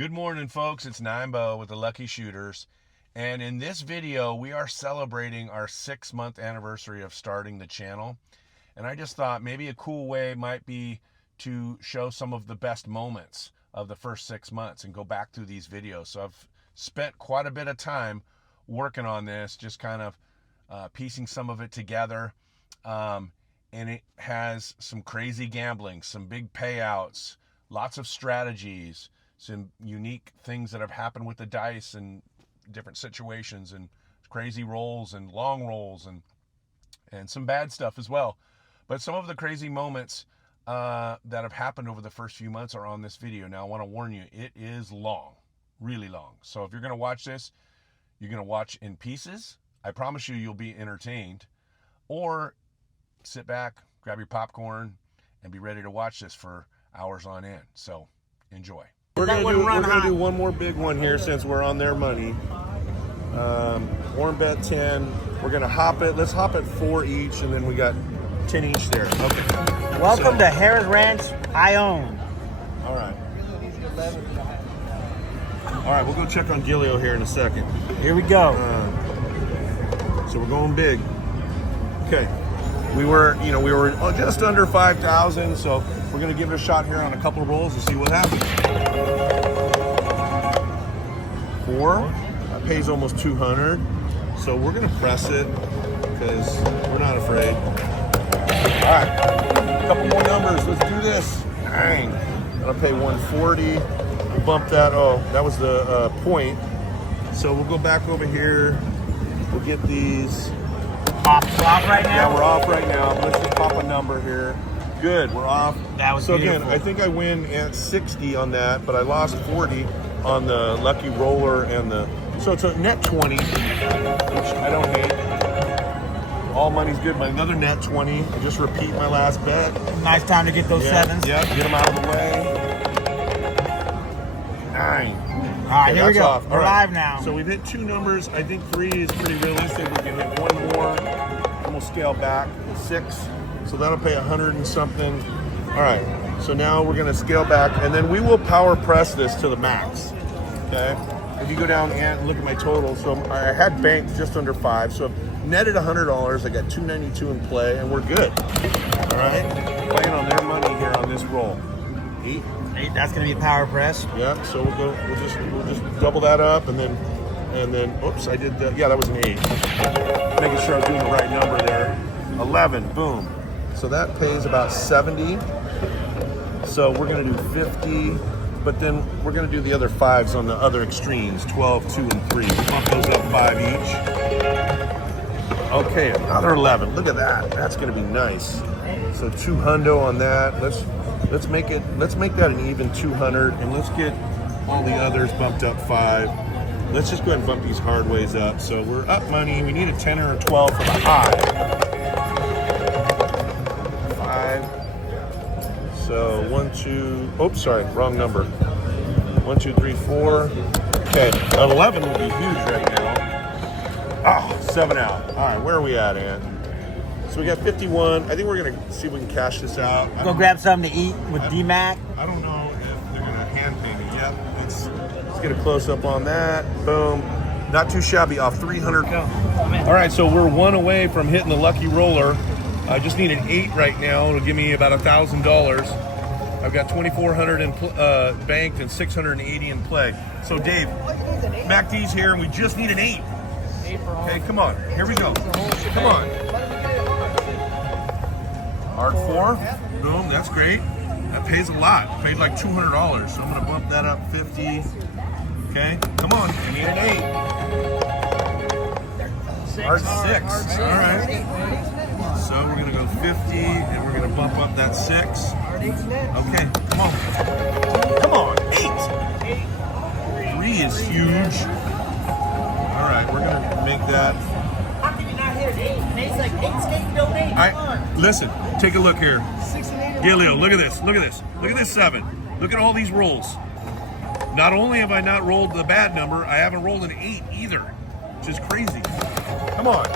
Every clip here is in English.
Good morning, folks. It's Nimbo with the Lucky Shooters. And in this video, we are celebrating our 6-month anniversary of starting the channel. And I just thought maybe a cool way might be to show some of the best moments of the first 6 months and go back through these videos. So I've spent quite a bit of time working on this, just kind of piecing some of it together. And it has some crazy gambling, some big payouts, lots of strategies, some unique things that have happened with the dice and different situations, and crazy rolls and long rolls, and some bad stuff as well. But some of the crazy moments that have happened over the first few months are on this video. Now, I want to warn you, it is long, really long. So if you're going to watch this, you're going to watch in pieces. I promise you, you'll be entertained. Or sit back, grab your popcorn, and be ready to watch this for hours on end. So enjoy. We're gonna do one more big one here since we're on their money. Warm bet 10. We're gonna hop it. Let's hop it 4 each, and then we got 10 each there. Okay. Welcome to Harris Ranch. I own. All right. All right. We'll go check on Gilio here in a second. Here we go. So we're going big. Okay. We were just under 5,000, so we're going to give it a shot here on a couple of rolls and see what happens. 4, that pays almost 200, so we're going to press it because we're not afraid. All right, a couple more numbers. Let's do this. Dang, that'll pay 140. We'll bump that. Oh, that was the point. So we'll go back over here. We'll get these. We're off right now? Yeah, we're off right now. Let's just pop a number here. Good, we're off. That was so beautiful. Again, I think I win at 60 on that, but I lost 40 on the lucky roller and the. So it's a net 20, which I don't hate. All money's good. But another net 20. I just repeat my last bet. Nice time to get those sevens. Yeah, get them out of the way. 9. All right, here we go. Off. We're live now. So we've hit 2 numbers. I think 3 is pretty realistic. We can hit 1 more, and we'll scale back. 6. So that'll pay 100 and something. All right. So now we're going to scale back, and then we will power press this to the max. Okay. If you go down and look at my total, so I had banked just under 5. So I've netted $100. I got 292 in play, and we're good. All right. Playing on their money here on this roll. 8. That's gonna be power press. Yeah, so we'll just double that up, and then oops, I did yeah, that was an 8. Making sure I'm doing the right number there. 11, boom. So that pays about 70. So we're gonna do 50, but then we're gonna do the other 5s on the other extremes, 12, 2, and 3. Bump those up 5 each. Okay, another 11. Look at that. That's gonna be nice. So 200 on that. Let's make that an even 200, and let's get all the others bumped up 5. Let's just go ahead and bump these hard ways up. So we're up money. We need a 10 or a 12 for the high. 5. So 1, 2. Oops, sorry, wrong number. 1, 2, 3, 4. Okay, an 11 will be huge right now. Ah, 7 out. All right, where are we at, Ant? So we got 51. I think we're going to see if we can cash this out. Go grab something to eat with D-Mac. I don't know if they're going to hand pay me. Yep. Let's get a close-up on that. Boom. Not too shabby, off 300. All right, so we're 1 away from hitting the lucky roller. I just need an 8 right now. It'll give me about $1,000. I've got 2,400 in banked and 680 in play. So, Dave, Mac D's here, and we just need an 8. Okay, come on. Here we go. Come on. Hard 4, boom, that's great. That pays a lot. It paid like $200, so I'm gonna bump that up 50. Okay, come on, I need an 8. Hard 6, all right. So we're gonna go 50, and we're gonna bump up that 6. Okay, come on. Come on, 8. 3 is huge. All right, we're gonna make that. How can you not hit an 8? It's like 8 skating, no 8. All right, listen, take a look here. Gilio, look at this, look at this. Look at this 7. Look at all these rolls. Not only have I not rolled the bad number, I haven't rolled an 8 either, which is crazy. Come on.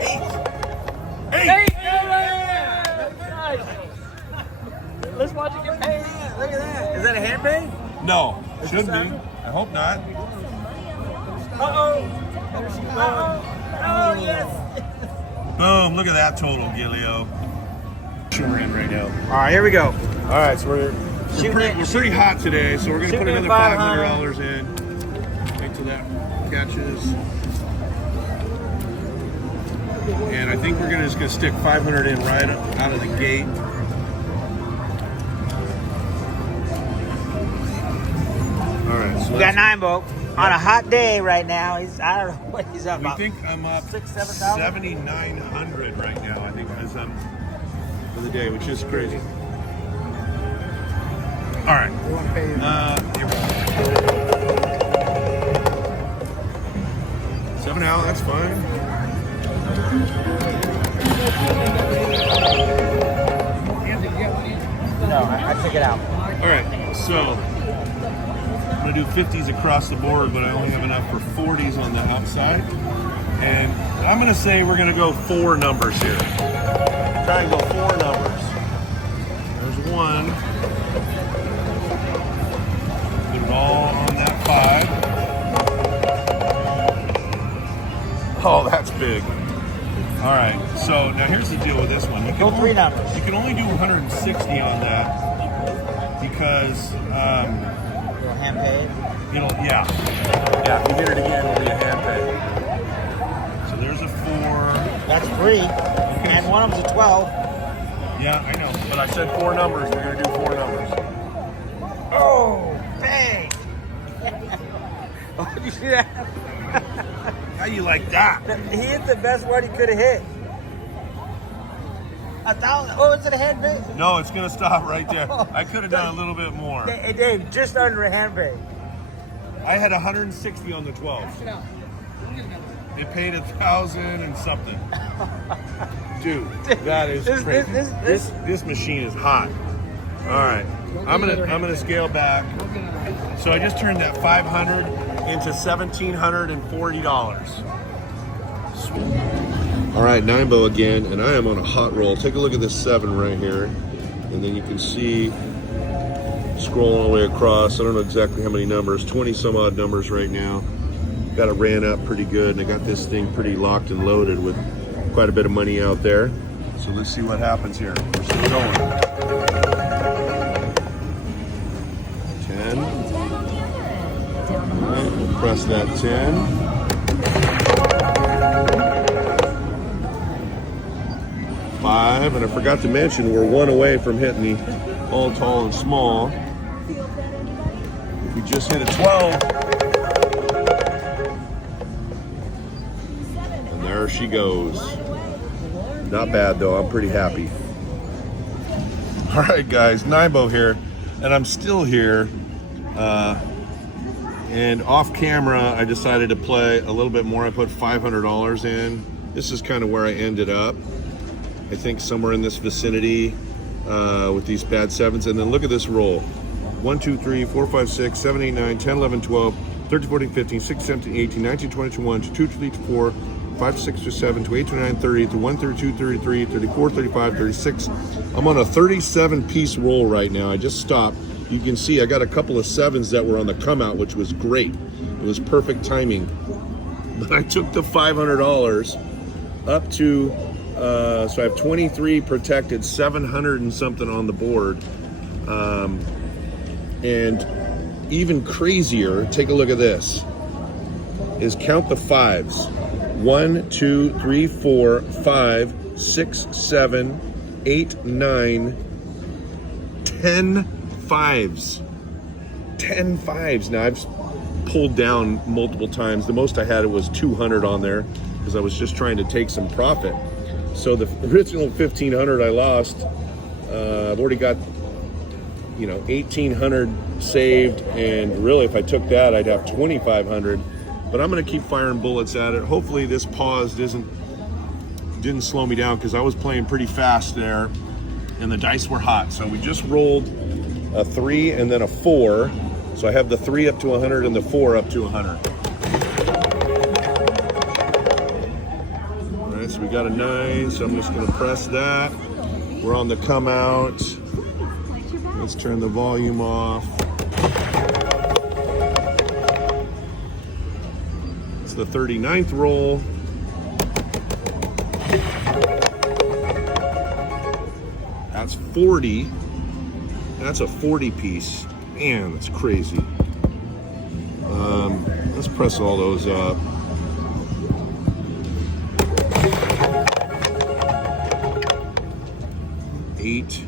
8. 8. Let's watch it get paid. Look at that. Is that a hand pay? No, Should be. I hope not. Uh-oh. Oh, yes. Boom, look at that total, Gilio. We're in right now. All right, here we go. All right, so we're pretty hot today, so we're going to put another $500 in. Wait till that catches. And I think we're just going to stick 500 in right out of the gate. All right, so we got 9 boat on a hot day right now. I don't know what he's up. We think I'm up 7,900 right now. I think as I'm for the day, which is crazy. All right. Here we go. 7 out. That's fine. No, I took it out. All right. So. I'm going to do 50s across the board, but I only have enough for 40s on the outside. And I'm going to say we're going to go 4 numbers here. Try and go 4 numbers. There's 1. Put it all on that 5. Oh, that's big. All right, so now here's the deal with this one. You can go 3 numbers. You can only do 160 on that because... hand paid? Yeah, if you hit it again, it'll be a hand pay. So there's a 4. That's 3. Okay. And one of them's a 12. Yeah, I know. But I said 4 numbers. We're going to do 4 numbers. Oh, bang! Oh, did you see that? How you like that? He hit the best one he could have hit. 1,000. Oh, is it a hand pay? No, it's going to stop right there. I could have done a little bit more. Hey, Dave, just under a hand pay. I had 160 on the 12. It paid 1,000 and something. Dude, that is crazy. This machine is hot. All right, I'm gonna scale back. So I just turned that 500 into $1,740. Sweet. All right, 9-bow again, and I am on a hot roll. Take a look at this 7 right here, and then you can see scroll all the way across. I don't know exactly how many numbers, 20 some odd numbers right now. Got it ran up pretty good, and I got this thing pretty locked and loaded with quite a bit of money out there. So let's see what happens here. We're still going. 10. All right, we'll press that 10. 5, and I forgot to mention we're 1 away from hitting the all tall and small. If we just hit a 12, and there she goes. Not bad though, I'm pretty happy. All right guys, 9-bow here, and I'm still here. And off camera, I decided to play a little bit more. I put $500 in. This is kind of where I ended up. I think somewhere in this vicinity with these bad 7s. And then look at this roll. 1, 2, 3, 4, 5, 6, 7, 8, 9, 10, 11, 12, 13, 14, 15, 16, 17, 18, 19, 20, 21, 22, 23, 24, 5, 6, 7, 28, 29, 30, 31, 32, 33, 34, 35, 36. I'm on a 37-piece roll right now. I just stopped. You can see I got a couple of 7s that were on the come out, which was great. It was perfect timing. But I took the $500 up to, so I have 23 protected, 700 and something on the board. And even crazier, take a look at this, is count the 5s. 1, 2, 3, 4, 5, 6, 7, 8, 9, 10 5s. 10 5s. Now I've pulled down multiple times. The most I had was 200 on there because I was just trying to take some profit. So the original 1,500 I lost. I've already got, 1,800 saved, and really if I took that I'd have 2,500. But I'm going to keep firing bullets at it. Hopefully this pause didn't slow me down because I was playing pretty fast there and the dice were hot. So we just rolled a 3 and then a 4. So I have the 3 up to 100 and the 4 up to 100. All right, so we got a 9, so I'm just going to press that. We're on the come out. Let's turn the volume off. That's the 39th roll. That's 40. That's a 40 piece. Man, that's crazy. Let's press all those up. Eight.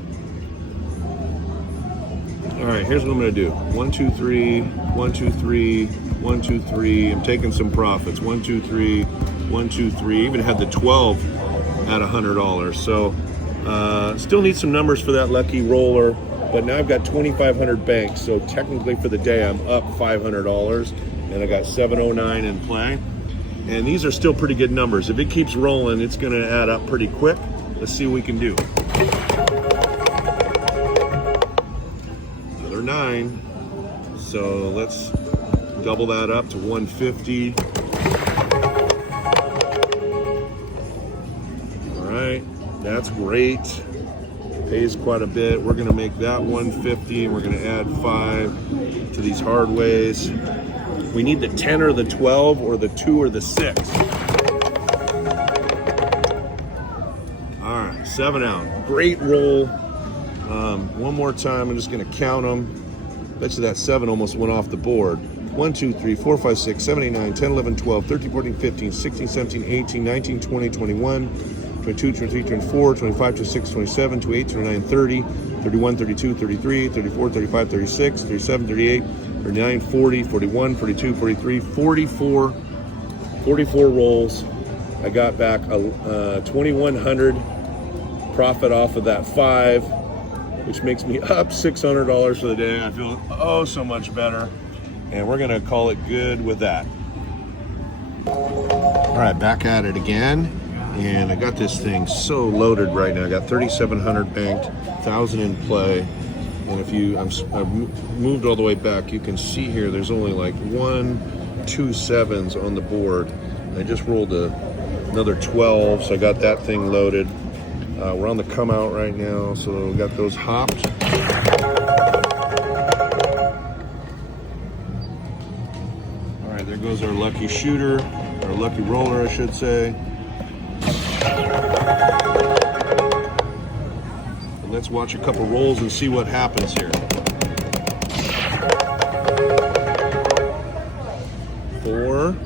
All right, here's what I'm gonna do. 1, 2, 3, 1, 2, 3, 1, 2, 3. I'm taking some profits. 1, 2, 3, 1, 2, 3. Even had the 12 at $100. So still need some numbers for that lucky roller, but now I've got 2,500 banks. So technically for the day, I'm up $500, and I got 709 in play. And these are still pretty good numbers. If it keeps rolling, it's gonna add up pretty quick. Let's see what we can do. Another 9. So let's double that up to 150. All right, that's great. Pays quite a bit. We're gonna make that 150, and we're gonna add 5 to these hard ways. We need the 10 or the 12 or the 2 or the 6. All right, 7 out. Great roll. One more time, I'm just gonna count them. Bet you that 7 almost went off the board. 1, 2, 3, 4, 5, 6, 7, 8, 9, 10, 11, 12, 13, 14, 15, 16, 17, 18, 19, 20, 21, 22, 23, 24, 25, 26, 27, 28, 29, 30, 31, 32, 33, 34, 35, 36, 37, 38, 39, 40, 41, 42, 43, 44 rolls. I got back 2,100 profit off of that 5, which makes me up $600 for the day. I feel oh so much better, and we're gonna call it good with that. All right, back at it again, and I got this thing so loaded right now. I got 3,700 banked, 1,000 in play, and if I've moved all the way back, you can see here there's only like 1, 2 7s on the board. I just rolled another 12, so I got that thing loaded. We're on the come out right now, so we got those hopped. All right, there goes our lucky shooter, our lucky roller, I should say. And let's watch a couple rolls and see what happens here. 4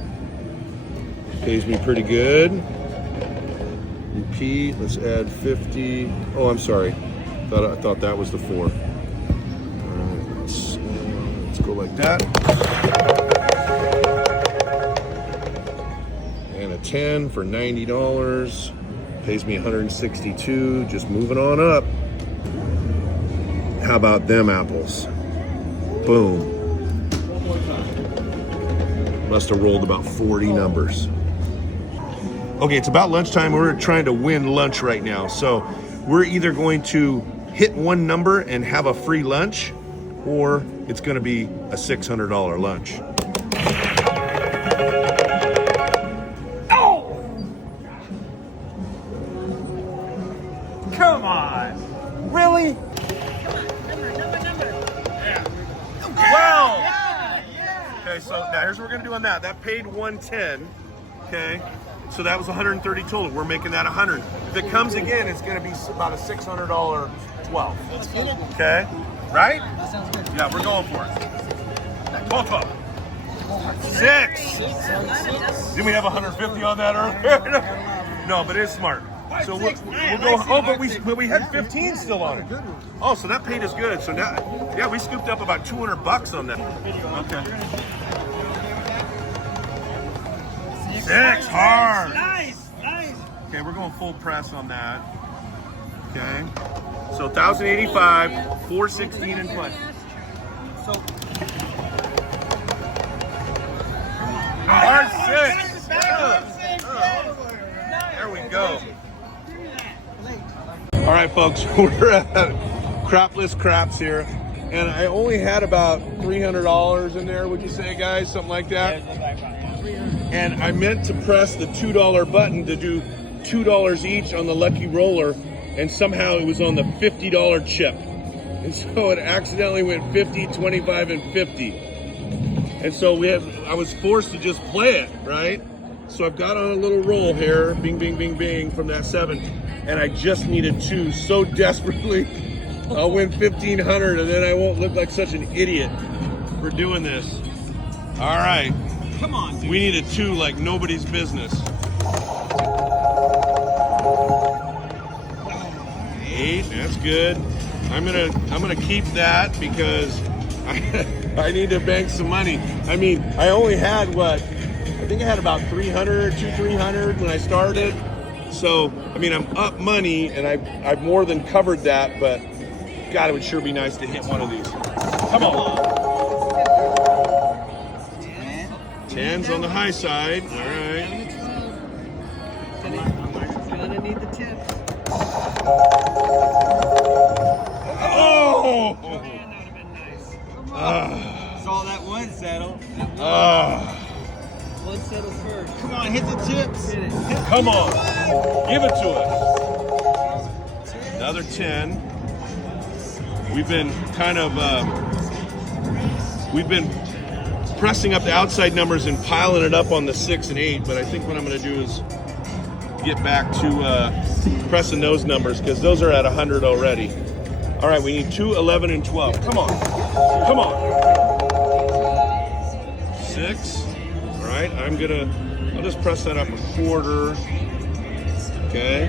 pays me pretty good. Repeat. Let's add 50. Oh, I'm sorry. I thought that was the 4. All right, let's go like that. And a 10 for $90. Pays me 162. Just moving on up. How about them apples? Boom. Must have rolled about 40 numbers. Okay, it's about lunchtime. We're trying to win lunch right now. So we're either going to hit one number and have a free lunch, or it's gonna be a $600 lunch. Oh! Come on! Really? Wow! Okay, so now here's what we're gonna do on that. That paid 110, okay? So that was 130 total. We're making that 100. If it comes again, it's gonna be about a $600 12. Okay, right? That sounds good. Yeah, we're going for it. 12. 6. Didn't we have 150 on that earlier? No, but it's smart. So we'll go. Oh, but we had 15 still on it. Oh, so that paid us good. So now, yeah, we scooped up about $200 on that. Okay. 6 hard. Nice. Okay, we're going full press on that. Okay. So 1,085, 416 in play. So Hard 6. There we go. All right, folks, we're at Crapless Craps here, and I only had about $300 in there. Would you say, guys, something like that? And I meant to press the $2 button to do $2 each on the lucky roller, and somehow it was on the $50 chip, and so it accidentally went 50, 25, and 50. And so I was forced to just play it, right? So I've got on a little roll here, bing, bing, bing, bing, from that 7, and I just needed 2 so desperately. I'll win 1,500, and then I won't look like such an idiot for doing this. All right. Come on, dude. We needed 2 like nobody's business. 8, that's good. I'm gonna keep that because I need to bank some money. I mean, I only had what? I think I had about 300 when I started. So, I mean, I'm up money and I've more than covered that, but God, it would sure be nice to hit one of these. Come on. 10's on the high side. All right. Gonna need the tip. Oh! Man, that would have been nice. That's all that one settle. One settles first. Come on, hit the tips. Hit it. Come on. Give it to us. Another 10. We've been kind of, we've been pressing up the outside numbers and piling it up on the 6 and 8, but I think what I'm going to do is get back to pressing those numbers because those are at 100 already. All right, we need 2, 11, and 12. Come on. Come on. 6. All right, I'll just press that up a quarter. Okay.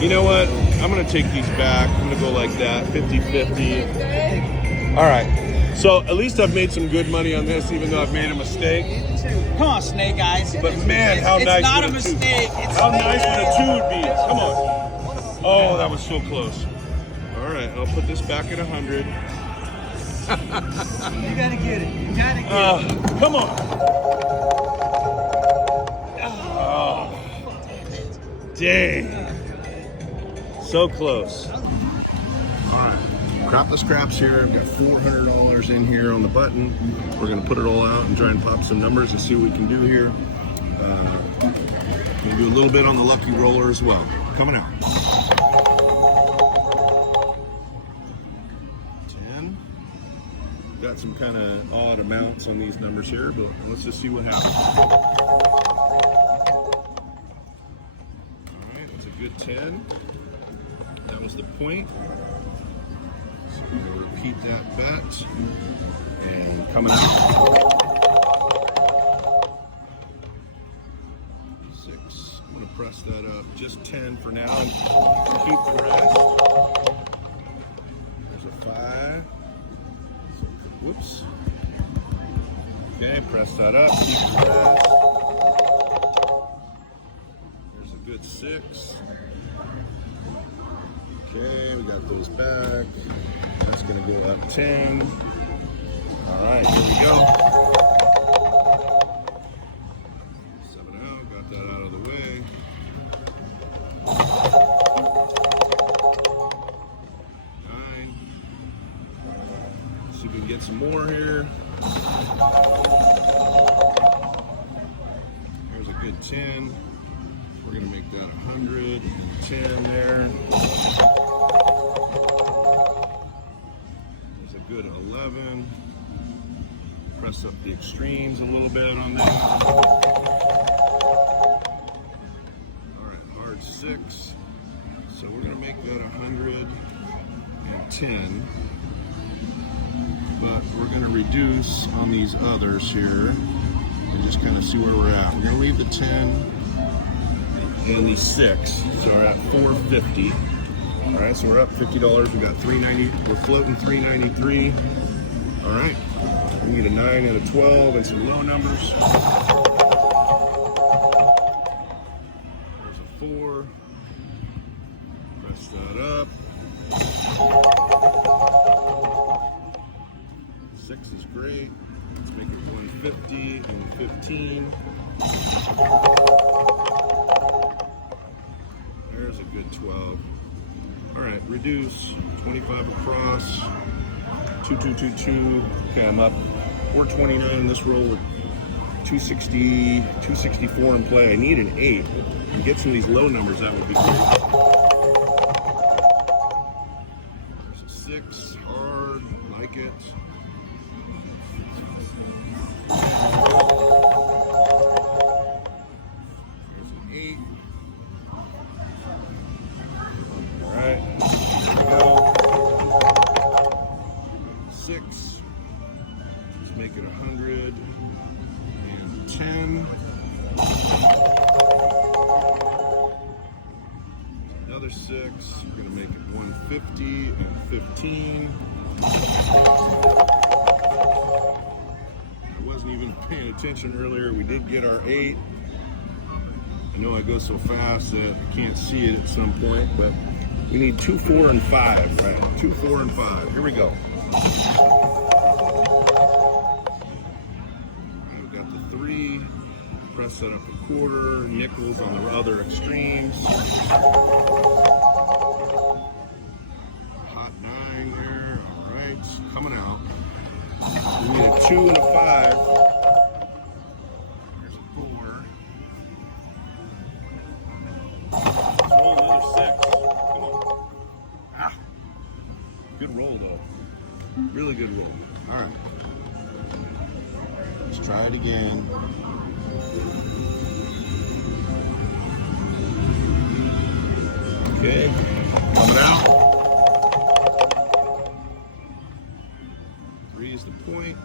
You know what? I'm going to take these back. I'm going to go like that, 50-50. All right. So at least I've made some good money on this, even though I've made a mistake. Come on, snake eyes. But man, how nice It's not a would a 2 mistake. It's How nice would a 2 would be? Come on. Oh, that was so close. All right, I'll put this back at 100. You gotta get it. You gotta get it. Come on. Oh, dang. So close. All right, crapless craps here. I've got $400 in here on the button. We're gonna put it all out and try and pop some numbers and see what we can do here. Gonna do a little bit on the lucky roller as well. Coming out. 10. Got some kind of odd amounts on these numbers here, but let's just see what happens. All right, that's a good 10. That was the point. So we'll repeat that bet. And coming out. 6. I'm going to press that up. Just 10 for now. And keep the rest. There's a 5. Whoops. Okay, press that up. Keep the rest. There's a good 6. Okay, we got those back. That's going to go up 10. All right, here we go. 7 out, got that out of the way. 9. See if we can get some more here. There's a good 10. We're going to make that 100. 10 there. There's a good 11. Press up the extremes a little bit on that. All right, hard 6. So we're gonna make that 110. But we're gonna reduce on these others here and just kind of see where we're at. We're gonna leave the 10 and the 6. So we're at 450. All right, so we're up $50. We got $390. We're floating $393. All right. We need a 9 and a 12 and some low numbers. There's a 4. Press that up. 6 is great. Let's make it 150 and 15. There's a good 12. All right, reduce 25 across. 2222. Okay, I'm up 429 in this roll with 260, 264 in play. I need an 8. And get some of these low numbers, that would be great. There's a 6, hard, like it. 6. Let's make it 110. Another 6. We're going to make it 150 and 15. I wasn't even paying attention earlier. We did get our 8. I know I go so fast that I can't see it at some point, but we need 2, 4, and 5, right? 2, 4, and 5. Here we go. We've got the 3. Press that up a quarter. Nickels on the other extremes. Hot 9 there. All right, coming out. We need a 2 and a 5. There's a 4. Let's roll another 6. Come on. Ah. Good roll though. Really good roll. All right. Let's try it again. Okay, coming out. 3 is the point.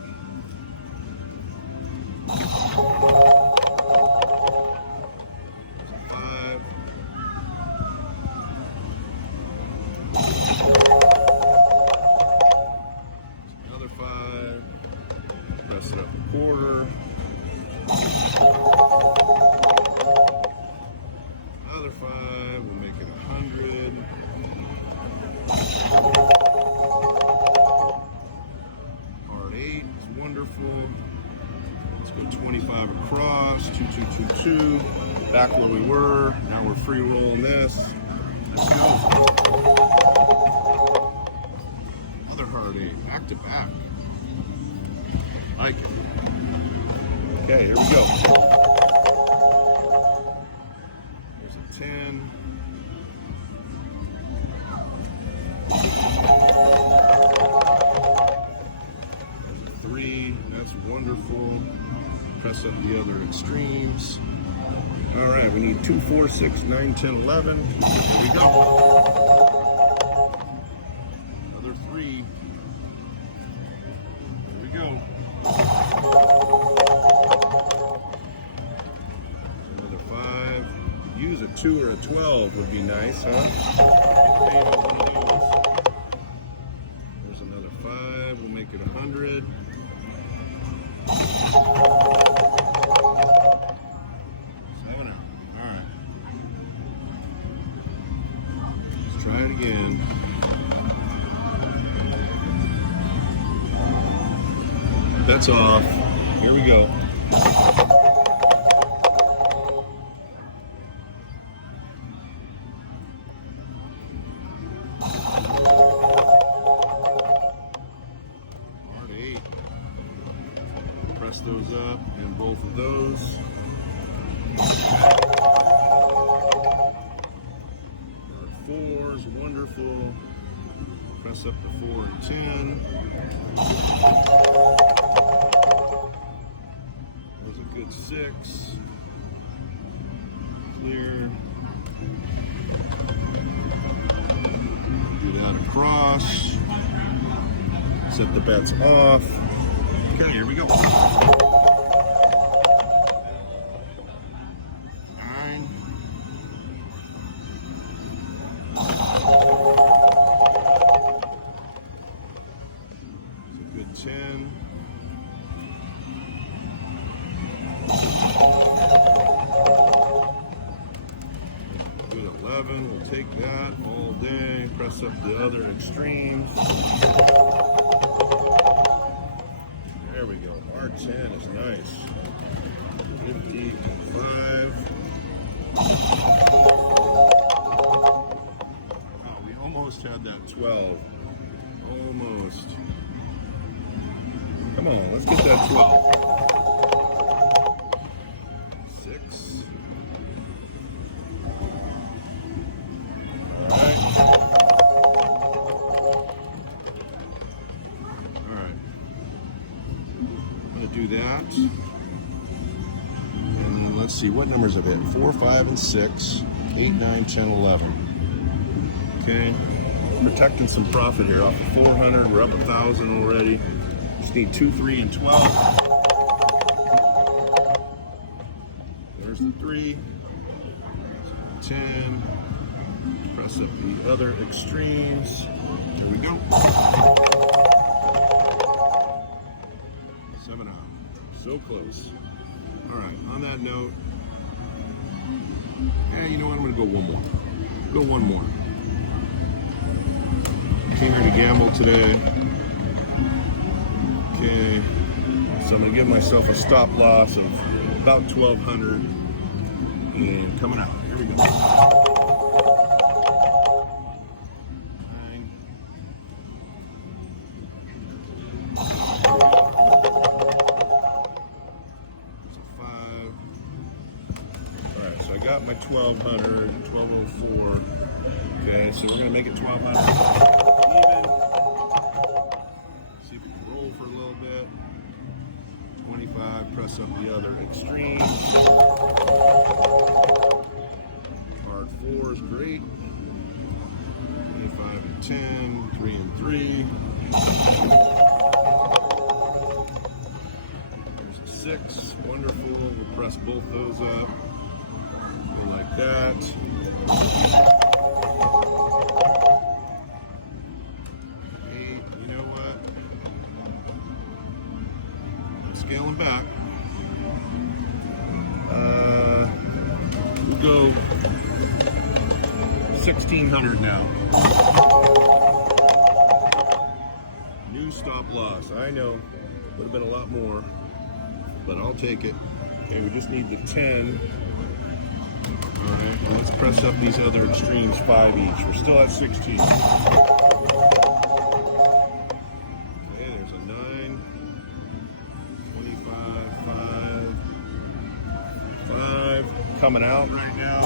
5. Another 5. Press it up a quarter. Another 5. We'll make it 100. Card 8 is wonderful. Let's go 25 across. 2, 2, 2, 2. Back where we were. Now we're free rolling this. Let's go. Another hard 8. Back to back. Like it. Okay, here we go. There's a 10. There's a 3. That's wonderful. Press up the other extremes. All right, we need 2, 4, 6, 9, 10, 11. Here we go. Another 3. Here we go. Another 5. Use a 2 or a 12 would be nice, huh? There's another 5. We'll make it 100. 7 out. All right. Let's try it again. That's off. Here we go. Card 8. Press those up in both of those. Card 4 is wonderful. Press up the 4 and 10. There's a good 6. Clear. Do that across. Set the bets off. Okay, here we go. 9. It's a good 10. Good 11. We'll take that all day. Press up the other extremes. There we go. Our 10 is nice. 55. Oh, we almost had that 12. Almost. Come on, let's get that 12. 6. Do that. And let's see, what numbers have hit? 4, 5, and 6. 8, 9, 10, 11. Okay. protecting some profit here. Off of 400, we're up 1,000 already. Just need 2, 3, and 12. There's the 3, 10. Press up the other extremes. There we go. 7 out. So close. All right, on that note, you know what? I'm gonna go one more. Go one more. Came here to gamble today. Okay, so I'm gonna give myself a stop loss of about 1,200 and coming out. Here we go. 9. There's a 5. All right, so I got my 1,200, 1,204. Okay, so we're gonna make it 1,200 even. See if we can roll for a little bit. 25, press up the other extreme. Hard 4 is great. 25 and 10, 3 and 3. There's a 6, wonderful. We'll press both those up. Go like that. 8, you know what? Scaling back. We'll go 1,600 now. New stop loss. I know, would have been a lot more, but I'll take it. Okay, we just need the 10. All right, let's press up these other extremes, 5 each. We're still at 16. Okay, there's a 9. 25, 5, 5. Coming out right now.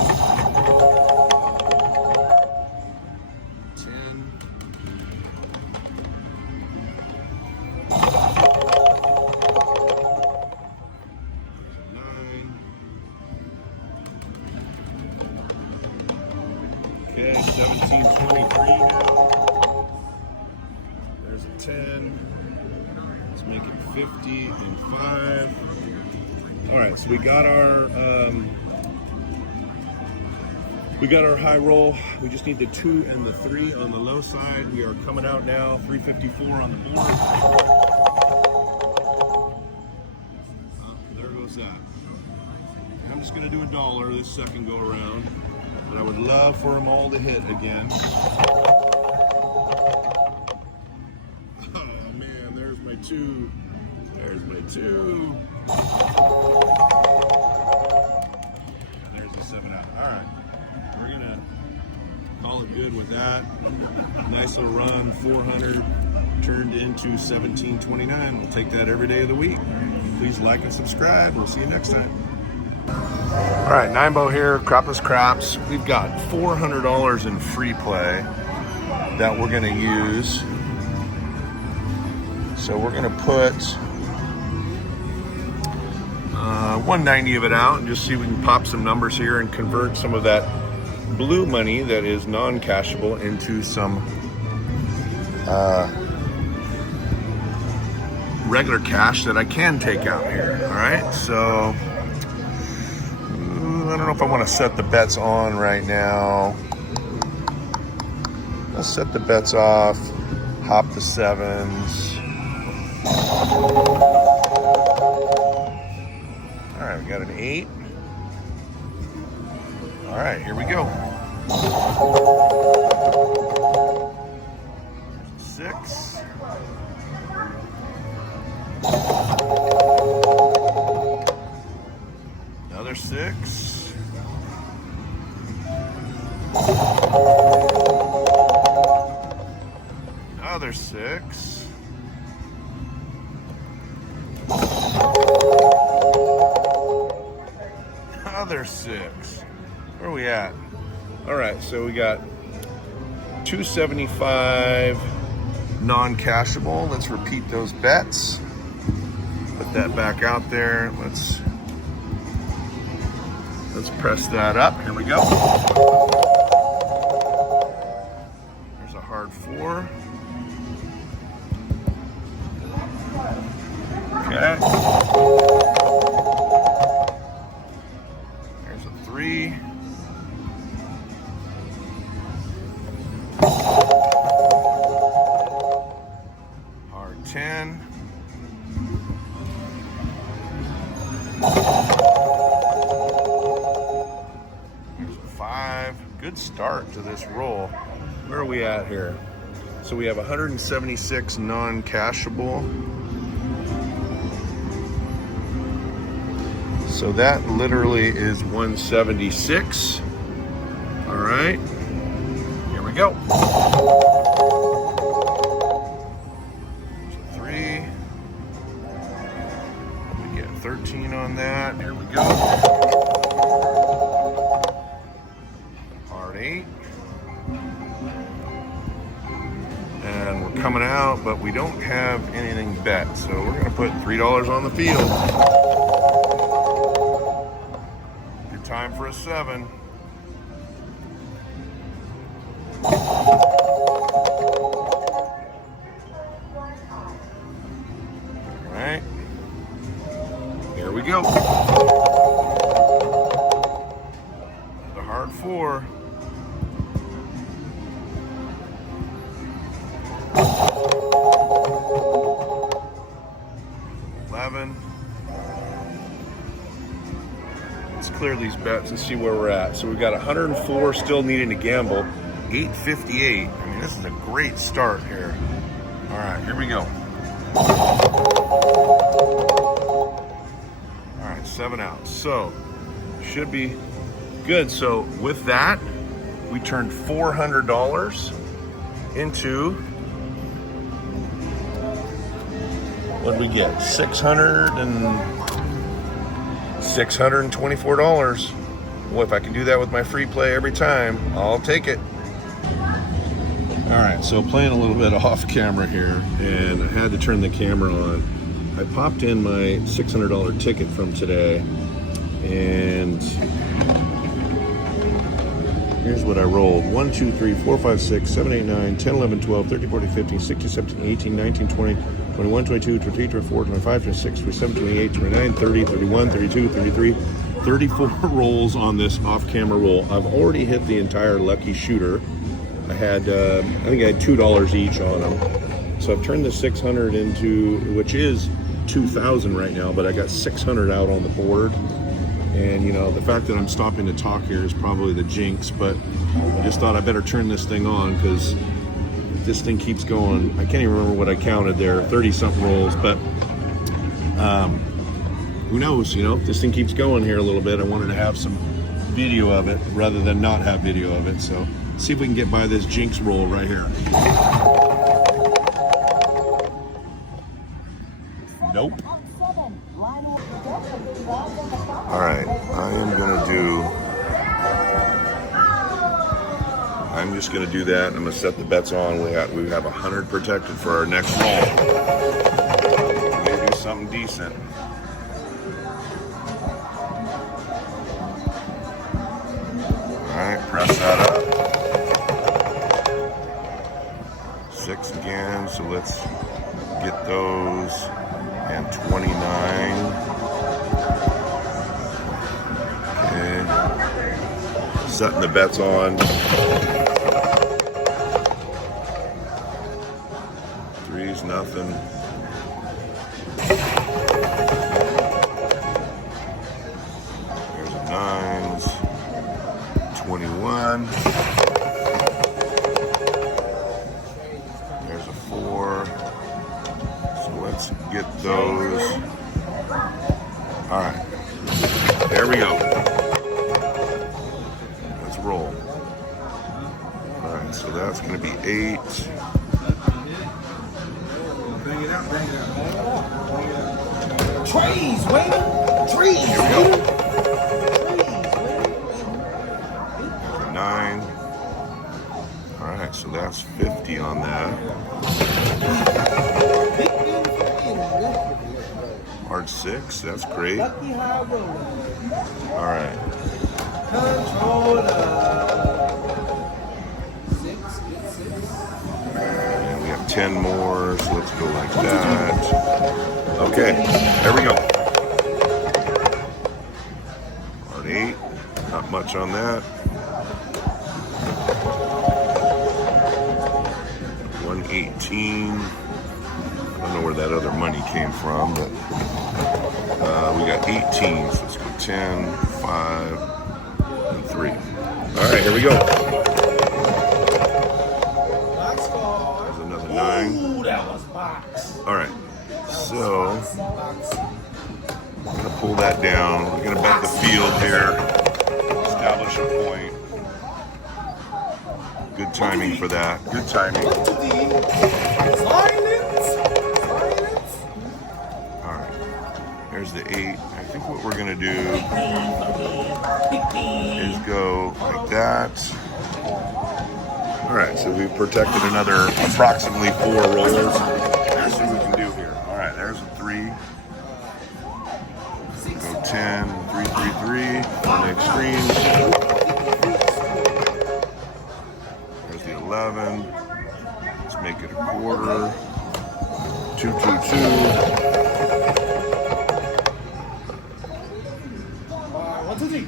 10. There's a 9. Okay, 1723 now. There's a 10. Let's make it 50 and 5. All right, so we got our high roll. We just need the 2 and the 3 on the low side. We are coming out now. 354 on the board. There goes that. I'm just gonna do $1 this second go around, but I would love for them all to hit again. Oh man, there's my 2. There's my 2. There's the 7 out. All right, we're gonna call it good with that. Nice little run, 400 turned into 1729. We'll take that every day of the week. Please like and subscribe. We'll see you next time. All right, 9bo here, Crapless Craps. We've got $400 in free play that we're gonna use. So we're gonna put 190 of it out and just see if we can pop some numbers here and convert some of that blue money that is non-cashable into some regular cash that I can take out here. All right, so I don't know if I want to set the bets on right now. Let's set the bets off, hop the 7s. All right, we got an 8. All right, here we go. 6. Another 6. Another 6. Another 6. Where are we at? All right, so we got 275 non-cashable. Let's repeat those bets. Put that back out there. Let's press that up. Here we go. There's a hard hard 4. Okay. There's a 3. Hard 10. There's a 5. Good start to this roll. Where are we at here? So we have 176 non-cashable. So that literally is 176. All right, here we go. 3. We get 13 on that. Here we go. Hard 8. And we're coming out, but we don't have anything bet. So we're gonna put $3 on the field. Good time for a 7. All right, here we go. The hard 4. 11. Let's clear these bets and see where we're at. So we've got 104 still needing to gamble. 858. I mean, this is a great start here. All right, here we go. All right, 7 out. So should be good. So with that, we turned $400 into, what did we get? $624. Well, if I can do that with my free play every time, I'll take it. All right, so playing a little bit off camera here, and I had to turn the camera on. I popped in my $600 ticket from today, and here's what I rolled. 1, 2, 3, 4, 5, 6, 7, 8, 9, 10, 11, 12, 13, 14, 15, 16, 17, 18, 19, 20, 21, 22, 23, 24, 25, 26, 27, 28, 29, 30, 31, 32, 33, 34 rolls on this off-camera roll. I've already hit the entire lucky shooter. I think I had $2 each on them. So I've turned the 600 into, which is 2,000 right now, but I got 600 out on the board. And you know, the fact that I'm stopping to talk here is probably the jinx, but I just thought I better turn this thing on, because if this thing keeps going, I can't even remember what I counted there, 30 something rolls, but who knows, you know, if this thing keeps going here a little bit. I wanted to have some video of it rather than not have video of it. So see if we can get by this jinx roll right here. Nope. All right, I'm just gonna do that. I'm gonna set the bets on. We have 100 protected for our next roll. We're gonna do something decent. All right, press that up. 6 again, so let's get those. And 29. Okay. Setting the bets on. 3's nothing. There's a 9's. 21. There's a 4. So let's get those. All right. There we go. Let's roll. All right, so that's going to be 8. Bring it out, bring it out. Trees, waiter. Trees, Here we go. waiter. 9. All right, so that's 50 on that. Hard 6, that's great. All right. 10 more, so let's go like that. Okay, there we go. Hard 8, not much on that. 118. I don't know where that other money came from, but we got 18, so let's go 10, 5, and 3. All right, here we go. There's another 9. Ooh, that was box. All right, so I'm gonna pull that down. We're gonna bet the field here, establish a point. Good timing for that. Good timing. All right, there's the 8. I think what we're gonna do is go like that. All right, so we've protected another approximately 4 rolls. Let's see what we can do here. All right, there's a 3. Go 10, 3, 3, 3 on the extreme. There's the 11. Let's make it a quarter. 2, 2, 2.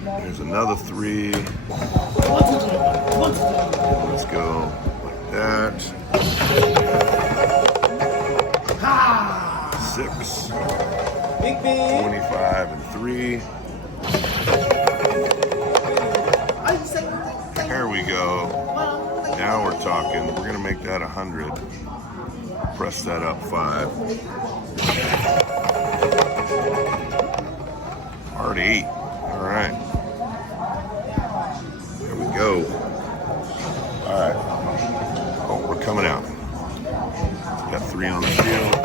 There's another 3. Let's go like that. 6. 25 and 3. There we go. Now we're talking. We're gonna make that 100. Press that up 5. Hard 8. All right. There we go. All right. Oh, we're coming out. Got 3 on the field.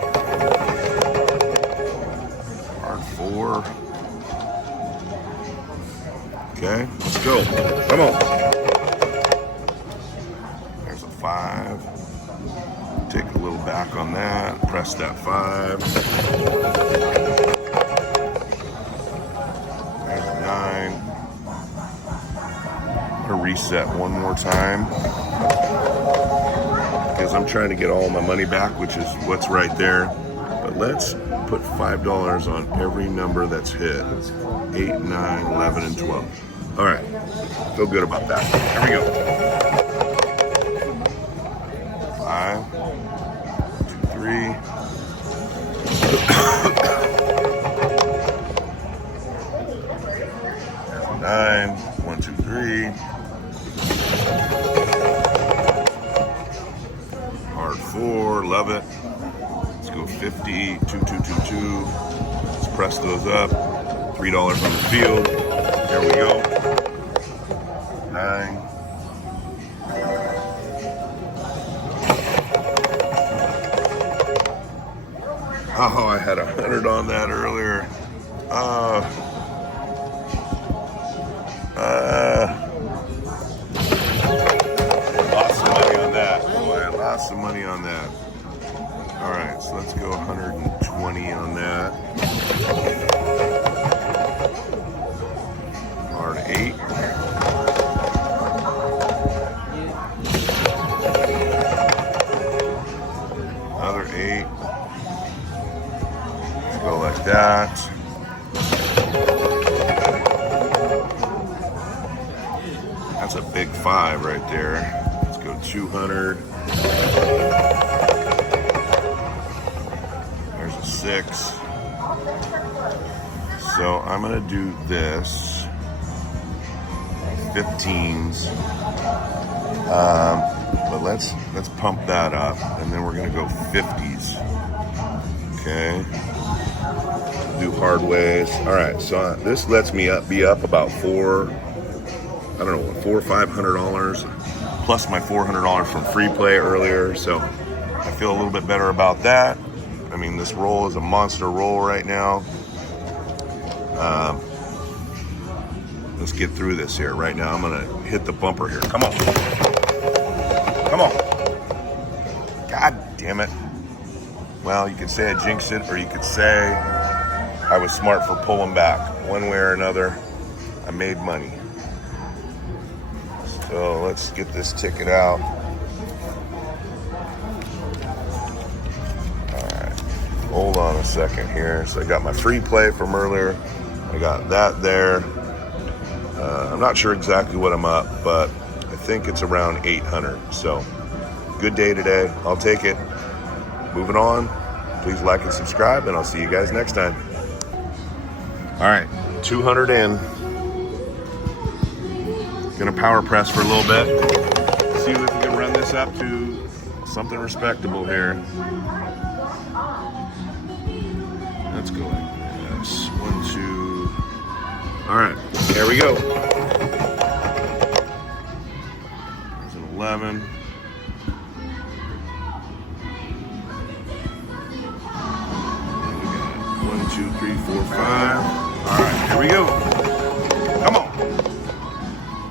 Hard 4. Okay, let's go. Come on. There's a 5. Take a little back on that. Press that 5. There's a 9. I'm gonna reset one more time because I'm trying to get all my money back, which is what's right there. But let's put $5 on every number that's hit. 8, 9, 11, and 12. All right, feel good about that. Here we go. 5, 2, 3. 9, 1, 2, 3. Hard 4, love it. Let's go 50, 2, 2, 2, 2. Let's press those up. $3 on the field. There we go. 9. Oh, I had 100 on that earlier. Lost some money on that. Boy, I lost some money on that. All right, so let's go 120 on that. Hard 8. Another 8. Let's go like that. That's a big 5 right there. Let's go 200. There's a 6. So I'm gonna do this. 15s. But let's pump that up, and then we're gonna go 50s. Okay. Do hard ways. All right. So this lets me be up about $400 or $500 plus my $400 from free play earlier. So I feel a little bit better about that. I mean, this roll is a monster roll right now. Let's get through this here. Right now, I'm gonna hit the bumper here. Come on. Come on. God damn it. Well, you could say I jinxed it, or you could say I was smart for pulling back. One way or another, I made money. So let's get this ticket out. on a second here. So I got my free play from earlier. I got that there. I'm not sure exactly what I'm up, but I think it's around 800. So good day today. I'll take it. Moving on. Please like and subscribe, and I'll see you guys next time. All right, 200 in. Gonna power press for a little bit. See if we can run this up to something respectable here. Let's go like this. 1, 2. All right, there we go. There's an 11. And we got 1, 2, 3, 4, 5. All right, here we go. Come on.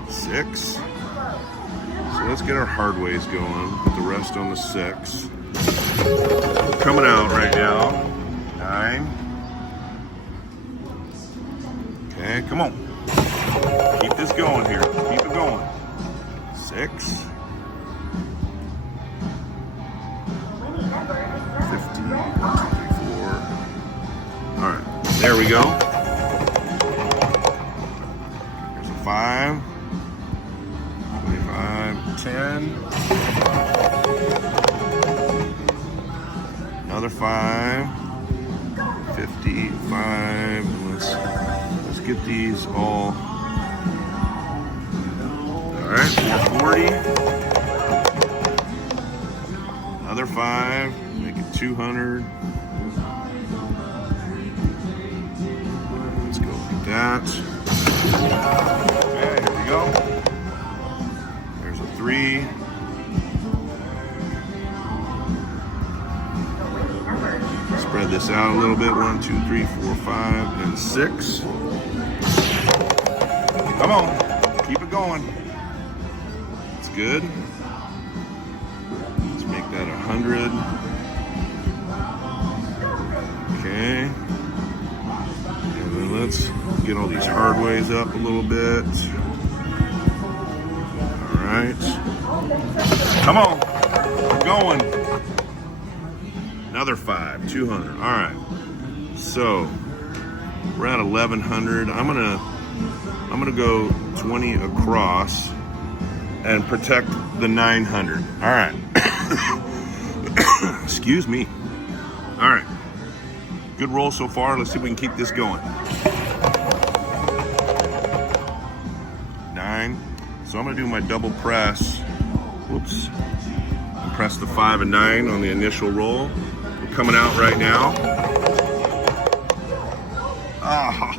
6. So let's get our hard ways going. Put the rest on the 6. Coming out right now. 9. Okay, come on. Keep this going here. Keep it going. 6. 15. 4. All right, there we go. There's a 5. 25, 10. Another 5. 55. Let's get these all. All right, 440. Another 5. Make it 200. Let's go like that. Okay, here we go. There's a 3. Spread this out a little bit. 1, 2, 3, 4, 5, and 6. Come on, keep it going. It's good. Let's make that 100. Okay. And then let's get all these hard ways up a little bit. All right. Come on, keep going. Another 5, 200. All right. So we're at 1100. I'm gonna go 20 across and protect the 900. All right. Excuse me. All right. Good roll so far. Let's see if we can keep this going. 9. So I'm gonna do my double press. Whoops. And press the 5 and 9 on the initial roll. We're coming out right now. Oh.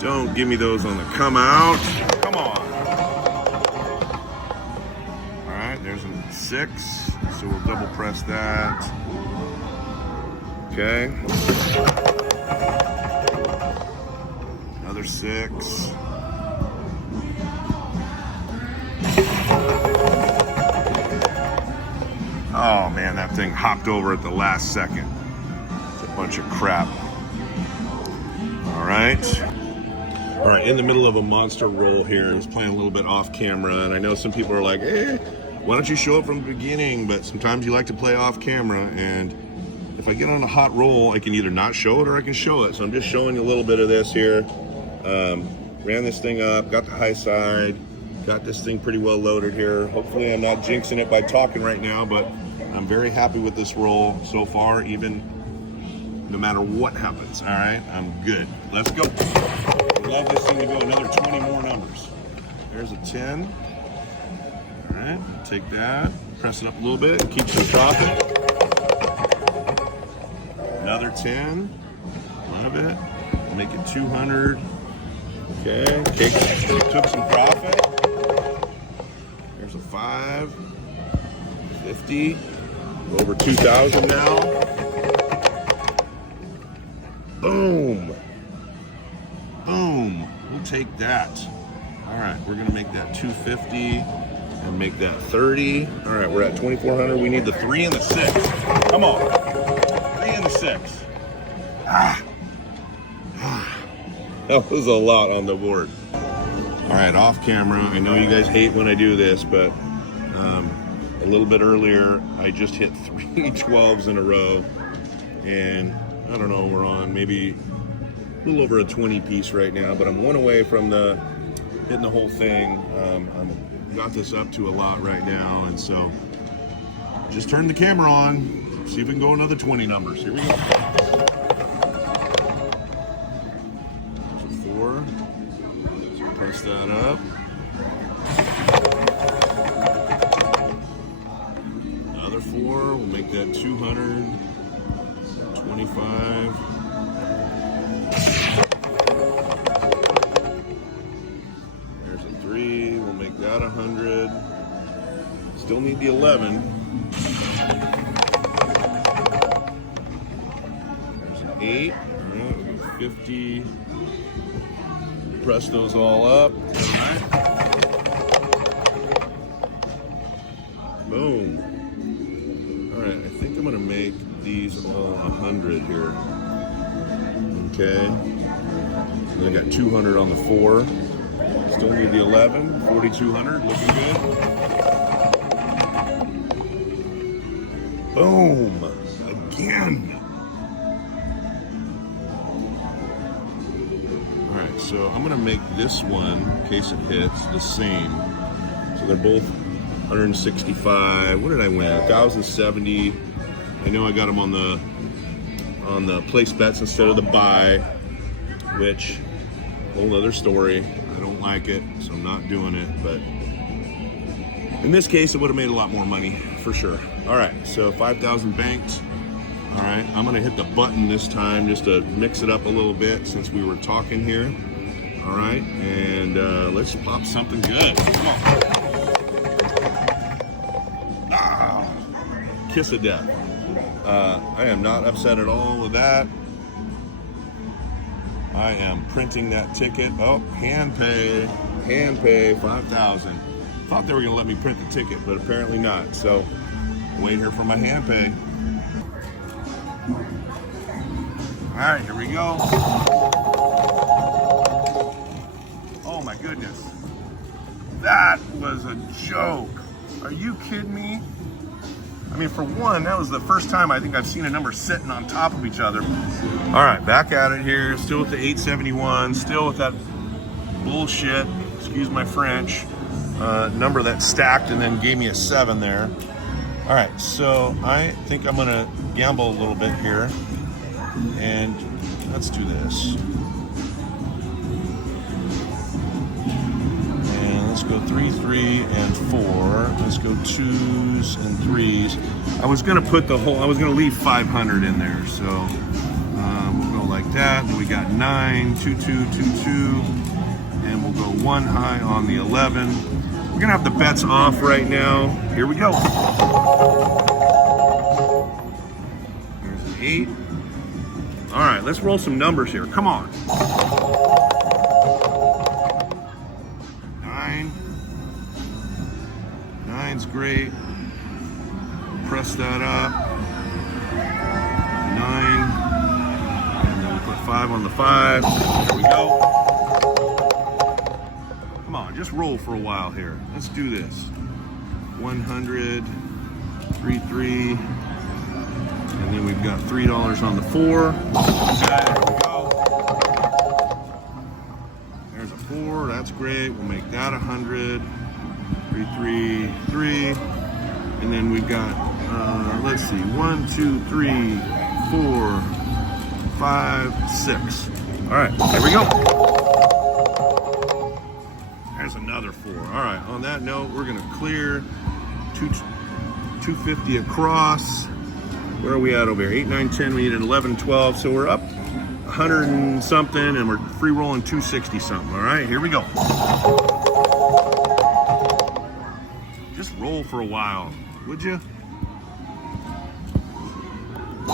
Don't give me those on the come out. Come on. All right, there's a 6. So we'll double press that. Okay. Another 6. Oh man, that thing hopped over at the last second. It's a bunch of crap. All right. All right, in the middle of a monster roll here. I was playing a little bit off camera, and I know some people are like, "Hey, why don't you show it from the beginning?" But sometimes you like to play off camera, and if I get on a hot roll, I can either not show it or I can show it. So I'm just showing you a little bit of this here. Ran this thing up, got the high side, got this thing pretty well loaded here. Hopefully I'm not jinxing it by talking right now, but I'm very happy with this roll so far, even no matter what happens. All right, I'm good. Let's go. I'd love this thing to go another 20 more numbers. There's a 10. All right, take that, press it up a little bit, keep some profit. Another 10. Love it. Make it 200. Okay, took some profit. There's a 5. 50. Over 2,000 now. Boom. Boom. We'll take that. All right, we're gonna make that 250 and make that 30. All right, we're at 2,400. We need the 3 and the 6. Come on. 3 and the 6. That was a lot on the board. All right, off camera. I know you guys hate when I do this, but a little bit earlier, I just hit 3 12s in a row. And I don't know, we're on maybe a little over a 20 piece right now, but I'm one away from hitting the whole thing. I've got this up to a lot right now, and so just turn the camera on, see if we can go another 20 numbers. Here we go. There's a 4. So press that up. Another 4, we'll make that 200. 25. There's a 3. We'll make that 100. Still need the 11. There's an 8. All right, we'll go 50. Press those all up. All right. Boom. All right, I think I'm gonna make these all 100 here. Okay. And then I got 200 on the 4. Still need the 11. 4,200. Looking good. Boom. Again. All right. So I'm gonna make this one, in case it hits, the same. So they're both 165. What did I win? 1,070. I know I got them on the place bets instead of the buy, which whole other story. I don't like it, so I'm not doing it. But in this case, it would have made a lot more money for sure. All right, so 5,000 banked. All right, I'm gonna hit the button this time just to mix it up a little bit since we were talking here. All right, and let's pop something good. Come on. Ah, kiss of death. I am not upset at all with that. I am printing that ticket. Oh, hand pay, 5,000. Thought they were gonna let me print the ticket, but apparently not. So, wait here for my hand pay. All right, here we go. Oh my goodness. That was a joke. Are you kidding me? I mean, for one, that was the first time I think I've seen a number sitting on top of each other. All right, back at it here. Still with the 871. Still with that bullshit, excuse my French, number that stacked and then gave me a 7 there. All right, so I think I'm gonna gamble a little bit here. And let's do this. Let's go 3, 3, and 4. Let's go 2s and 3s. I was gonna leave 500 in there. So we'll go like that. Then we got 9, 2, 2, 2, 2. And we'll go 1 high on the 11. We're gonna have the bets off right now. Here we go. There's an 8. All right, let's roll some numbers here. Come on. 9's great. Press that up. 9. And then we put 5 on the 5. There we go. Come on, just roll for a while here. Let's do this. 100, 3, 3. And then we've got $3 on the 4. Okay, there we go. There's a 4, that's great. We'll make that 100. 3, 3, 3. And then we've got, let's see, 1, 2, 3, 4, 5, 6. All right, here we go. There's another 4. All right, on that note, we're gonna clear 250 across. Where are we at over here? 8, 9, 10, we need an 11, 12. So we're up 100 and something, and we're free rolling 260 something. All right, here we go. Just roll for a while, would you?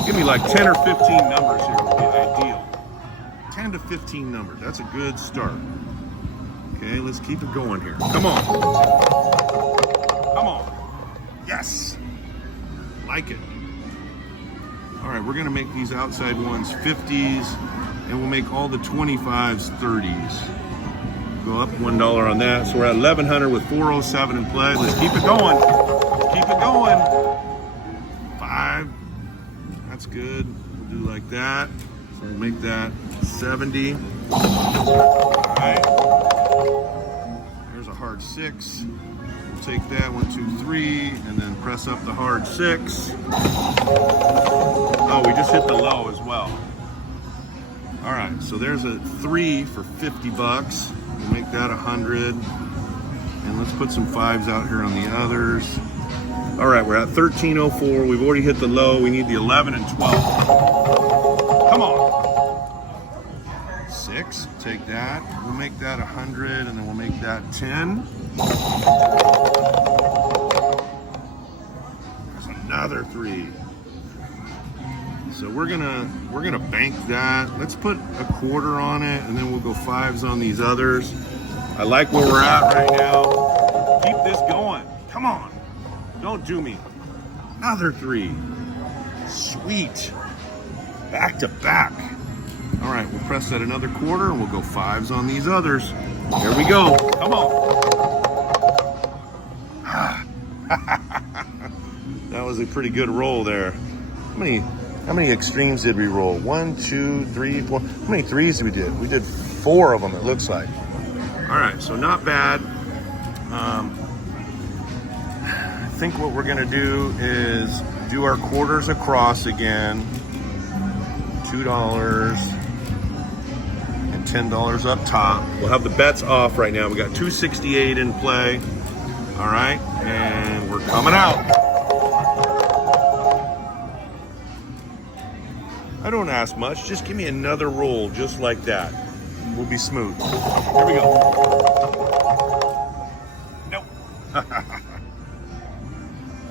Give me like 10 or 15 numbers here would be ideal. 10 to 15 numbers, that's a good start. Okay, let's keep it going here. Come on. Come on. Yes. Like it. All right, we're gonna make these outside ones 50s, and we'll make all the 25s 30s. Go up $1 on that, so we're at 1,100 with 407 in play. Let's keep it going. Keep it going. 5. that's good. We'll do like that. So we'll make that 70. All right. There's a hard 6. We'll take that 1, 2, 3, and then press up the hard 6. Oh, we just hit the low as well. All right, so there's a 3 for 50 bucks. We'll make that 100. And let's put some 5s out here on the others. All right, we're at 1304. We've already hit the low. We need the 11 and 12. Come on. 6, take that. We'll make that 100, and then we'll make that 10. There's another 3. So we're gonna bank that. Let's put a quarter on it, and then we'll go 5s on these others. I like where we're at right now. Keep this going. Come on. Don't do me. Another 3. Sweet. Back to back. All right, we'll press that another quarter, and we'll go 5s on these others. Here we go. Come on. That was a pretty good roll there. How many extremes did we roll? 1, 2, 3, 4. How many 3s did we do? We did 4 of them, it looks like. All right, so not bad. I think what we're gonna do is do our quarters across again. $2 and $10 up top. We'll have the bets off right now. We got 268 in play. All right, and we're coming out. I don't ask much, just give me another roll just like that. We'll be smooth. Here we go. Nope.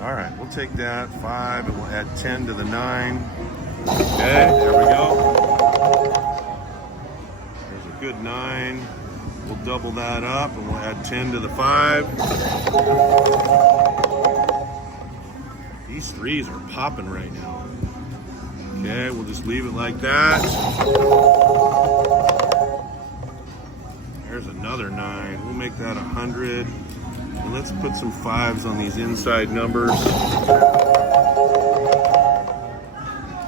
All right, we'll take that 5 and we'll add 10 to the 9. Okay, there we go. There's a good 9. We'll double that up and we'll add 10 to the 5. These 3s are popping right now. Okay, we'll just leave it like that. There's another 9. We'll make that 100. And let's put some 5s on these inside numbers.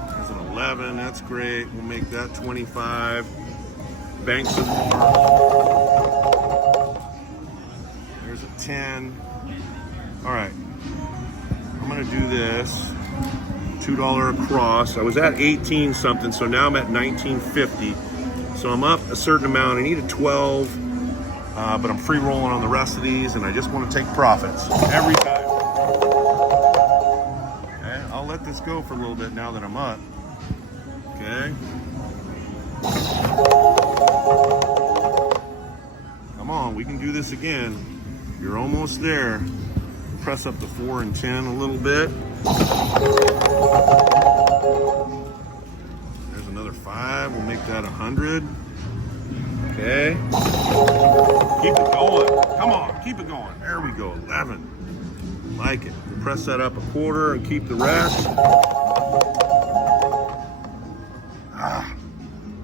There's an 11. That's great. We'll make that 25. Bank some more. There's a 10. All right. I'm going to do this. $2 across. I was at 18 something, so now I'm at 19.50. So I'm up a certain amount. I need a 12, but I'm free rolling on the rest of these, and I just want to take profits every time. Okay, I'll let this go for a little bit now that I'm up. Okay. Come on, we can do this again. You're almost there. Press up the 4 and 10 a little bit. There's another 5. We'll make that 100. Okay. Keep it going. Come on, keep it going. There we go. 11. Like it. We'll press that up a quarter and keep the rest.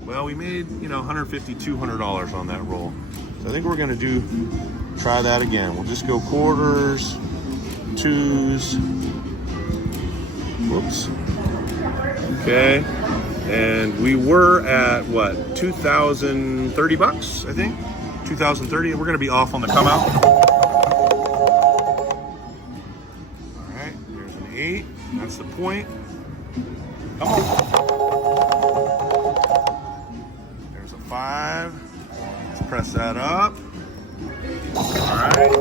Well, we made, $150, $200 on that roll. So I think we're going to try that again. We'll just go quarters, 2s. Whoops. Okay. And we were at what? 2,030 bucks, I think. 2,030. We're going to be off on the come out. All right. There's an 8. That's the point. Come on. There's a 5. Let's press that up. All right.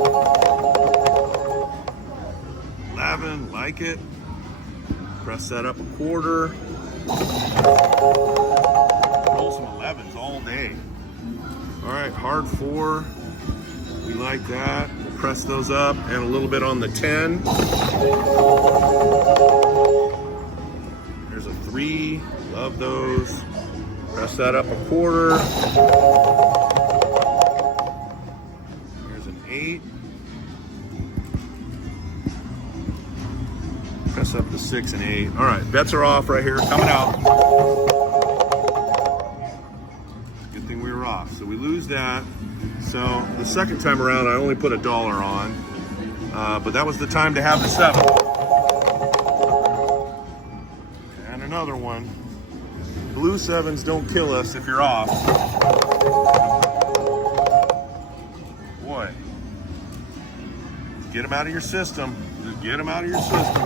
11. Like it. Press that up a quarter. Roll some 11s all day. All right, hard 4. We like that. We'll press those up and a little bit on the 10. There's a 3. Love those. Press that up a quarter. There's an 8. Press up the 6 and 8. All right, bets are off right here, coming out. Good thing we were off. So we lose that. So the second time around, I only put $1 on, but that was the time to have the 7. And another another one. Blue sevens don't kill us if you're off. Boy. Get them out of your system. Just get them out of your system.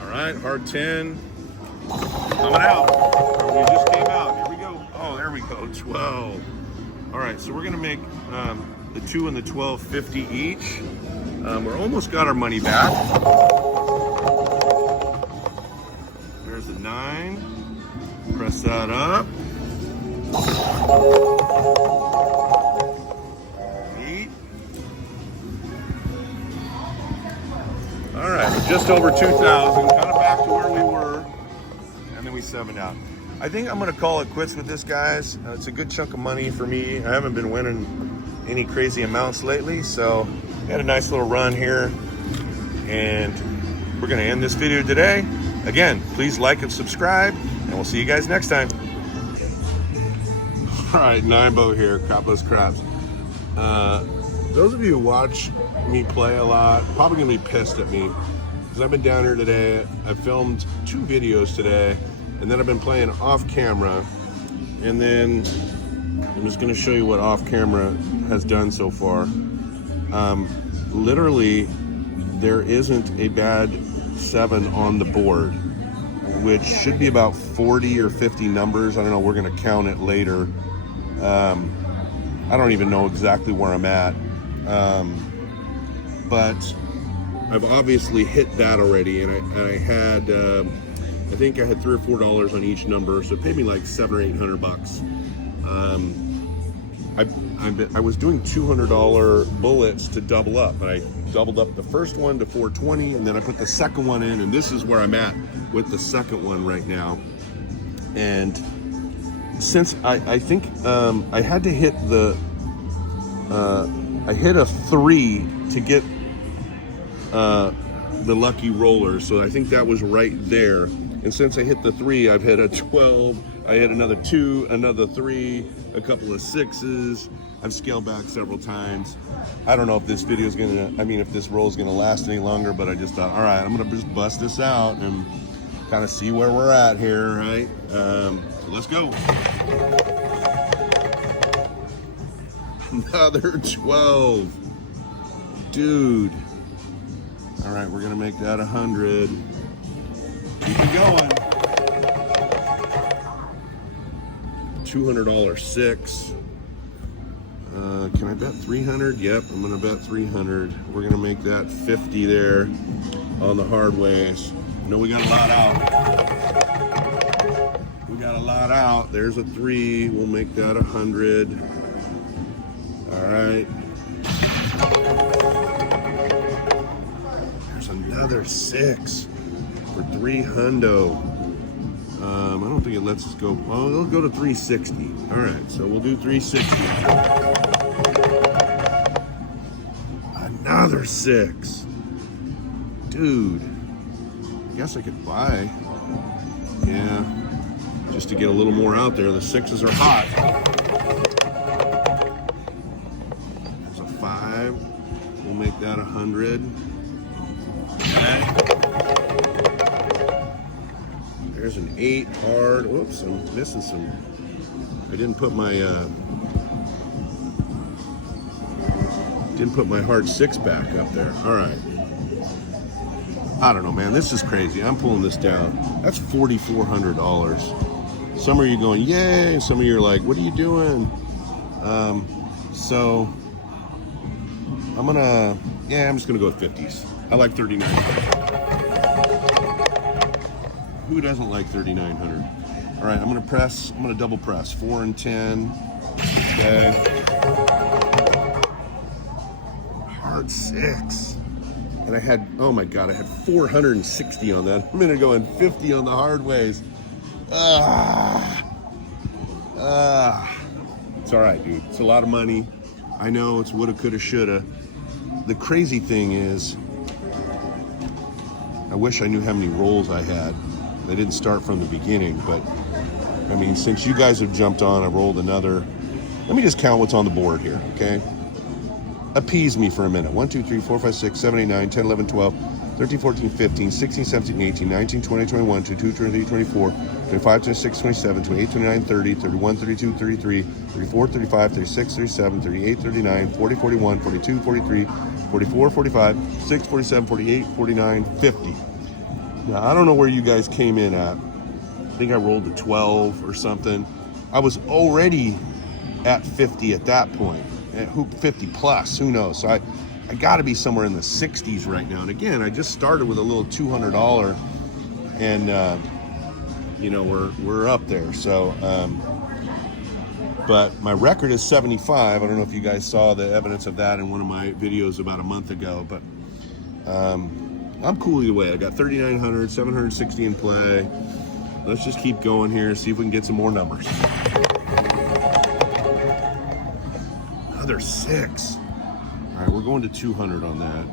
All right, hard 10. Coming out. We just came out. Here we go. Oh, there we go. 12. All right, so we're gonna make the 2 and the 12 50 each. We're almost got our money back. There's the 9. Press that up. 8. All right, we're just over 2,000, kind of back to where we were, and then we 7 out. I think I'm gonna call it quits with this, guys. It's a good chunk of money for me. I haven't been winning any crazy amounts lately, so had a nice little run here, and we're gonna end this video today. Again, please like and subscribe, and we'll see you guys next time. All right, 9-bow here, Capo's Craps. Those of you who watch me play a lot, probably gonna be pissed at me, because I've been down here today. I filmed 2 videos today, and then I've been playing off camera, and then I'm just gonna show you what off camera has done so far. Literally, there isn't a bad 7 on the board, which should be about 40 or 50 numbers. I don't know, we're gonna count it later. I don't even know exactly where I'm at. But I've obviously hit that already, and I had, I think I had $3 or $4 on each number, so it paid me like $700 or $800. I was doing $200 bullets to double up. I doubled up the first one to 420, and then I put the second one in, and this is where I'm at with the second one right now. And since I think I had to hit the, I hit a 3 to get the lucky roller, so I think that was right there. And since I hit the 3, I've hit a 12, I hit another 2, another 3, a couple of 6s. I've scaled back several times. I don't know if this video is gonna, if this roll is gonna last any longer, but I just thought, all right, I'm gonna just bust this out and kind of see where we're at here, right? So let's go. Another 12. Dude. All right, we're gonna make that 100. Keep it going. $200 6. Can I bet 300? Yep, I'm gonna bet 300. We're gonna make that 50 there on the hard ways. No, we got a lot out. We got a lot out. There's a 3. We'll make that 100. All right. There's another 6 for 300. I don't think it lets us go. Oh, it'll go to 360. All right, so we'll do 360. Another 6. Dude, I guess I could buy. Yeah, just to get a little more out there. The 6s are hot. There's a 5. We'll make that 100. Okay. There's an 8 hard. Whoops, I'm missing some. I didn't put my hard 6 back up there. All right. I don't know, man. This is crazy. I'm pulling this down. That's $4,400. Some of you going, yay. Some of you are like, what are you doing? So I'm just gonna go with 50s. I like 39. Who doesn't like 3,900? All right, I'm gonna double press. 4 and 10. Okay. Hard 6. And I had, oh my God, I had 460 on that. I'm gonna go in 50 on the hard ways. It's all right, dude. It's a lot of money. I know it's woulda, coulda, shoulda. The crazy thing is, I wish I knew how many rolls I had. I didn't start from the beginning, but I mean, since you guys have jumped on, I rolled another. Let me just count what's on the board here, okay? appease me for a minute. 1, 2, 3, 4, 5, 6, 7, 8, 9, 10, 11, 12, 13, 14, 15, 16, 17, 18, 19, 20, 21, 22, 23, 24, 25, 26, 27, 28, 29, 30, 31, 32, 33, 34, 35, 36, 37, 38, 39, 40, 41, 42, 43, 44, 45, 46, 47, 48, 49, 50. Now, I don't know where you guys came in at. I think I rolled a 12 or something. I was already at 50 at that point. At 50 plus, who knows? So I got to be somewhere in the 60s right now. And again, I just started with a little $200, and you know, we're up there. So, but my record is 75. I don't know if you guys saw the evidence of that in one of my videos about a month ago, but I'm cool either way. I got 3,900, 760 in play. Let's just keep going here, see if we can get some more numbers. Another 6. All right, we're going to 200 on that.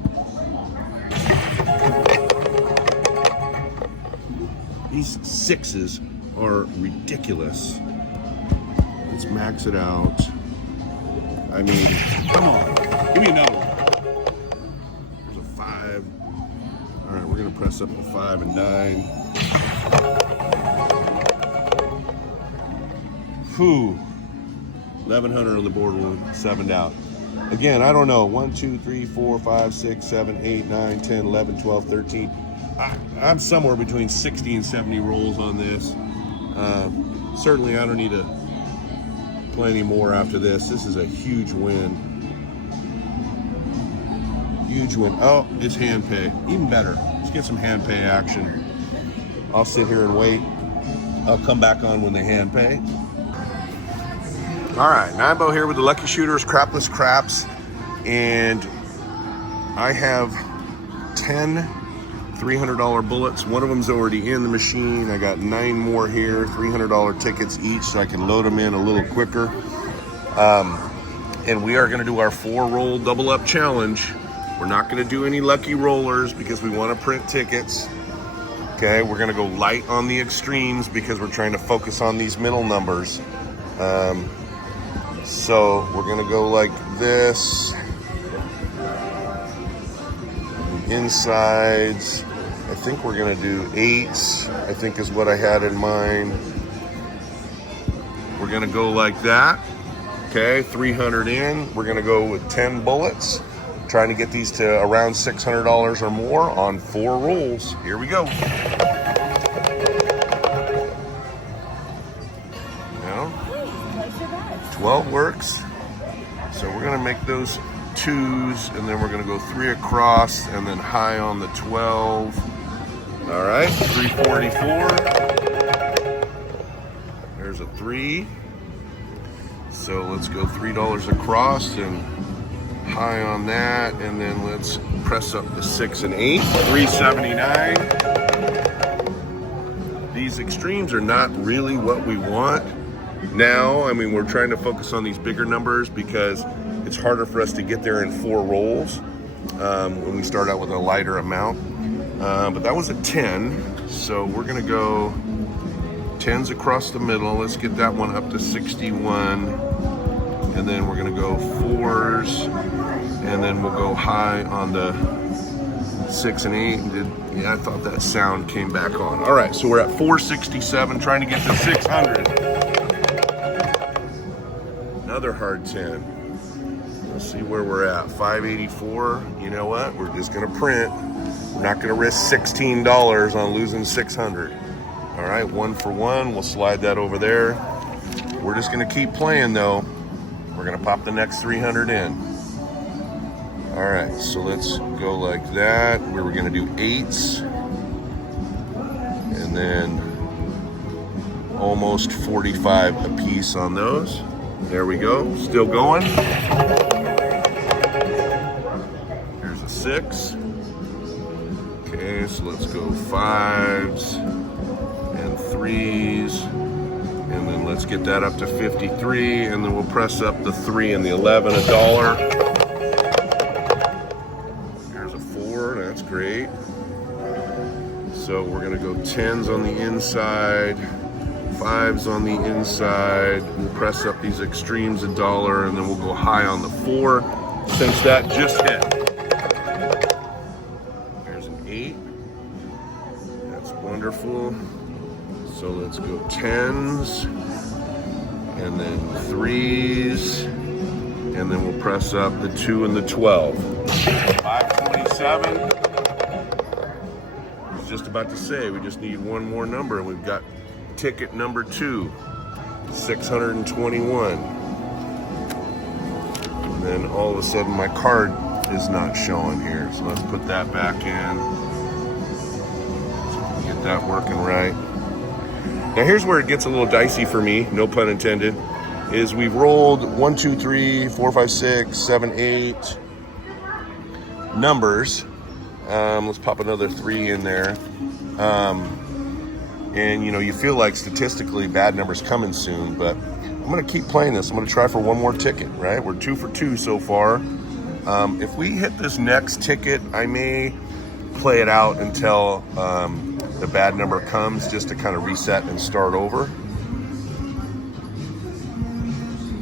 These 6s are ridiculous. Let's max it out. I mean, come on, give me another one. There's a 5. All right, we're gonna press up to 5 and 9. Whew. 1,100 on the board, we're 7'd out. Again, I don't know. 1, 2, 3, 4, 5, 6, 7, 8, 9, 10, 11, 12, 13. I'm somewhere between 60 and 70 rolls on this. Certainly, I don't need to play any more after this. This is a huge win. Huge win. Oh, it's hand pay. Even better. Let's get some hand pay action. I'll sit here and wait. I'll come back on when they hand pay. All right, Nimbo here with the Lucky Shooters Crapless Craps, and I have 10 $300 bullets. One of them's already in the machine. I got 9 more here, $300 tickets each, so I can load them in a little quicker. And we are gonna do our 4-roll double up challenge. We're not gonna do any lucky rollers because we wanna print tickets. Okay, we're gonna go light on the extremes because we're trying to focus on these middle numbers. So we're gonna go like this. Insides, I think we're gonna do 8s, I think is what I had in mind. We're gonna go like that. Okay, 300 in. We're gonna go with 10 bullets. Trying to get these to around $600 or more on 4 rolls. Here we go. 12 works. So we're gonna make those 2s, and then we're gonna go 3 across and then high on the 12. All right, 344. There's a 3. So let's go $3 across and high on that, and then let's press up to 6 and 8. 379. These extremes are not really what we want now. I mean, we're trying to focus on these bigger numbers because it's harder for us to get there in 4 rolls when we start out with a lighter amount. But that was a 10, so we're gonna go 10s across the middle. Let's get that one up to 61, and then we're gonna go 4s, and then we'll go high on the 6 and 8. Yeah, I thought that sound came back on. All right, so we're at 467, trying to get to 600. Another hard 10. Let's see where we're at. 584. You know what? We're just gonna print. We're not gonna risk $16 on losing 600. All right, 1 for 1. We'll slide that over there. We're just gonna keep playing though. We're gonna pop the next 300 in. All right, so let's go like that. We were gonna do 8s, and then almost 45 a piece on those. There we go, still going. Here's a 6. Okay, so let's go 5s and 3s, and then let's get that up to 53, and then we'll press up the 3 and the 11, $1. Here's a 4, that's great. So we're gonna go 10s on the inside, 5s on the inside. We'll press up these extremes $1, and then we'll go high on the 4. since that just hit. There's an 8. That's wonderful. So let's go 10s, and then 3s, and then we'll press up the 2 and the 12. 527. I was just about to say, we just need one more number, and we've got ticket number 2, 621. And then all of a sudden my card is not showing here. So let's put that back in. Get that working right. Now here's where it gets a little dicey for me, no pun intended, is we've rolled 1, 2, 3, 4, 5, 6, 7, 8 numbers. Let's pop another 3 in there. And you know, you feel like statistically bad numbers coming soon, but I'm gonna keep playing this. I'm gonna try for one more ticket, right? We're 2 for 2 so far. If we hit this next ticket, I may play it out until the bad number comes, just to kind of reset and start over.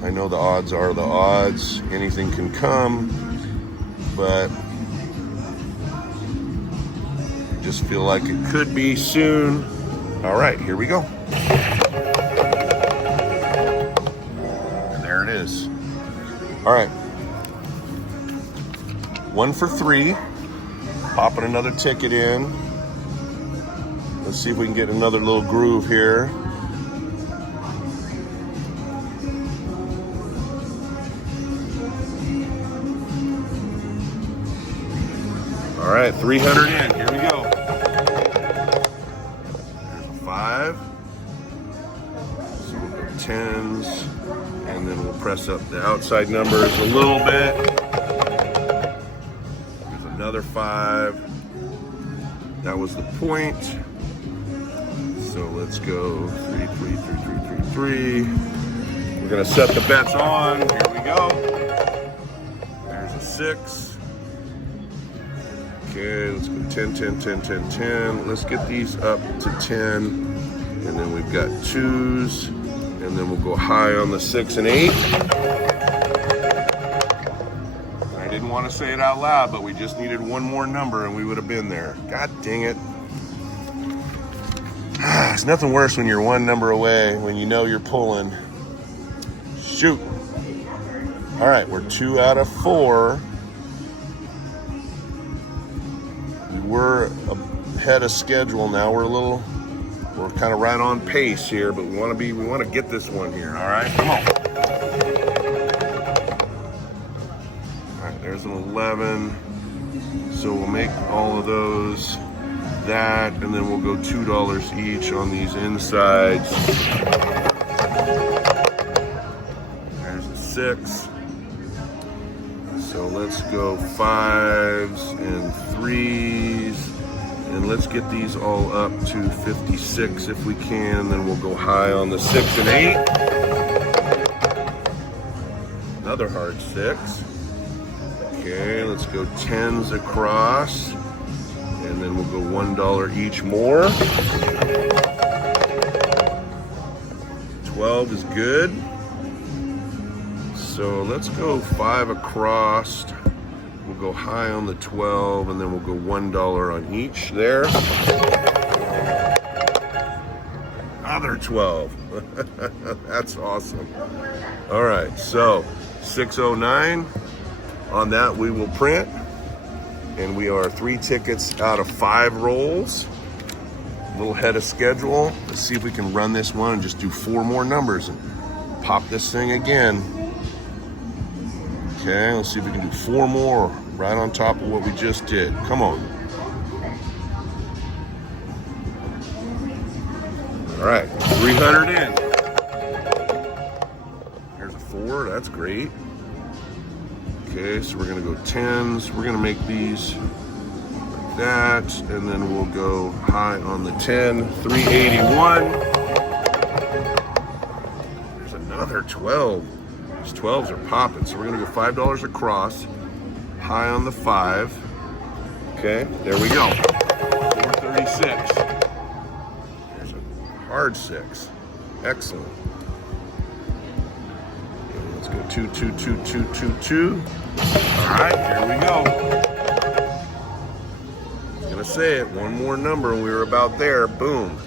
I know the odds are the odds. Anything can come, but I just feel like it could be soon. All right, here we go. And there it is. All right. 1 for 3. Popping another ticket in. Let's see if we can get another little groove here. All right, 300 in. Here we go. There's a 5. So we'll go 10s, and then we'll press up the outside numbers a little bit. There's another 5. That was the point. So let's go 3, 3, 3, 3, 3, 3. We're gonna set the bets on. Here we go. There's a 6. Okay, let's go 10, 10, 10, 10, 10. Let's get these up to 10. And then we've got 2s. And then we'll go high on the 6 and 8. I didn't want to say it out loud, but we just needed one more number and we would have been there. God dang it. It's nothing worse when you're one number away, when you know you're pulling. Shoot. All right, we're 2 out of 4. We're ahead of schedule now. We're kind of right on pace here, but we want to get this one here. All right, come on. All right, there's an 11. So we'll make all of those that, and then we'll go $2 each on these insides. There's a 6. So let's go 5s and 3s, and let's get these all up to 56 if we can. Then we'll go high on the 6 and 8. Another hard 6. Okay, let's go 10s across, and then we'll go $1 each more. 12 is good. So let's go 5 across. We'll go high on the 12, and then we'll go $1 on each there. Another 12. That's awesome. All right, so 609. On that we will print, and we are 3 tickets out of 5 rolls. A little ahead of schedule. Let's see if we can run this one and just do 4 more numbers and pop this thing again. Okay, let's see if we can do 4 more right on top of what we just did. Come on. All right, 300 in. There's a 4, that's great. Okay, so we're gonna go 10s. We're gonna make these like that, and then we'll go high on the 10, 381. There's another 12. These 12s are popping, so we're gonna go $5 across, high on the 5. Okay, there we go. 436. There's a hard 6. Excellent. Okay, let's go 2, 2, 2, 2, 2, 2. All right, here we go. I was gonna say it, one more number, we were about there. Boom,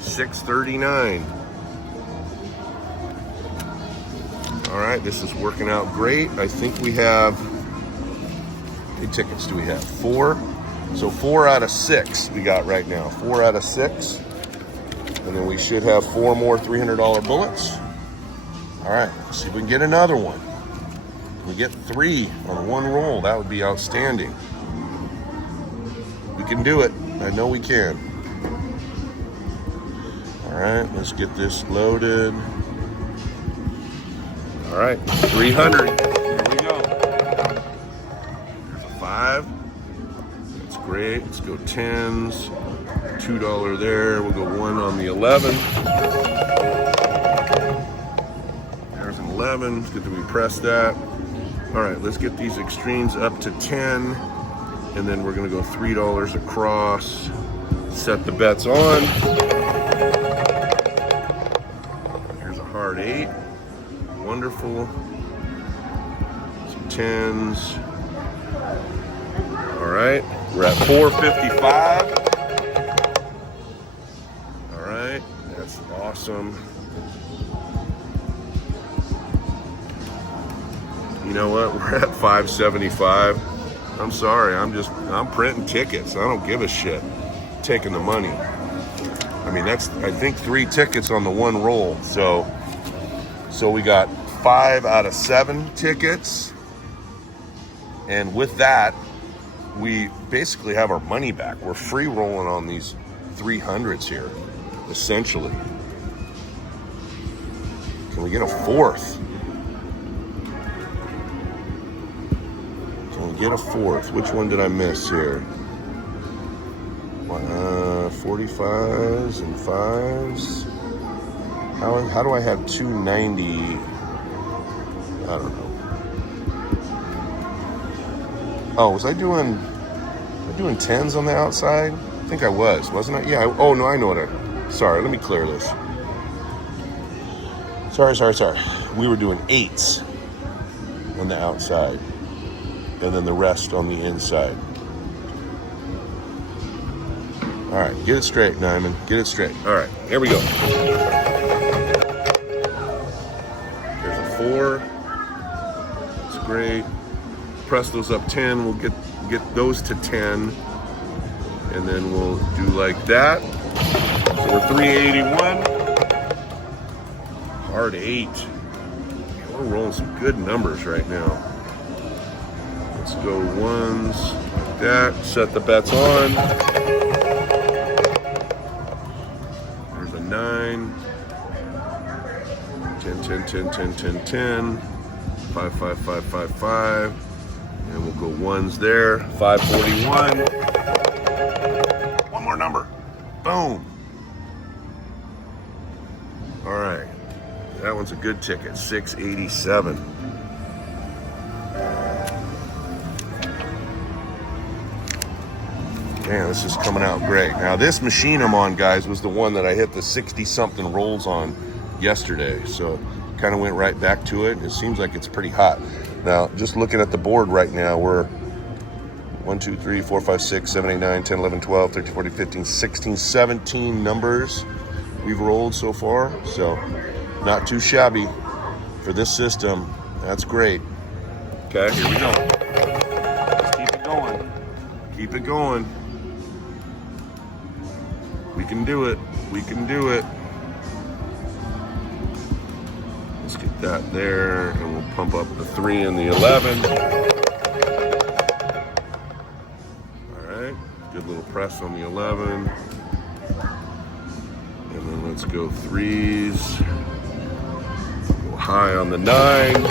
639. All right, this is working out great. I think we have, how many tickets do we have? 4. So 4 out of 6 we got right now. 4 out of 6. And then we should have 4 more $300 bullets. All right, let's see if we can get another one. We get 3 on one roll. That would be outstanding. We can do it. I know we can. All right, let's get this loaded. All right, 300. Here we go. There's a 5. That's great. Let's go 10s. $2 there. We'll go 1 on the 11. There's an 11. It's good that we pressed that. All right, let's get these extremes up to 10. And then we're going to go $3 across. Set the bets on. Here's a hard 8. Wonderful. Some 10s. All right, we're at 455. All right, that's awesome. You know what? We're at 575. I'm sorry. I'm printing tickets. I don't give a shit. Taking the money. I mean, that's, I think 3 tickets on the one roll. So we got 5 out of 7 tickets. And with that, we basically have our money back. We're free rolling on these 300s here, essentially. Can we get a 4th? Can we get a 4th? Which one did I miss here? 45s and 5s. How do I have 290? I don't know. Oh, was I doing 10s on the outside? I think I was, wasn't I? Yeah. Oh no, I know what sorry, let me clear this. Sorry. We were doing 8s on the outside, and then the rest on the inside. All right, get it straight, Nyman. Get it straight. All right, here we go. There's a 4. That's great. Press those up 10. We'll get those to 10, and then we'll do like that. So we're 381. Hard 8. We're rolling some good numbers right now. Let's go 1s like that. Set the bets on. 9, 10, 10, 10, 10, 10, 10, 5, 5, 5, 5, 5, and we'll go 1s there, 541. One more number. Boom. All right, that one's a good ticket, 687. Man, this is coming out great. Now, this machine I'm on, guys, was the one that I hit the 60-something rolls on yesterday. So, kind of went right back to it. It seems like it's pretty hot. Now, just looking at the board right now, we're 1, 2, 3, 4, 5, 6, 7, 8, 9, 10, 11, 12, 13, 14, 15, 16, 17 numbers we've rolled so far. So, not too shabby for this system. That's great. Okay, here we go. Let's keep it going. Keep it going. We can do it. We can do it. Let's get that there, and we'll pump up the 3 and the 11. All right, good little press on the 11. And then let's go 3s. Go high on the 9.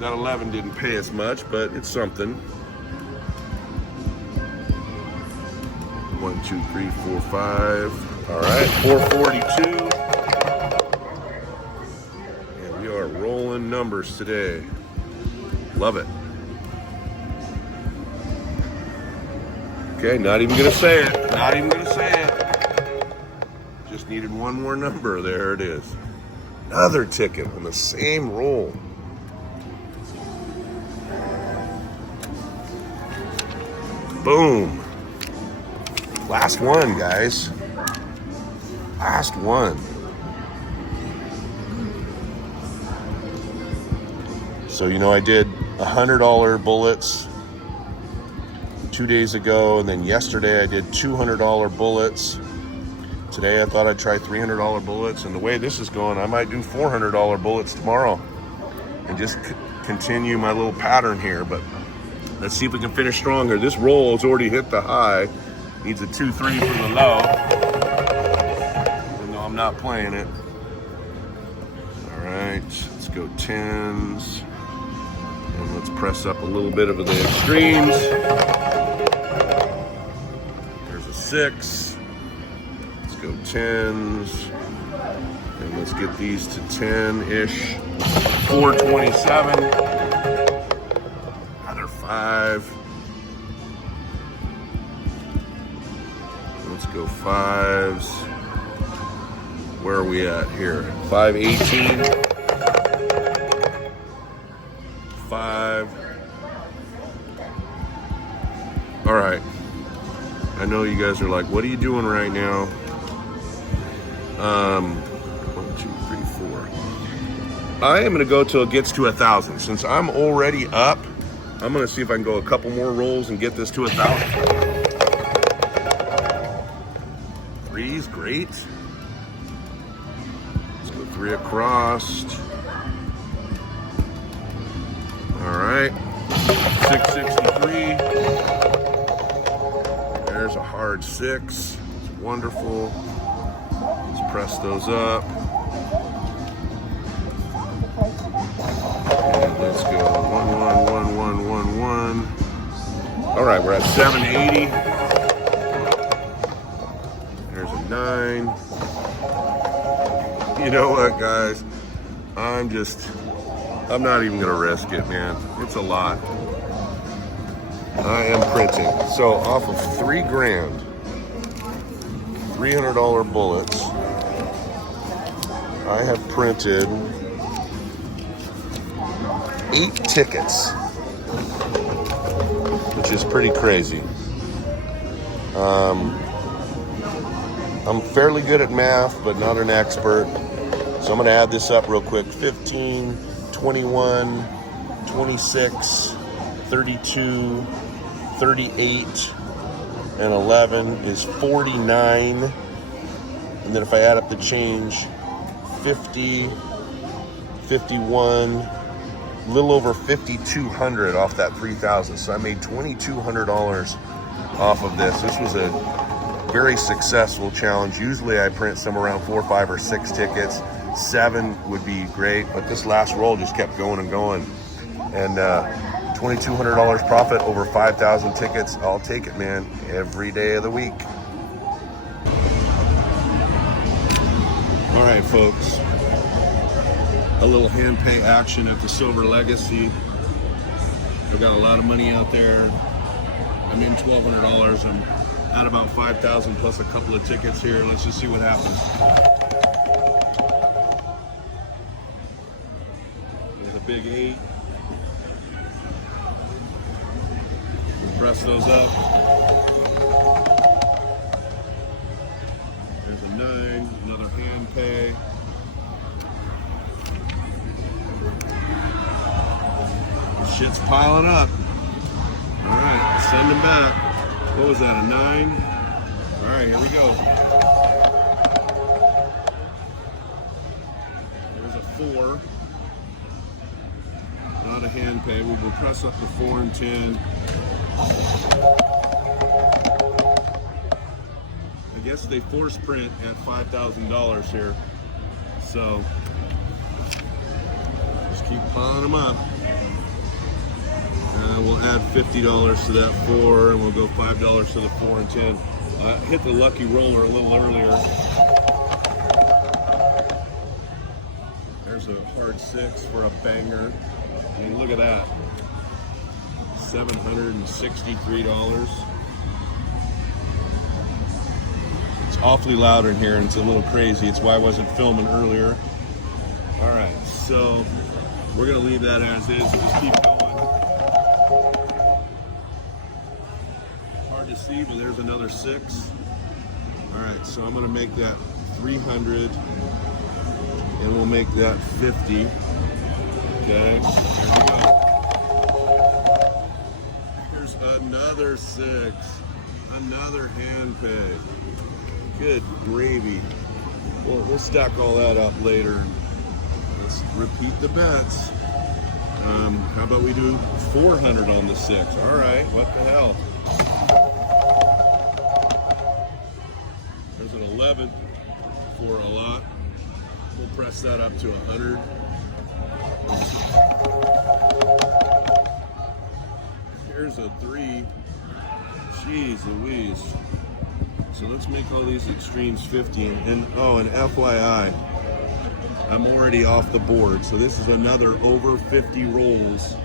That 11 didn't pay as much, but it's something. 1, 2, 3, 4, 5. All right, 442. And we are rolling numbers today. Love it. Okay, not even gonna say it. Not even gonna say it. Just needed one more number. There it is. Another ticket on the same roll. Boom. Last one, guys. Last one. So, you know, I did $100 bullets 2 days ago, and then yesterday I did $200 bullets. Today I thought I'd try $300 bullets, and the way this is going, I might do $400 bullets tomorrow and just continue my little pattern here. But let's see if we can finish stronger. This roll has already hit the high. Needs a 2-3 for the low, even though I'm not playing it. All right, let's go 10s. And let's press up a little bit of the extremes. There's a 6. Let's go 10s. And let's get these to 10-ish. 427. Another 5. Let's go 5s. Where are we at here? 518. 5. All right. I know you guys are like, what are you doing right now? 1, 2, 3, 4. I am going to go till it gets to 1,000. Since I'm already up, I'm going to see if I can go a couple more rolls and get this to 1,000. 3's great. Let's go 3 across. All right, 663. There's a hard 6. It's wonderful. Let's press those up. And let's go 1, 1, 1, 1, 1, 1. All right, we're at 780. There's a 9. You know what, guys? I'm not even gonna risk it, man. It's a lot. I am printing. So off of $3,000, $300 bullets, I have printed 8 tickets, which is pretty crazy. I'm fairly good at math, but not an expert. So I'm gonna add this up real quick. 15, 21, 26, 32, 38, and 11 is 49. And then if I add up the change, 50, 51, a little over 5,200 off that 3,000. So I made $2,200 off of this. This was a very successful challenge. Usually I print somewhere around 4, 5, or 6 tickets. 7 would be great, but this last roll just kept going and going. And $2,200 profit over 5,000 tickets. I'll take it, man, every day of the week. All right, folks. A little hand pay action at the Silver Legacy. I've got a lot of money out there. I'm in $1,200. I'm at about 5,000 plus a couple of tickets here. Let's just see what happens. Big 8. Press those up. There's a 9, another hand pay. Shit's piling up. All right, send them back. What was that, a 9? All right, here we go. There's a 4. Not a hand pay. We will press up to 4 and 10. I guess they force print at $5,000 here. So just keep piling them up. We'll add $50 to that 4, and we'll go $5 to the 4 and 10. Hit the lucky roller a little earlier. There's a hard 6 for a banger. I mean, look at that. $763. It's awfully loud in here and it's a little crazy. It's why I wasn't filming earlier. All right, so we're gonna leave that as is and just keep going. hard to see, but there's another 6. All right, so I'm gonna make that 300, and we'll make that 50. Okay, here we go. Here's another 6, another hand pay. Good gravy. Well, we'll stack all that up later. Let's repeat the bets. How about we do 400 on the 6? All right, what the hell? There's an 11 for a lot. We'll press that up to 100. Here's a 3. Jeez Louise. So let's make all these extremes 50. And oh, and FYI, I'm already off the board. So this is another over 50 rolls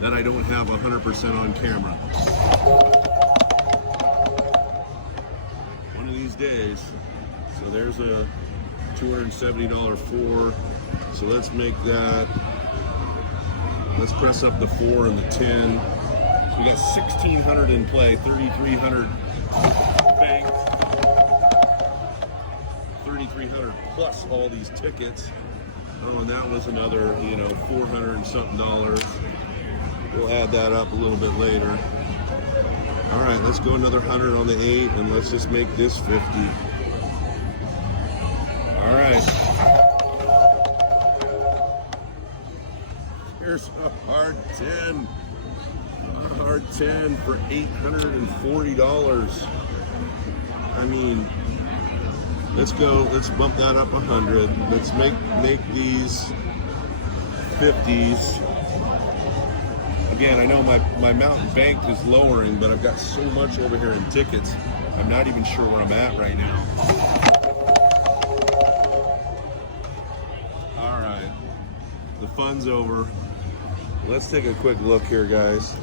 that I don't have 100% on camera. One of these days. So there's a $270 4. So let's make that. Let's press up the 4 and the 10. So we got 1,600 in play, 3,300 banked, 3,300 plus all these tickets. Oh, and that was another, 400 and something dollars. We'll add that up a little bit later. All right, let's go another 100 on the 8, and let's just make this 50. All right. Here's a hard 10. A hard 10 for $840. I mean, let's bump that up 100. Let's make these 50s. Again, I know my mountain banked is lowering, but I've got so much over here in tickets, I'm not even sure where I'm at right now. All right, the fun's over. Let's take a quick look here, guys.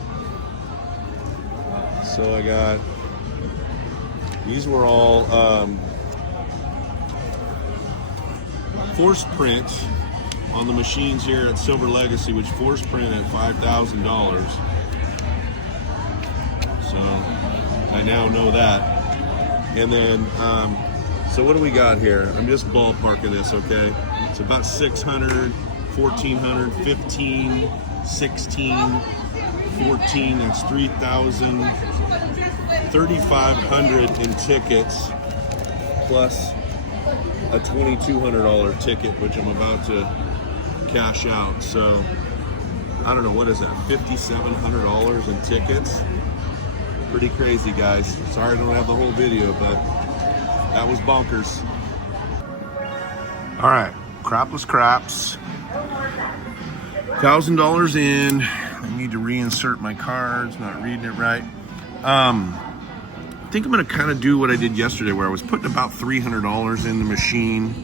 So I got, these were all force print on the machines here at Silver Legacy, which force print at $5,000. So I now know that. And then, so what do we got here? I'm just ballparking this, okay? It's about 600, 1,400, 15, 16, 14, that's 3,000, 3,500 in tickets, plus a $2,200 ticket, which I'm about to cash out. So I don't know, what is that, $5,700 in tickets? Pretty crazy, guys. Sorry I don't have the whole video, but that was bonkers. All right, crapless craps. $1,000 in. I need to reinsert my cards, not reading it right. I think I'm gonna kind of do what I did yesterday, where I was putting about $300 in the machine.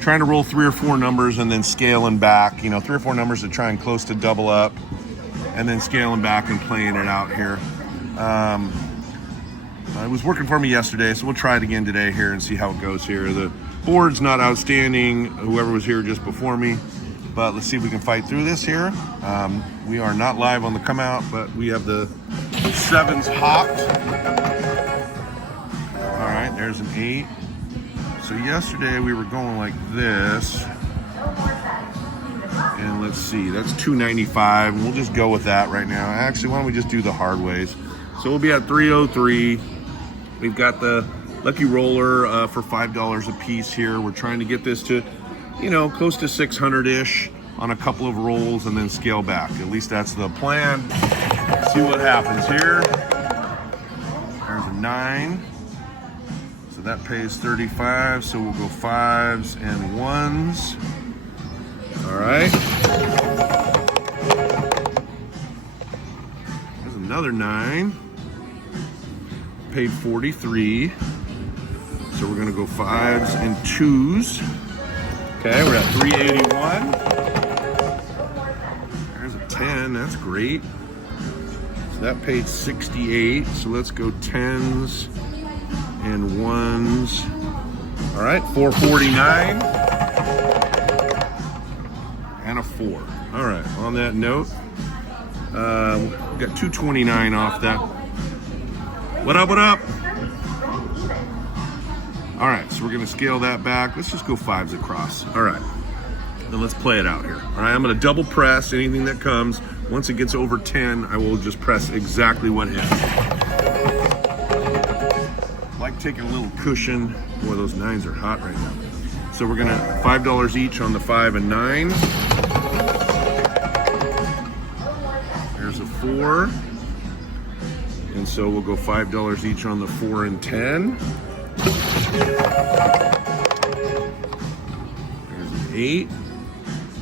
Trying to roll 3 or 4 numbers and then scaling back, 3 or 4 numbers to try and close to double up, and then scaling back and playing it out here. It was working for me yesterday, so we'll try it again today here and see how it goes here. The board's not outstanding, whoever was here just before me, but let's see if we can fight through this here. We are not live on the come out, but we have the 7s hopped. All right, there's an 8. So yesterday we were going like this. And let's see, that's $295. And we'll just go with that right now. Actually, why don't we just do the hard ways? So we'll be at 303. We've got the Lucky Roller for $5 a piece here. We're trying to get this to, close to 600-ish on a couple of rolls and then scale back. At least that's the plan. See what happens here. There's a 9. So that pays 35. So we'll go 5s and 1s. All right. There's another 9. Paid 43. So we're gonna go 5s and 2s. Okay, we're at 381. There's a 10, that's great. So that paid 68. So let's go 10s and 1s. All right, 449. And a 4. All right, on that note, Got 229 off that. What up, what up? All right, so we're gonna scale that back. Let's just go 5s across. All right, then let's play it out here. All right, I'm gonna double press anything that comes. Once it gets over 10, I will just press exactly what hits. Like taking a little cushion. Boy, those 9s are hot right now. So we're gonna $5 each on the 5 and 9. There's a 4. And so we'll go $5 each on the 4 and 10. There's an 8.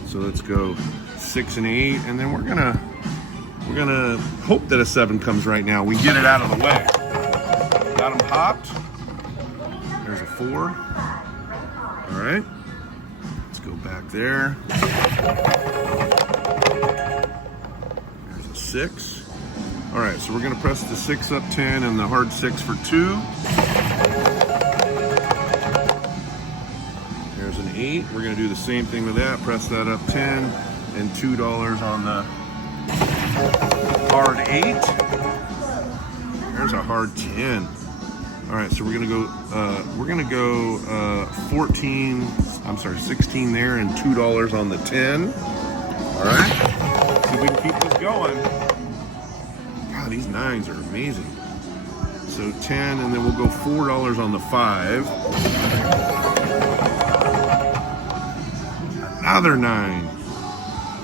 So let's go 6 and 8, and then we're gonna hope that a 7 comes right now. We get it out of the way. Got them popped. There's a 4. All right. Let's go back there. There's a 6. All right, so we're gonna press the 6 up 10 and the hard 6 for 2. There's an 8. We're gonna do the same thing with that. Press that up 10 and $2 on the hard 8. There's a hard 10. All right, so we're gonna go 16 there and $2 on the 10. All right, see if we can keep this going. God, these 9s are amazing. So 10, and then we'll go $4 on the 5. Another 9.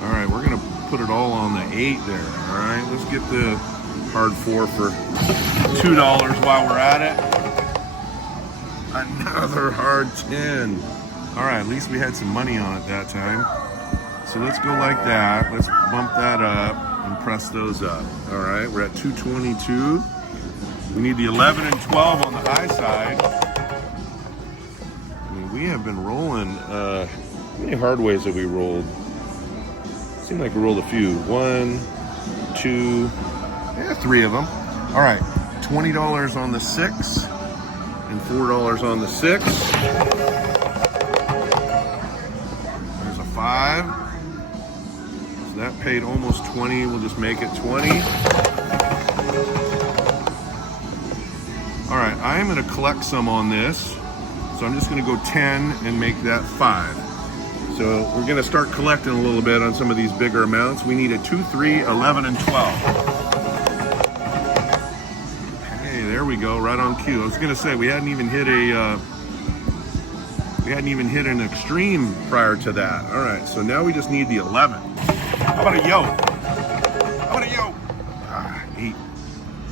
All right, we're gonna put it all on the 8 there. All right, let's get the hard 4 for $2 while we're at it. Another hard 10. All right, at least we had some money on it that time. So let's go like that. Let's bump that up and press those up. All right, we're at 222. We need the 11 and 12 on the high side. I mean, we have been rolling. How many hard ways have we rolled? Seemed like we rolled a few. 1, 2, 3 of them. All right, $20 on the 6 and $4 on the 6. There's a 5. So that paid almost 20. We'll just make it 20. All right, I am going to collect some on this. So I'm just going to go 10 and make that 5. So we're going to start collecting a little bit on some of these bigger amounts. We need a 2, 3, 11, and 12. Hey, there we go, right on cue. I was going to say we hadn't even hit an extreme prior to that. All right, so now we just need the 11. How about a yo? How about a yo? 8.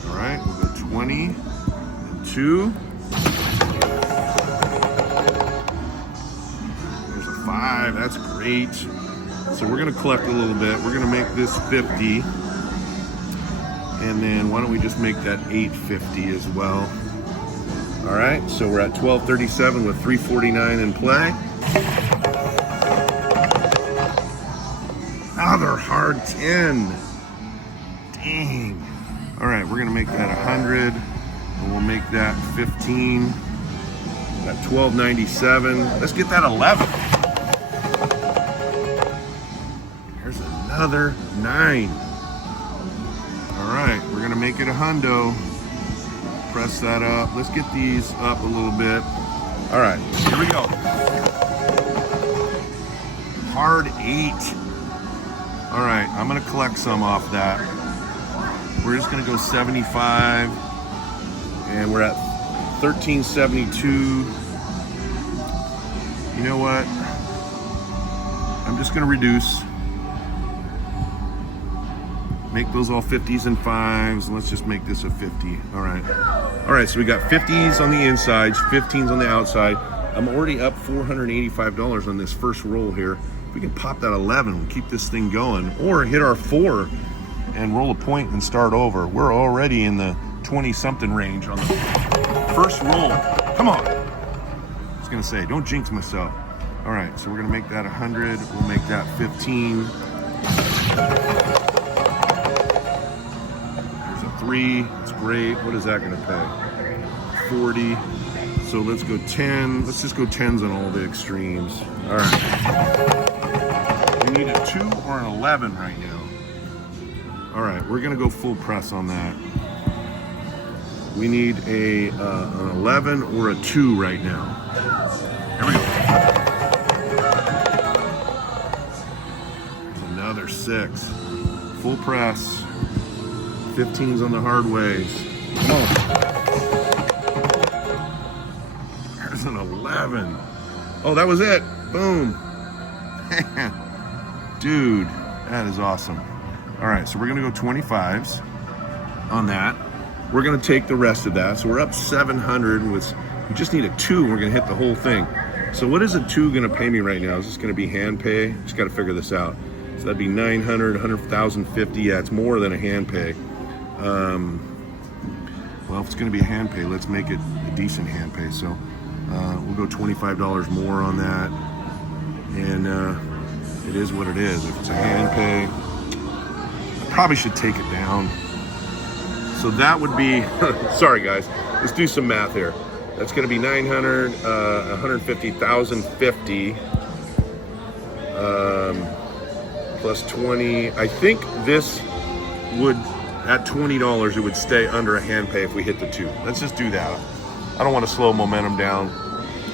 All right, we'll go 20 and 2. 5, that's great. So we're gonna collect a little bit. We're gonna make this 50. And then why don't we just make that 850 as well. All right, so we're at 1237 with 349 in play. Another hard 10. Dang. All right, we're gonna make that 100. And we'll make that 15. At 1297. Let's get that 11. Another 9. All right, we're gonna make it a hundo. Press that up. Let's get these up a little bit. All right, here we go. Hard 8. All right, I'm gonna collect some off that. We're just gonna go 75, and we're at 1372. You know what? I'm just gonna reduce. Make those all 50s and 5s, and let's just make this a 50. All right. All right, so we got 50s on the insides, 15s on the outside. I'm already up $485 on this first roll here. If we can pop that 11, we'll keep this thing going, or hit our 4 and roll a point and start over. We're already in the 20-something range on the first roll. Come on. I was gonna say, don't jinx myself. All right, so we're gonna make that 100. We'll make that 15. 3, it's great. What is that gonna pay? 40. So let's go 10. Let's just go 10s on all the extremes. All right. We need a 2 or an 11 right now. All right, we're gonna go full press on that. We need an 11 or a 2 right now. Here we go. There's another 6. Full press. 15s on the hard ways. Come on. There's an 11. Oh, that was it. Boom. Dude, that is awesome. All right, so we're gonna go 25s on that. We're gonna take the rest of that. So we're up 700 with, we just need a 2. We're gonna hit the whole thing. So what is a 2 gonna pay me right now? Is this gonna be hand pay? Just gotta figure this out. So that'd be 900, 100,050. Yeah, it's more than a hand pay. Well, if it's gonna be a hand pay, let's make it a decent hand pay. So we'll go $25 more on that. And it is what it is. If it's a hand pay, I probably should take it down. So that would be, sorry guys, let's do some math here. That's gonna be 900, 150,050, plus 20. I think this would, at $20, it would stay under a hand pay if we hit the 2. Let's just do that. I don't want to slow momentum down.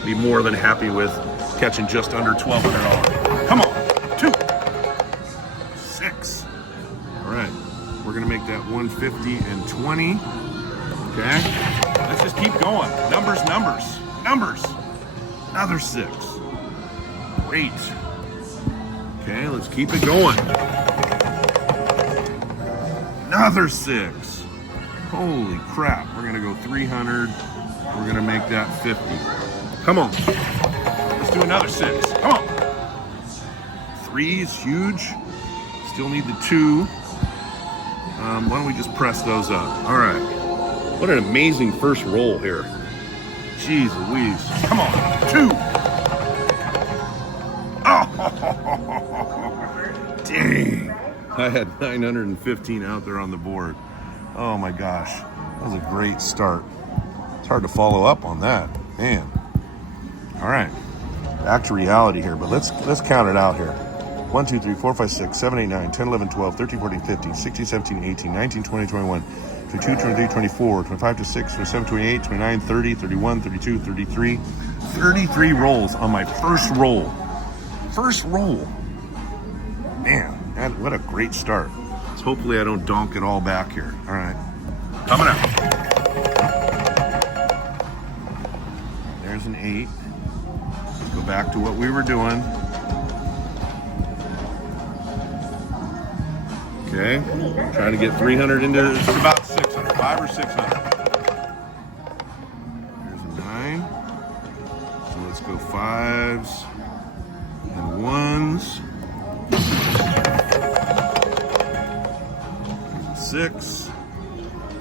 Be more than happy with catching just under $1,200. Come on, 2, 6. All right, we're gonna make that 150 and 20. Okay, let's just keep going. Numbers, numbers, numbers. Another 6. Great. Okay, let's keep it going. Another 6. Holy crap, we're gonna go 300. We're gonna make that 50. Come on. Let's do another 6. Come on. 3 is huge. Still need the 2. Why don't we just press those up? All right. What an amazing first roll here. Jeez Louise. Come on. 2. Oh, dang. I had 915 out there on the board. Oh my gosh. That was a great start. It's hard to follow up on that. Man. All right. Back to reality here, but let's count it out here. 1, 2, 3, 4, 5, 6, 7, 8, 9, 10, 11, 12, 13, 14, 15, 16, 17, 18, 19, 20, 21, 22, 23, 24, 25, 26, 27, 28, 29, 30, 31, 32, 33. 33 rolls on my first roll. First roll. Man, what a great start. So hopefully I don't donk it all back here. All right. Coming up. There's an 8. Let's go back to what we were doing. Okay, trying to get 300 into, it's about 600, 5 or 600. There's a 9. So let's go 5s and 1s. There's a 6.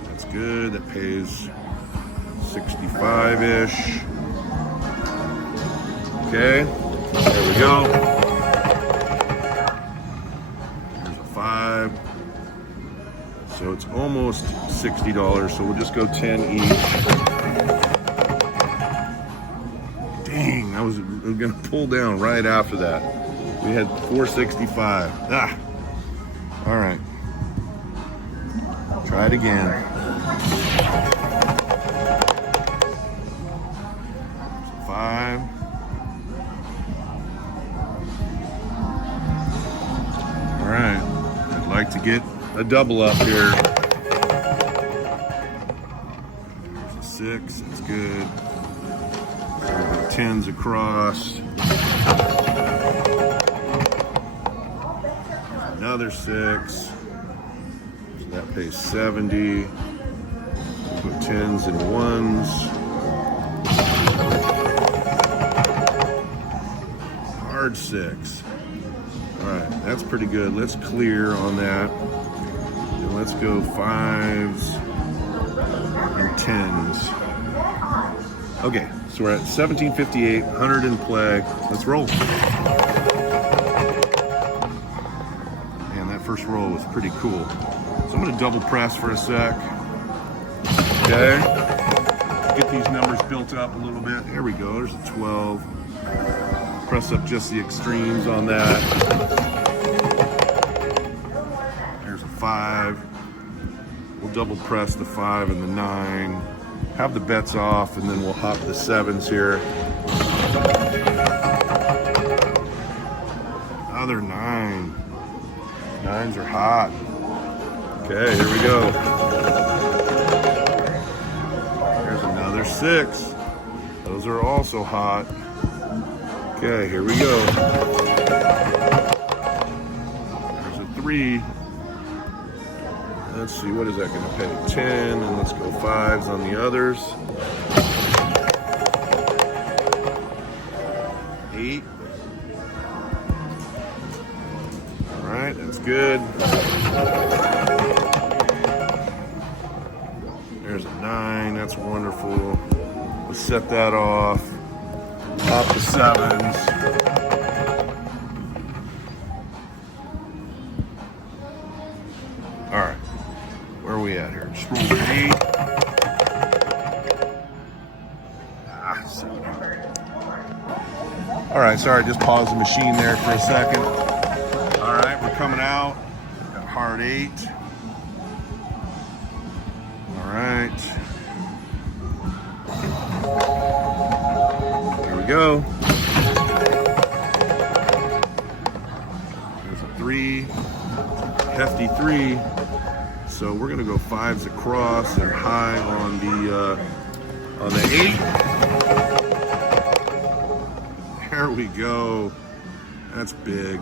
That's good, that pays 65-ish. Okay, there we go. So it's almost $60, so we'll just go 10 each. Dang, I was gonna pull down right after that. We had 465. Ah. All right. Try it again. 5. All right. I'd like to get a double up here. There's a 6, that's good. 10s across. Another 6. So that pays 70. We'll put 10s and 1s. Hard 6. All right, that's pretty good. Let's clear on that. And let's go 5s and 10s. Okay, so we're at 1758, 100 in play. Let's roll. Man, that first roll was pretty cool. So I'm gonna double press for a sec. Okay. Get these numbers built up a little bit. There we go, there's a 12. Press up just the extremes on that. There's a 5. We'll double press the 5 and the 9. Have the bets off, and then we'll hop the 7s here. Another 9. 9s are hot. Okay, here we go. There's another 6. Those are also hot. Okay, here we go. There's a 3. Let's see, what is that going to pay? 10, and let's go 5s on the others. 8. All right, that's good. There's a 9, that's wonderful. Let's set that off. Pop the 7s. All right, where are we at here? Just roll an 8. 7. All right, sorry, just pause the machine there for a second. All right, we're coming out. Got hard 8. All right. Here we go. There's a 3. Hefty 3. So we're gonna go 5s across and high on the 8. There we go. That's big.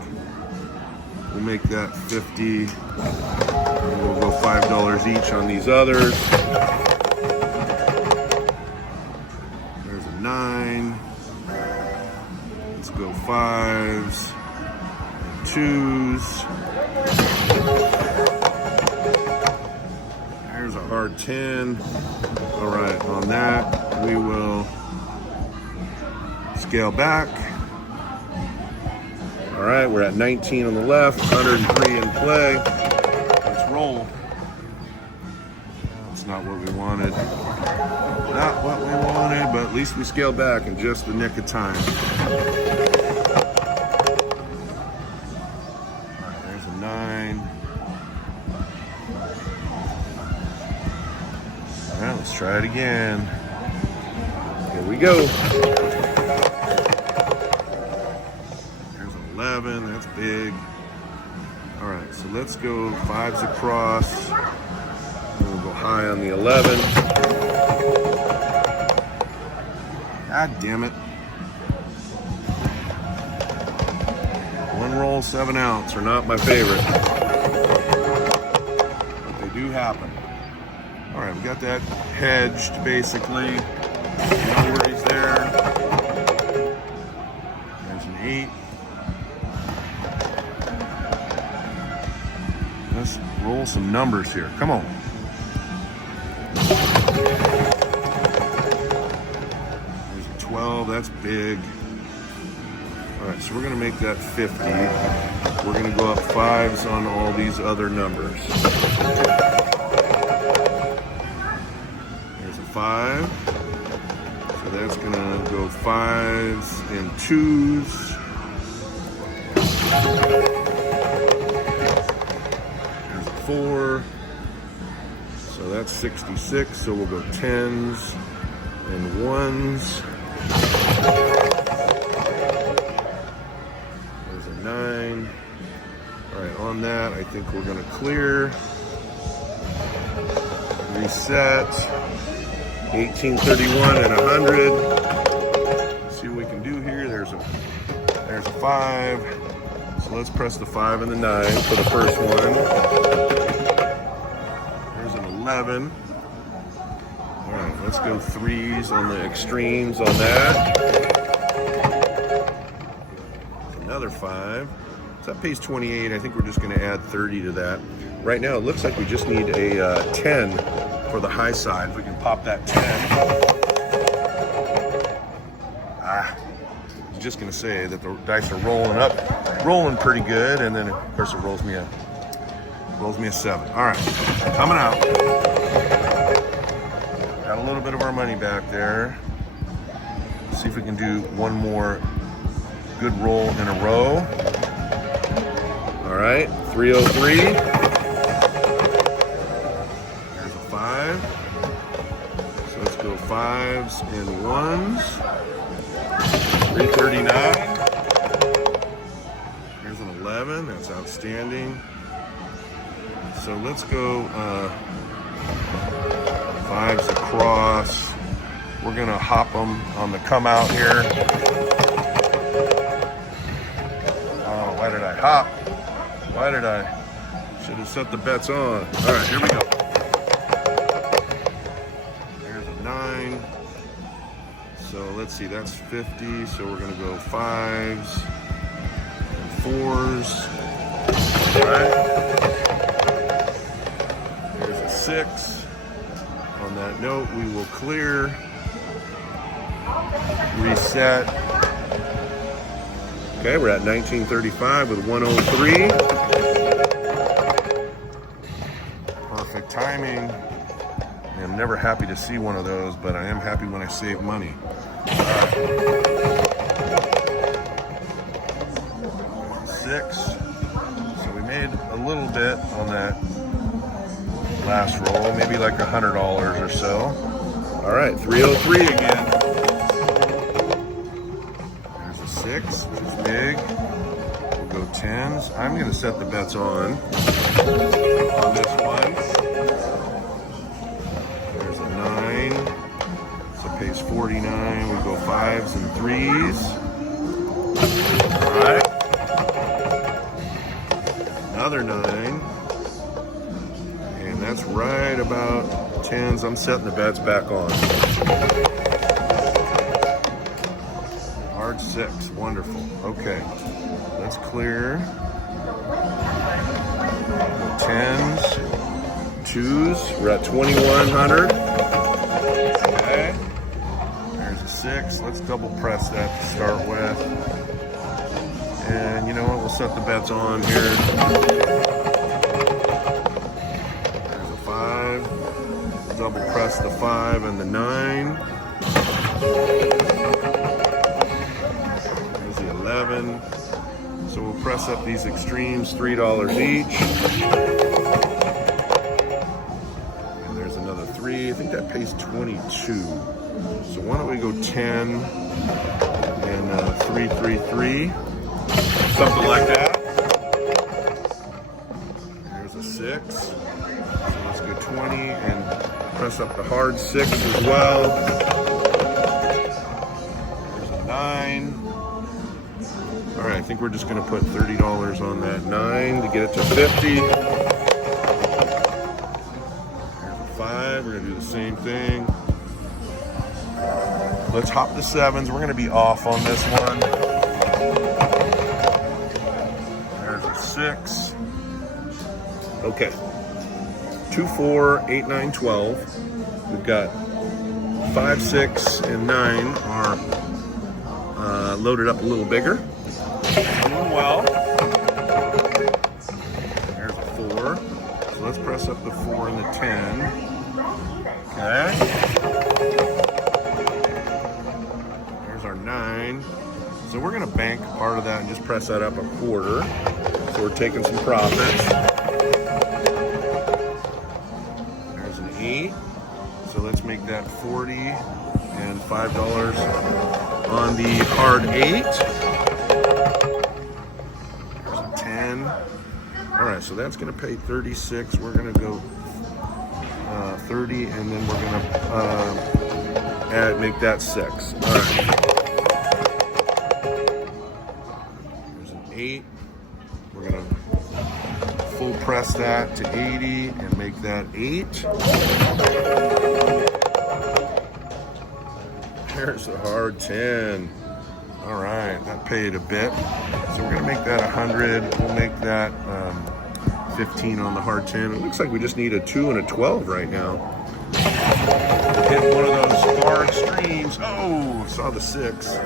We'll make that 50. And we'll go $5 each on these others. There's a 9. Let's go 5s and 2s. There's a hard 10. All right, on that, we will scale back. All right, we're at 19 on the left, 103 in play. Let's roll. That's not what we wanted. Not what we wanted, but at least we scaled back in just the nick of time. All right, there's a 9. All right, let's try it again. Here we go. 11, that's big. All right, so let's go 5s across. And we'll go high on the 11. God damn it. 1 roll, 7 ounce are not my favorite. But they do happen. All right, we got that hedged basically. No worries there. There's an 8. Let's roll some numbers here. Come on. There's a 12. That's big. All right, so we're going to make that 50. We're going to go up 5s on all these other numbers. There's a 5. So that's going to go 5s and 2s. 4, so that's 66, so we'll go 10s and 1s. There's a 9. All right, on that, I think we're gonna clear, reset, 1831 and 100. Let's see what we can do here. There's a 5. So let's press the 5 and the 9 for the first one. 11. All right, let's go 3s on the extremes on that. Another 5. So that pays 28. I think we're just going to add 30 to that. Right now, it looks like we just need a 10 for the high side. If we can pop that 10. I was just going to say that the dice are rolling pretty good, and then of course it rolls me a 7. All right, coming out. Got a little bit of our money back there. Let's see if we can do one more good roll in a row. All right, 303. 5. So let's go 5s and 1s. 339. Here's an 11. That's outstanding. So let's go 5s across. We're gonna hop them on the come out here. Oh, why did I hop? Why did I? Should have set the bets on. All right, here we go. Here's a 9. So let's see, that's 50. So we're gonna go 5s and 4s. All right. Here's a 6. On that note, we will clear, reset. Okay, we're at 1935 with 103. Perfect timing. I'm never happy to see one of those, but I am happy when I save money. All right. 6. So we made a little bit on that last roll, maybe like $100 or so. All right, 303 again. There's a 6, which is big. We'll go 10s. I'm going to set the bets on this one. There's a 9. So pays 49. We go 5s and 3s. All right. Another 9. That's right about 10s. I'm setting the bets back on. Hard 6. Wonderful. Okay. Let's clear. 10s. 2s. We're at 2100. Okay. There's a 6. Let's double press that to start with. And you know what? We'll set the bets on here. 5, double press the 5 and the 9. There's the 11. So we'll press up these extremes, $3 each. And there's another 3. I think that pays 22. So why don't we go 10 and 333, something like that. There's a 6. 20 and press up the hard 6 as well. There's a 9. All right, I think we're just going to put $30 on that 9 to get it to 50. There's a 5. We're going to do the same thing. Let's hop the 7s. We're going to be off on this one. There's a 6. Okay. 2, 4, 8, 9, 12. We've got 5, 6, and 9 are loaded up a little bigger. Doing well. There's a 4. So let's press up the 4 and the 10. Okay. There's our 9. So we're going to bank part of that and just press that up a quarter. So we're taking some profits. 8. So let's make that 40 and $5 on the hard 8. There's a 10. All right, so that's going to pay 36. We're going to go 30, and then we're going to make that 6. All right. There's an 8. We're going to full press that to 80 and make that 8. There's the hard 10. All right, that paid a bit. So we're gonna make that 100. We'll make that 15 on the hard 10. It looks like we just need a 2 and a 12 right now. Hit one of those far extremes. Oh, saw the 6.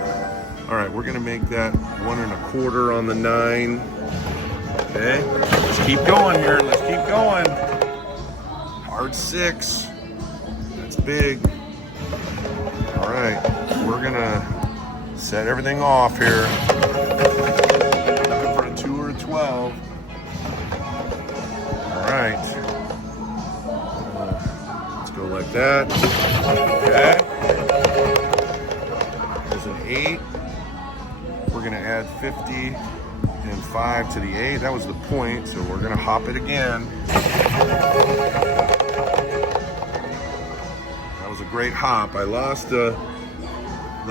All right, we're gonna make that 1 1/4 on the 9. Okay, let's keep going here. Let's keep going. Hard 6. That's big. All right, we're gonna set everything off here. Looking for a 2 or a 12. All right. Let's go like that. Okay. There's an 8. We're gonna add 50 and 5 to the 8. That was the point, so we're gonna hop it again. That was a great hop. I lost the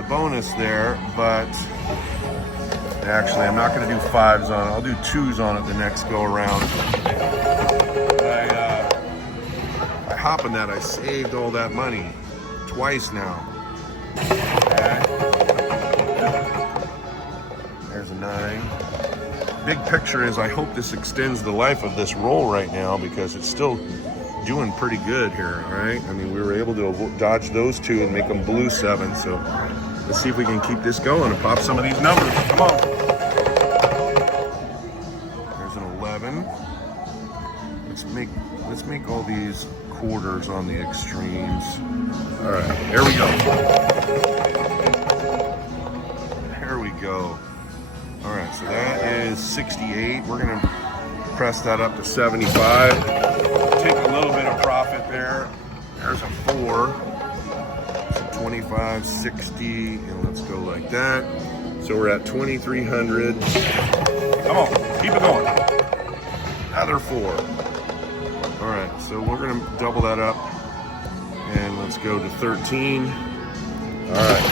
bonus there, but actually I'm not gonna do 5s on it. I'll do 2s on it the next go around. By hopping that, I saved all that money twice now. Okay. There's a 9. Big picture is I hope this extends the life of this roll right now because it's still doing pretty good here, all right? I mean, we were able to dodge those 2 and make them blue 7, so let's see if we can keep this going and pop some of these numbers. Come on. There's an 11. Let's make all these quarters on the extremes. All right, here we go. Here we go. All right, so that is 68. We're gonna press that up to 75. Take a little bit of profit there. There's a 4. So 25, 60, and let's go like that. So we're at 2,300. Come on, keep it going. Another 4. All right, so we're gonna double that up, and let's go to 13. All right,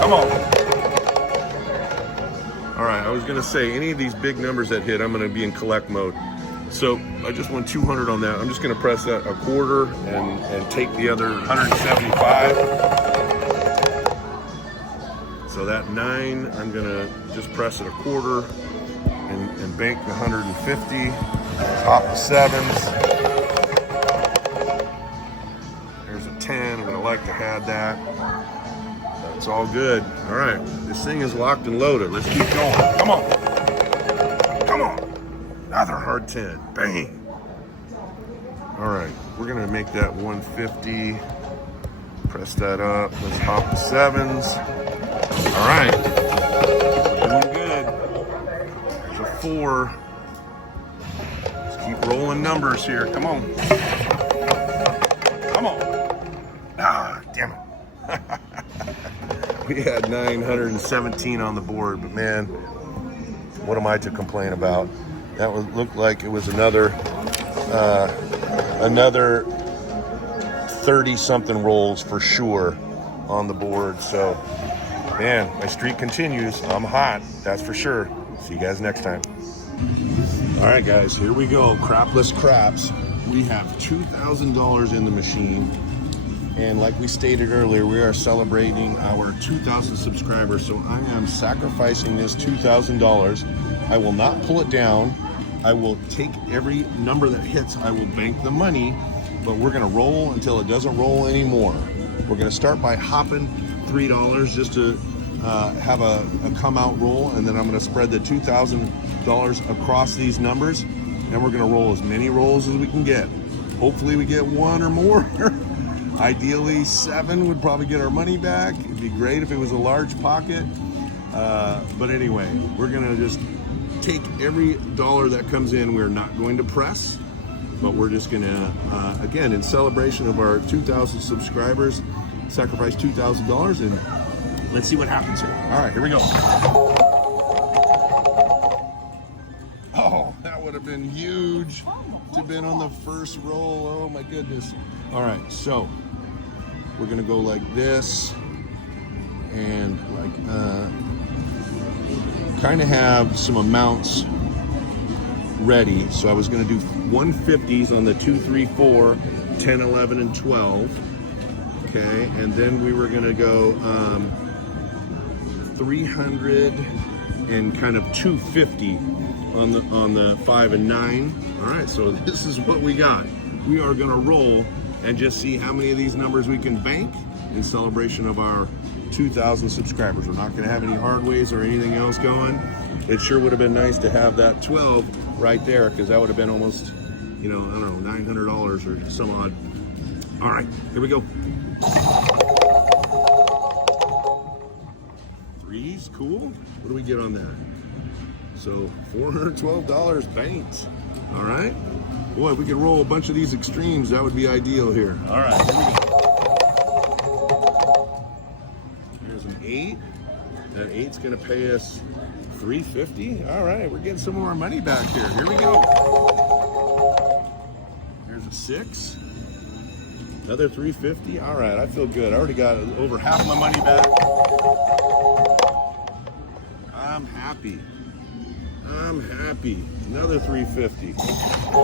come on. All right, I was gonna say, any of these big numbers that hit, I'm gonna be in collect mode. So I just won 200 on that. I'm just gonna press that a quarter and take the other 175. So that 9, I'm gonna just press it a quarter and bank the 150. Top the 7s. There's a 10, I'm gonna like to have that. It's all good. All right, this thing is locked and loaded. Let's keep going. Come on. Come on. Another hard 10. Bang. All right, we're gonna make that 150. Press that up. Let's hop the 7s. All right. Doing good. There's a 4. Let's keep rolling numbers here. Come on. Come on. Ah, damn it. We had 917 on the board, but man, what am I to complain about? That looked like it was another 30-something rolls for sure on the board. So, man, my streak continues. I'm hot, that's for sure. See you guys next time. All right, guys, here we go. Crapless craps. We have $2,000 in the machine. And like we stated earlier, we are celebrating our 2,000 subscribers. So I am sacrificing this $2,000. I will not pull it down. I will take every number that hits. I will bank the money, but we're gonna roll until it doesn't roll anymore. We're gonna start by hopping $3 just to have a come out roll. And then I'm gonna spread the $2,000 across these numbers. And we're gonna roll as many rolls as we can get. Hopefully we get 1 or more. Ideally 7 would probably get our money back. It'd be great if it was a large pocket. But anyway, we're gonna just take every dollar that comes in. We're not going to press, but we're just gonna, again, in celebration of our 2,000 subscribers, sacrifice $2,000 and let's see what happens here. All right, here we go. Oh, that would have been huge to have been on the first roll. Oh my goodness. All right, so we're gonna go like this and like kind of have some amounts ready. So I was gonna do 150s on the 2, 3, 4, 10, 11, and 12. Okay, and then we were gonna go 300 and kind of 250 on the 5 and 9. All right, so this is what we got. We are gonna roll and just see how many of these numbers we can bank in celebration of our 2,000 subscribers. We're not gonna have any hard ways or anything else going. It sure would have been nice to have that 12 right there, because that would have been almost, you know, I don't know, $900 or some odd. All right, here we go. 3s, cool. What do we get on that? So $412 banked. All right, Boy, if we could roll a bunch of these extremes, that would be ideal here. All right, here we go. There's an 8. That 8's gonna pay us $350. All right, we're getting some of our money back here. Here we go. There's a 6. Another $350. All right, I feel good. I already got over half my money back. I'm happy. I'm happy. Another $350. Here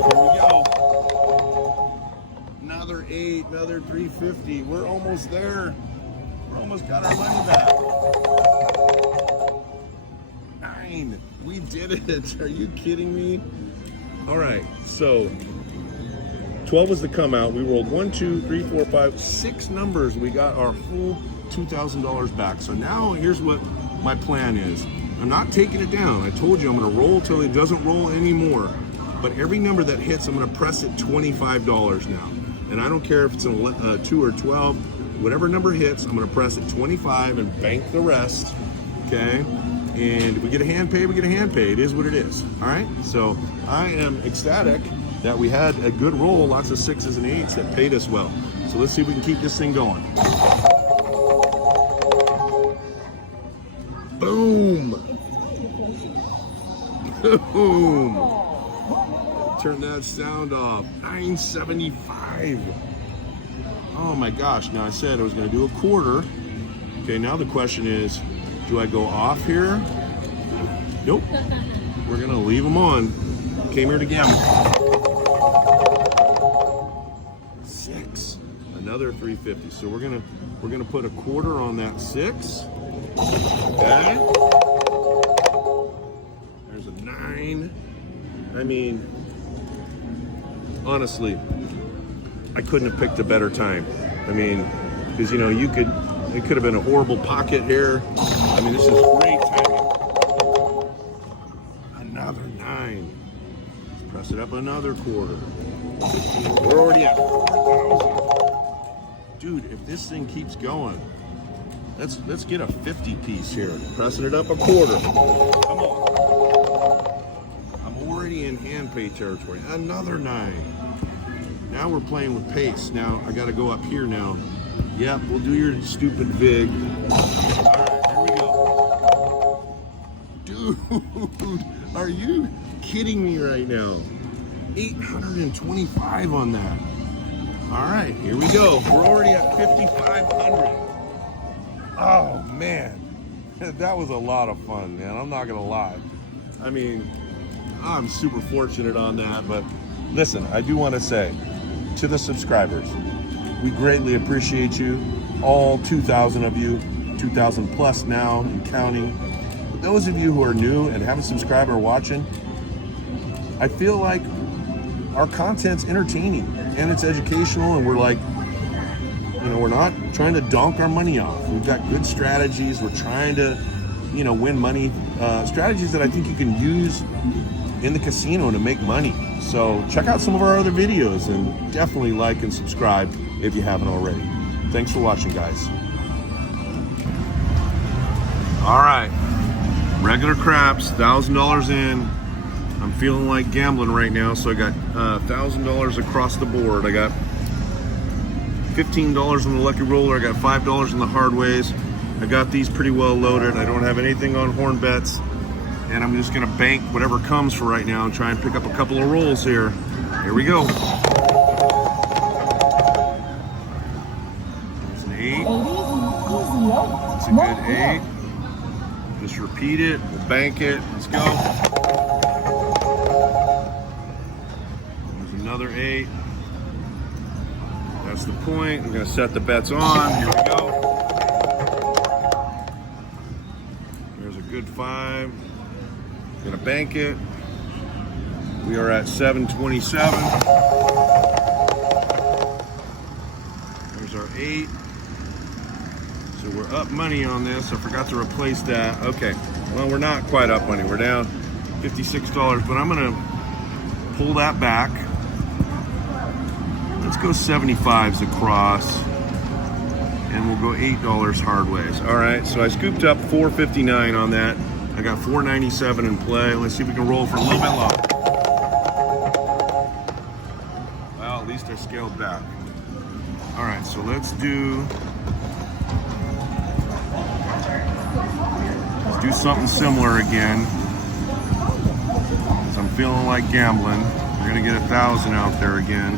we go. Another 8, another $350. We're almost there. We're almost got our money back. 9. We did it. Are you kidding me? All right, so 12 was the come out. We rolled 1, 2, 3, 4, 5, 6 numbers. We got our full $2,000 back. So now here's what my plan is. I'm not taking it down. I told you I'm gonna roll till it doesn't roll anymore. But every number that hits, I'm gonna press it $25 now. And I don't care if it's a 2 or 12, whatever number hits, I'm gonna press it 25 and bank the rest, okay? And if we get a hand pay, we get a hand pay. It is what it is, all right? So I am ecstatic that we had a good roll, lots of 6s and 8s that paid us well. So let's see if we can keep this thing going. Boom! Boom! Turn that sound off. 975. Oh my gosh, now I said I was gonna do a quarter. Okay, now the question is, do I go off here? Nope. We're gonna leave them on. Came here to gamble. 6. Another $350. So we're gonna put a quarter on that 6. Okay. There's a 9. I mean, honestly, I couldn't have picked a better time. I mean, because you know, it could have been a horrible pocket here. I mean, this is great timing. Another 9. Let's press it up another quarter. We're already at 4,000. Dude, if this thing keeps going, let's get a 50 piece here. Pressing it up a quarter. Come on. I'm already in hand pay territory. Another 9. Now we're playing with pace. Now I got to go up here now. Yep, we'll do your stupid vig. All right, here we go. Dude, are you kidding me right now? 825 on that. All right, here we go. We're already at 5,500. Oh man, that was a lot of fun, man. I'm not gonna lie. I mean, I'm super fortunate on that, but listen, I do want to say to the subscribers, we greatly appreciate you, all 2,000 of you, 2,000 plus now and counting. Those of you who are new and haven't subscribed or watching, I feel like our content's entertaining and it's educational, and we're like, you know, we're not trying to donk our money off. We've got good strategies. We're trying to, you know, win money. Strategies that I think you can use in the casino to make money. So check out some of our other videos and definitely like and subscribe if you haven't already. Thanks for watching, guys. All right, regular craps, $1,000 in. I'm feeling like gambling right now, so I got $1,000 across the board. I got $15 on the lucky roller. I got $5 on the hard ways. I got these pretty well loaded. I don't have anything on horn bets, and I'm just gonna bank whatever comes for right now and try and pick up a couple of rolls here. Here we go. There's an 8. It's a good 8. Just repeat it. We'll bank it. Let's go. There's another 8. That's the point. I'm gonna set the bets on. Here we go. There's a good 5. Gonna bank it. We are at 727. There's our 8. So we're up money on this. I forgot to replace that. Okay. Well, we're not quite up money. We're down $56, but I'm gonna pull that back. Let's go 75s across, and we'll go $8 hard ways. All right, so I scooped up $4.59 on that. I got $4.97 in play. Let's see if we can roll for a little bit longer. scaled back. All right, so let's do something similar again. So I'm feeling like gambling. We're gonna get 1,000 out there again.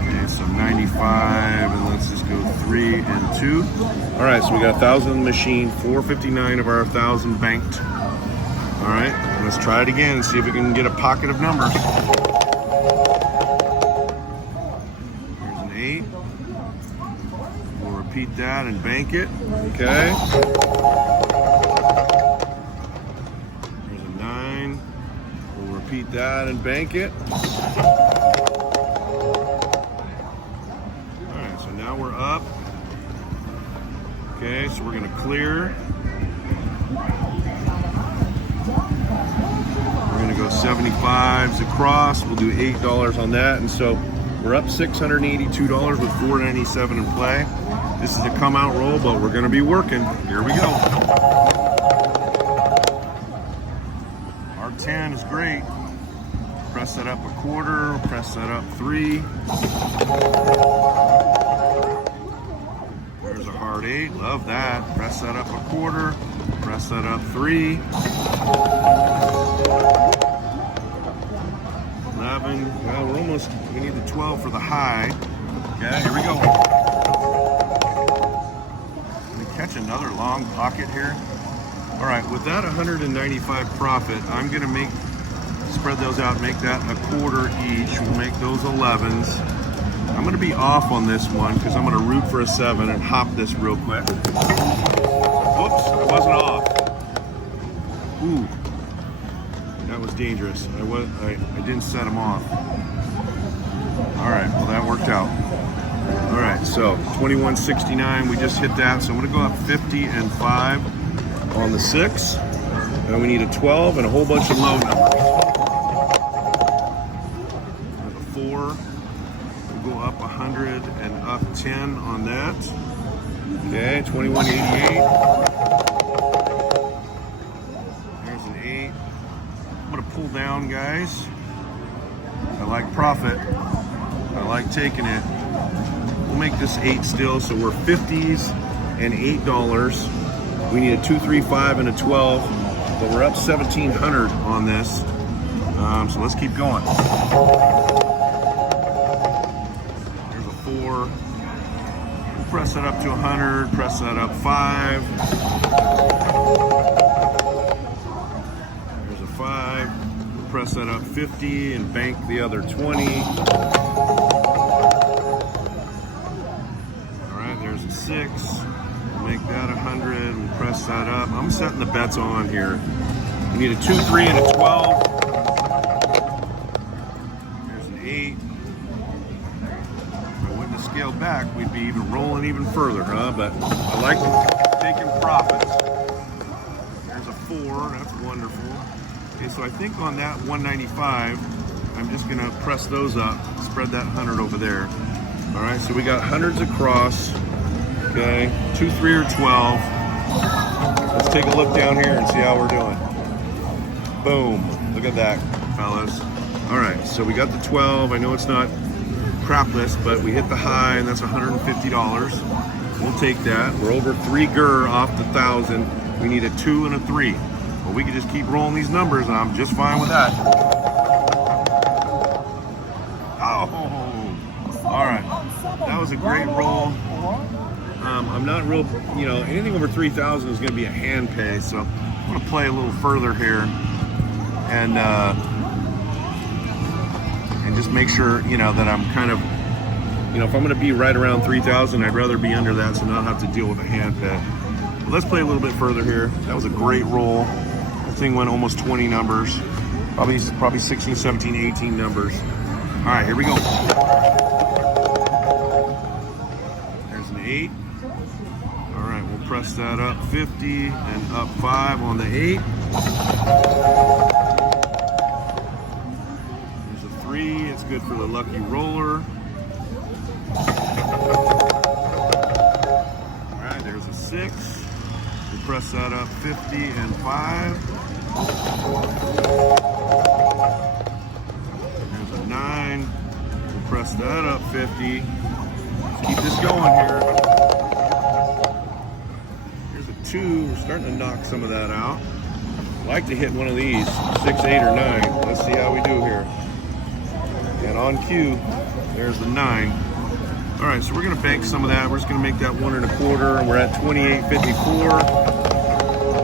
Okay, so 95, and let's just go 3 and 2. All right, so we got 1,000 in the machine, 459 of our 1,000 banked. All right, let's try it again and see if we can get a pocket of numbers. Here's an 8. We'll repeat that and bank it. Okay. Here's a 9. We'll repeat that and bank it. All right, so now we're up. Okay, so we're gonna clear. We're gonna go 75s across. We'll do $8 on that, and so we're up $682 with $497 in play. This is a come out roll, but we're gonna be working. Here we go. Our 10 is great. Press that up a quarter, press that up 3. There's a hard 8, love that. Press that up a quarter, press that up 3. 11, well, we're almost, we need the 12 for the high. Okay, here we go. Can we catch another long pocket here? All right, with that 195 profit, I'm gonna spread those out, make that a quarter each. We'll make those 11s. I'm gonna be off on this one because I'm gonna root for a 7 and hop this real quick. Whoops, I wasn't off. Ooh. That was dangerous. I didn't set them off. All right, well that worked out. All right, so 2169, we just hit that. So I'm gonna go up 50 and 5 on the 6. And we need a 12 and a whole bunch of low numbers. There's a 4. We'll go up 100 and up 10 on that. Okay, 2188. There's an 8. I'm gonna pull down, guys. I like profit. I like taking it. We'll make this 8 still, so we're 50s and $8. We need a 2, 3, 5, and a 12, but we're up 1,700 on this. So let's keep going. There's a 4. We'll press that up to 100. Press that up 5. Press that up 50 and bank the other 20. All right, there's a 6. We'll make that 100. We'll press that up. I'm setting the bets on here. We need a 2, 3, and a 12. There's an 8. If I wouldn't have scaled back, we'd be even rolling even further, huh? But I like taking profits. There's a 4. That's wonderful. Okay, so I think on that 195, I'm just gonna press those up, spread that 100 over there. All right, so we got hundreds across. Okay, 2, 3, or 12. Let's take a look down here and see how we're doing. Boom, look at that, fellas. All right, so we got the 12. I know it's not crapless, but we hit the high, and that's $150. We'll take that. We're over 3 GR off the 1,000. We need a 2 and a 3. Well, we can just keep rolling these numbers, and I'm just fine with that. Oh, all right. That was a great roll. I'm not real, anything over 3,000 is going to be a hand pay, so I'm going to play a little further here and just make sure, that I'm kind of, if I'm going to be right around 3,000, I'd rather be under that so not have to deal with a hand pay. But let's play a little bit further here. That was a great roll. Thing went almost 20 numbers, probably 16, 17, 18 numbers. All right, here we go. There's an 8. All right, we'll press that up 50 and up 5 on the 8. There's a 3. It's good for the lucky roller. All right, there's a 6. We'll press that up 50 and 5. There's a 9. Press that up 50. Let's keep this going here. Here's a 2. We're starting to knock some of that out. Like to hit one of these, 6, 8, or 9. Let's see how we do here. And on cue, there's the 9. All right, so we're gonna bank some of that. We're just gonna make that 1 1/4, and we're at 28.54.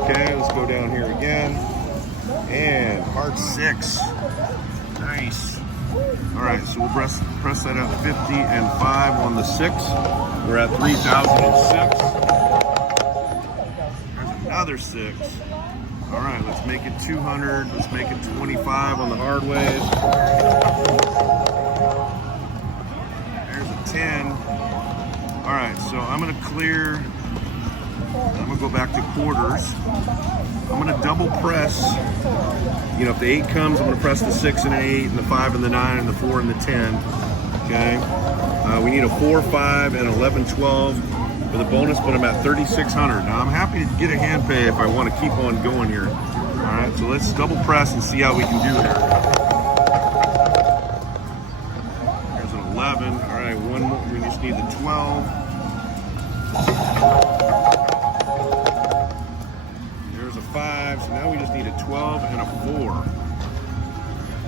Okay, let's go down here again. And hard 6. Nice. All right, so we'll press that up 50 and 5 on the 6. We're at 3,006. There's another 6. All right, let's make it 200. Let's make it 25 on the hard ways. There's a 10. All right, so I'm gonna clear. I'm gonna go back to quarters. I'm gonna double press. You know, if the 8 comes, I'm gonna press the 6 and an 8, and the 5 and the 9, and the 4 and the 10. Okay. We need a 4, 5, and 11, 12 for the bonus, but I'm at 3,600. Now I'm happy to get a hand pay if I want to keep on going here. All right, so let's double press and see how we can do here. There's an 11. All right, one more. We just need the 12. There's a 5. So now we just need a 12 and a 4.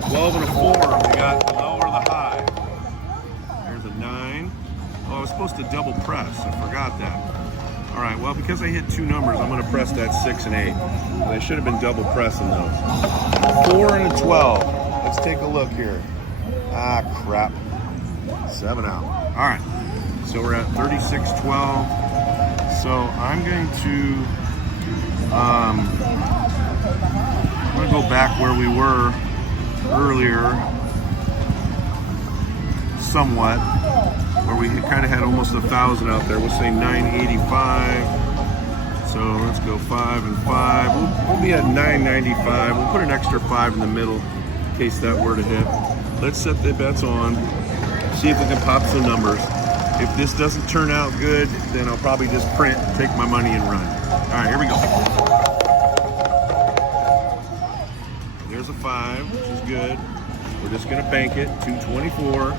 12 and a 4. We got the low or the high. There's a 9. Oh, I was supposed to double press. I forgot that. All right, well, because I hit 2 numbers, I'm going to press that 6 and 8. But I should have been double pressing those. 4 and a 12. Let's take a look here. Ah, crap. 7 out. All right, so we're at 36.12. So I'm going to go back where we were earlier, somewhat, where we kind of had almost 1,000 out there. We'll say 985. So let's go 5 and 5. We'll be at 995. We'll put an extra 5 in the middle in case that were to hit. Let's set the bets on. See if we can pop some numbers. If this doesn't turn out good, then I'll probably just print, take my money, and run. All right, here we go. There's a 5, which is good. We're just gonna bank it, 224.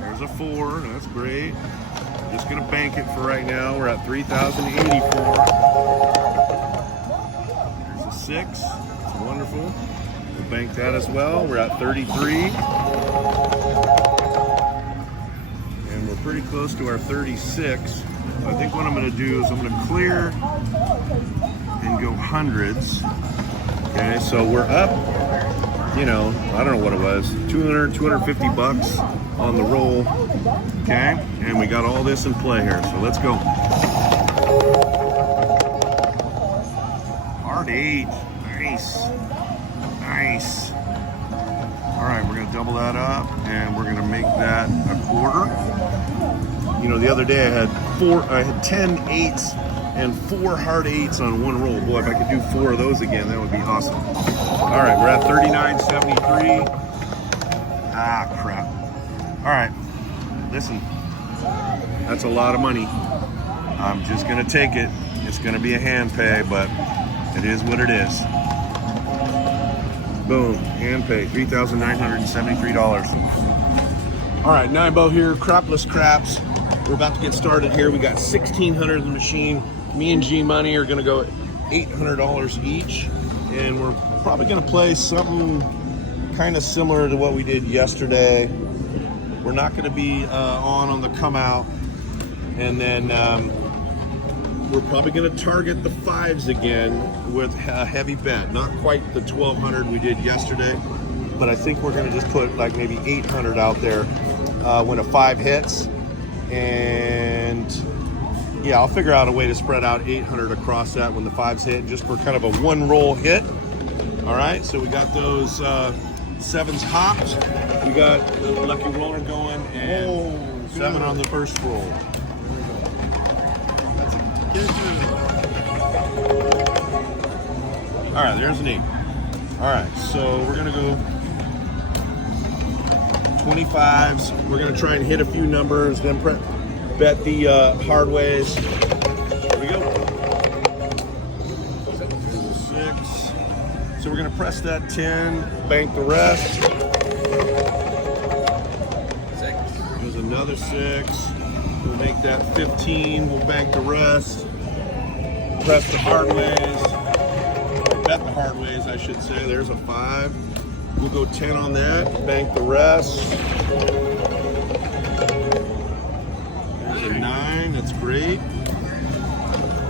There's a 4, that's great. Just gonna bank it for right now. We're at 3,084. There's a 6, it's wonderful. We'll bank that as well. We're at 33. And we're pretty close to our 36. I think what I'm gonna do is I'm gonna clear and go hundreds. Okay, so we're up, you know, I don't know what it was, 200, 250 bucks on the roll. Okay, and we got all this in play here, so let's go. Hard 8, nice, nice. All right, we're gonna double that up, and we're gonna make that a quarter. You know, the other day I had 10 8s and 4 hard 8s on one roll. Boy, if I could do 4 of those again, that would be awesome. All right, we're at 39.73. Ah, crap. All right, listen, that's a lot of money. I'm just gonna take it. It's gonna be a hand pay, but it is what it is. Boom, hand pay, $3,973. All right, 9-bow here, crapless craps. We're about to get started here. We got 1,600 in the machine. Me and G Money are gonna go $800 each, and we're probably gonna play something kind of similar to what we did yesterday. We're not gonna be on the come out, and then we're probably gonna target the 5s again with a heavy bet. Not quite the 1,200 we did yesterday, but I think we're gonna just put like maybe 800 out there when a 5 hits. And yeah, I'll figure out a way to spread out 800 across that when the 5s hit, just for kind of a 1 roll hit. All right, so we got those 7s hopped. We got the lucky roller going, and 7 on the first roll. That's a good. All right, there's an 8. All right, so we're gonna go 25s. We're gonna try and hit a few numbers, then bet the hard ways. Here we go. 6. So we're gonna press that 10, bank the rest. There's another 6. We'll make that 15. We'll bank the rest. Press the hard ways. Or bet the hard ways, I should say. There's a 5. We'll go 10 on that. Bank the rest. There's a 9. That's great.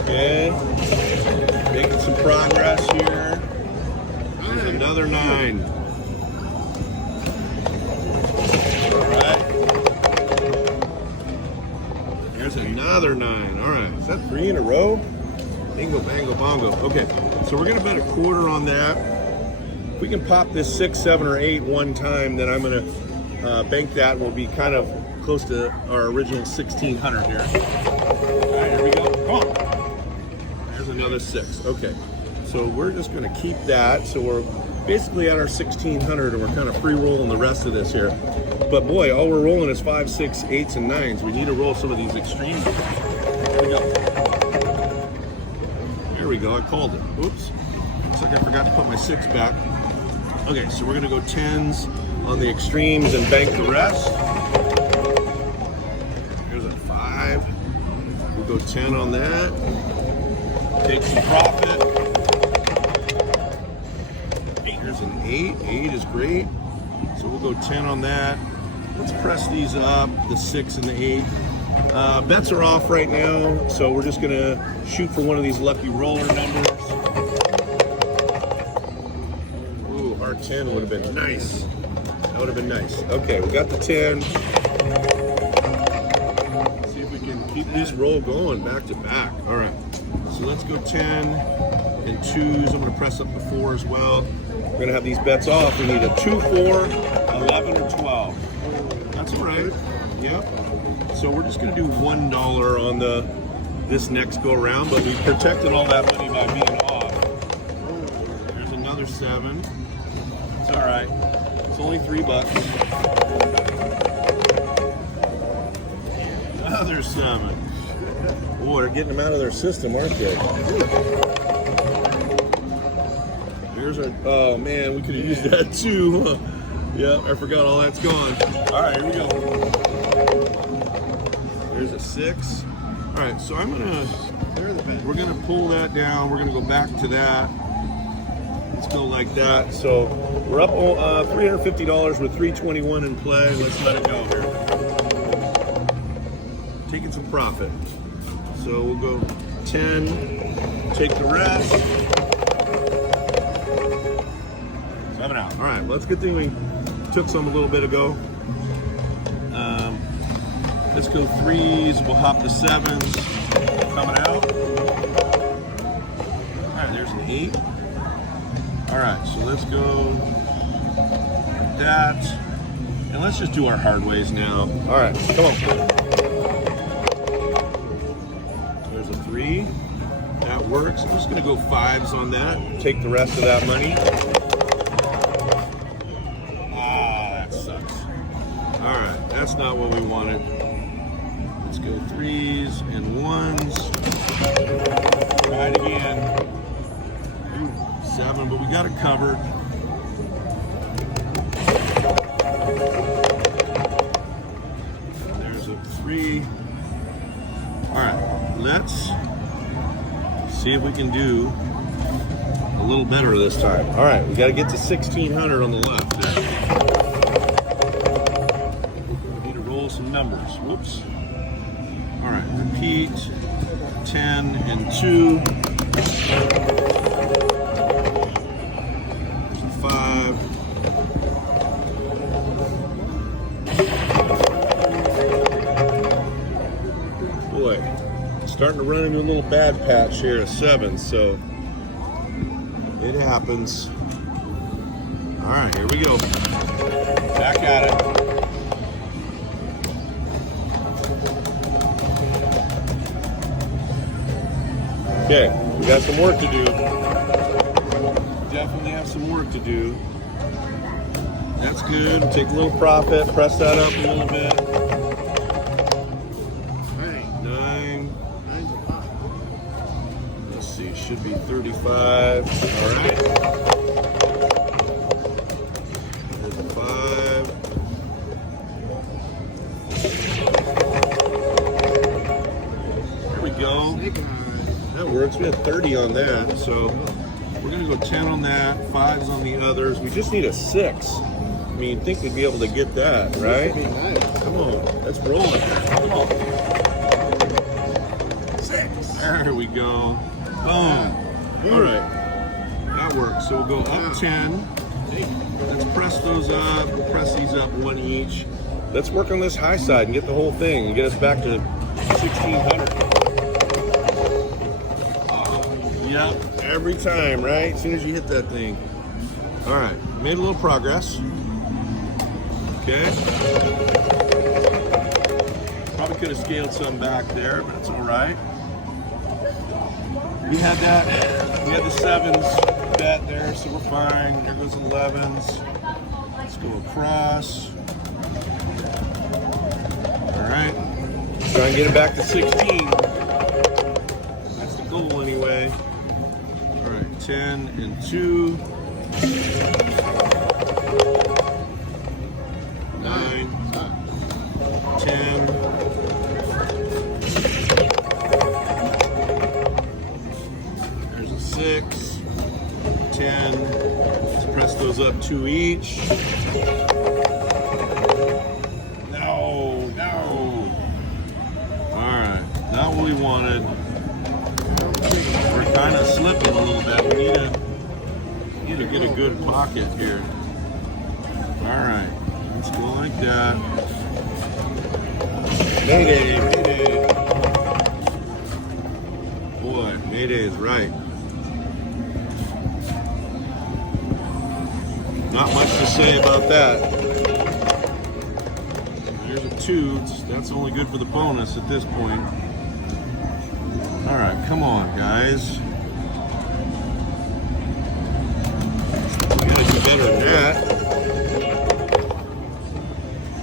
Okay. Making some progress here. There's another 9. All right. There's another 9. All right. Is that 3 in a row? Bingo, bango, bongo. Okay. So we're going to bet a quarter on that. If we can pop this 6, 7, or 8 one time, then I'm going to bank that, and we'll be kind of close to our original 1,600 here. All right, here we go. Come on. There's another 6. Okay. So we're just going to keep that. So we're basically at our 1,600, and we're kind of free rolling the rest of this here. But boy, all we're rolling is 5, 6, 8s, and 9s. We need to roll some of these extreme. Here we go. There we go. I called it. Oops. Looks like I forgot to put my 6 back. Okay, so we're going to go 10s on the extremes and bank the rest. Here's a 5. We'll go 10 on that. Take some profit. Here's an 8. 8 is great. So we'll go 10 on that. Let's press these up, the 6 and the 8. Bets are off right now, so we're just going to shoot for one of these lucky roller numbers. 10 would have been nice. That would have been nice. Okay, we got the 10. Let's see if we can keep this roll going back to back. All right, so let's go 10 and 2s. I'm going to press up the 4 as well. We're going to have these bets off. We need a 2, 4, 11, or 12. That's all right. Yep. So we're just going to do $1 on this next go around, but we protected all that money by being off. There's another 7. It's all right. It's only $3. Another 7. Boy, they're getting them out of their system, aren't they? Here's our. Oh man, we could have used that too. Huh? Yeah, I forgot all that's gone. All right, here we go. There's a 6. All right, so we're gonna pull that down. We're gonna go back to that. Let's go like that. So we're up $350 with 321 in play. Let's let it go here. Taking some profit. So we'll go 10, take the rest. 7 out. All right, well, that's a good thing we took some a little bit ago. Let's go 3s. We'll hop the 7s. Coming out. All right, there's an 8. All right, so let's go like that. And let's just do our hard ways now. All right, come on. There's a 3. That works. I'm just going to go 5s on that. Take the rest of that money. Ah, that sucks. All right, that's not what we wanted. Let's go 3s and 1s. Try it again. 7, but we got it covered. There's a 3. All right, let's see if we can do a little better this time. All right, we got to get to 1,600 on the left. We need to roll some numbers. Whoops. All right, repeat. 10 and 2. 5. Boy, starting to run into a little bad patch here, a 7, so it happens. All right, here we go. Back at it. Okay, we got some work to do. Definitely have some work to do. That's good. Take a little profit, press that up a little bit. 9. Let's see, should be 35. All right. did 30 on that, so we're gonna go 10 on that, 5s on the others. We just need a 6. I mean, you'd think we'd be able to get that, right? Come on, let's roll it. Come on. 6. There we go. Boom. All right, that works. So we'll go up 10. Let's press those up. We'll press these up one each. Let's work on this high side and get the whole thing and get us back to 1,600. Yep, every time, right? As soon as you hit that thing. All right, made a little progress. Okay. Probably could have scaled some back there, but it's all right. We had that. We had the 7s bet there, so we're fine. There goes the 11s. Let's go across. All right. Try and get it back to 16. That's the goal anyway. All right, 10 and 2. 9, 10. There's a 6, 10. Let's press those up 2 each. No, no. All right, not what we wanted. We're kind of slipping a little bit. We need to get a good pocket here. All right, let's go like that. Mayday, mayday. Boy, mayday is right. Not much to say about that. There's a 2. That's only good for the bonus at this point. All right, come on, guys. We gotta do better than that.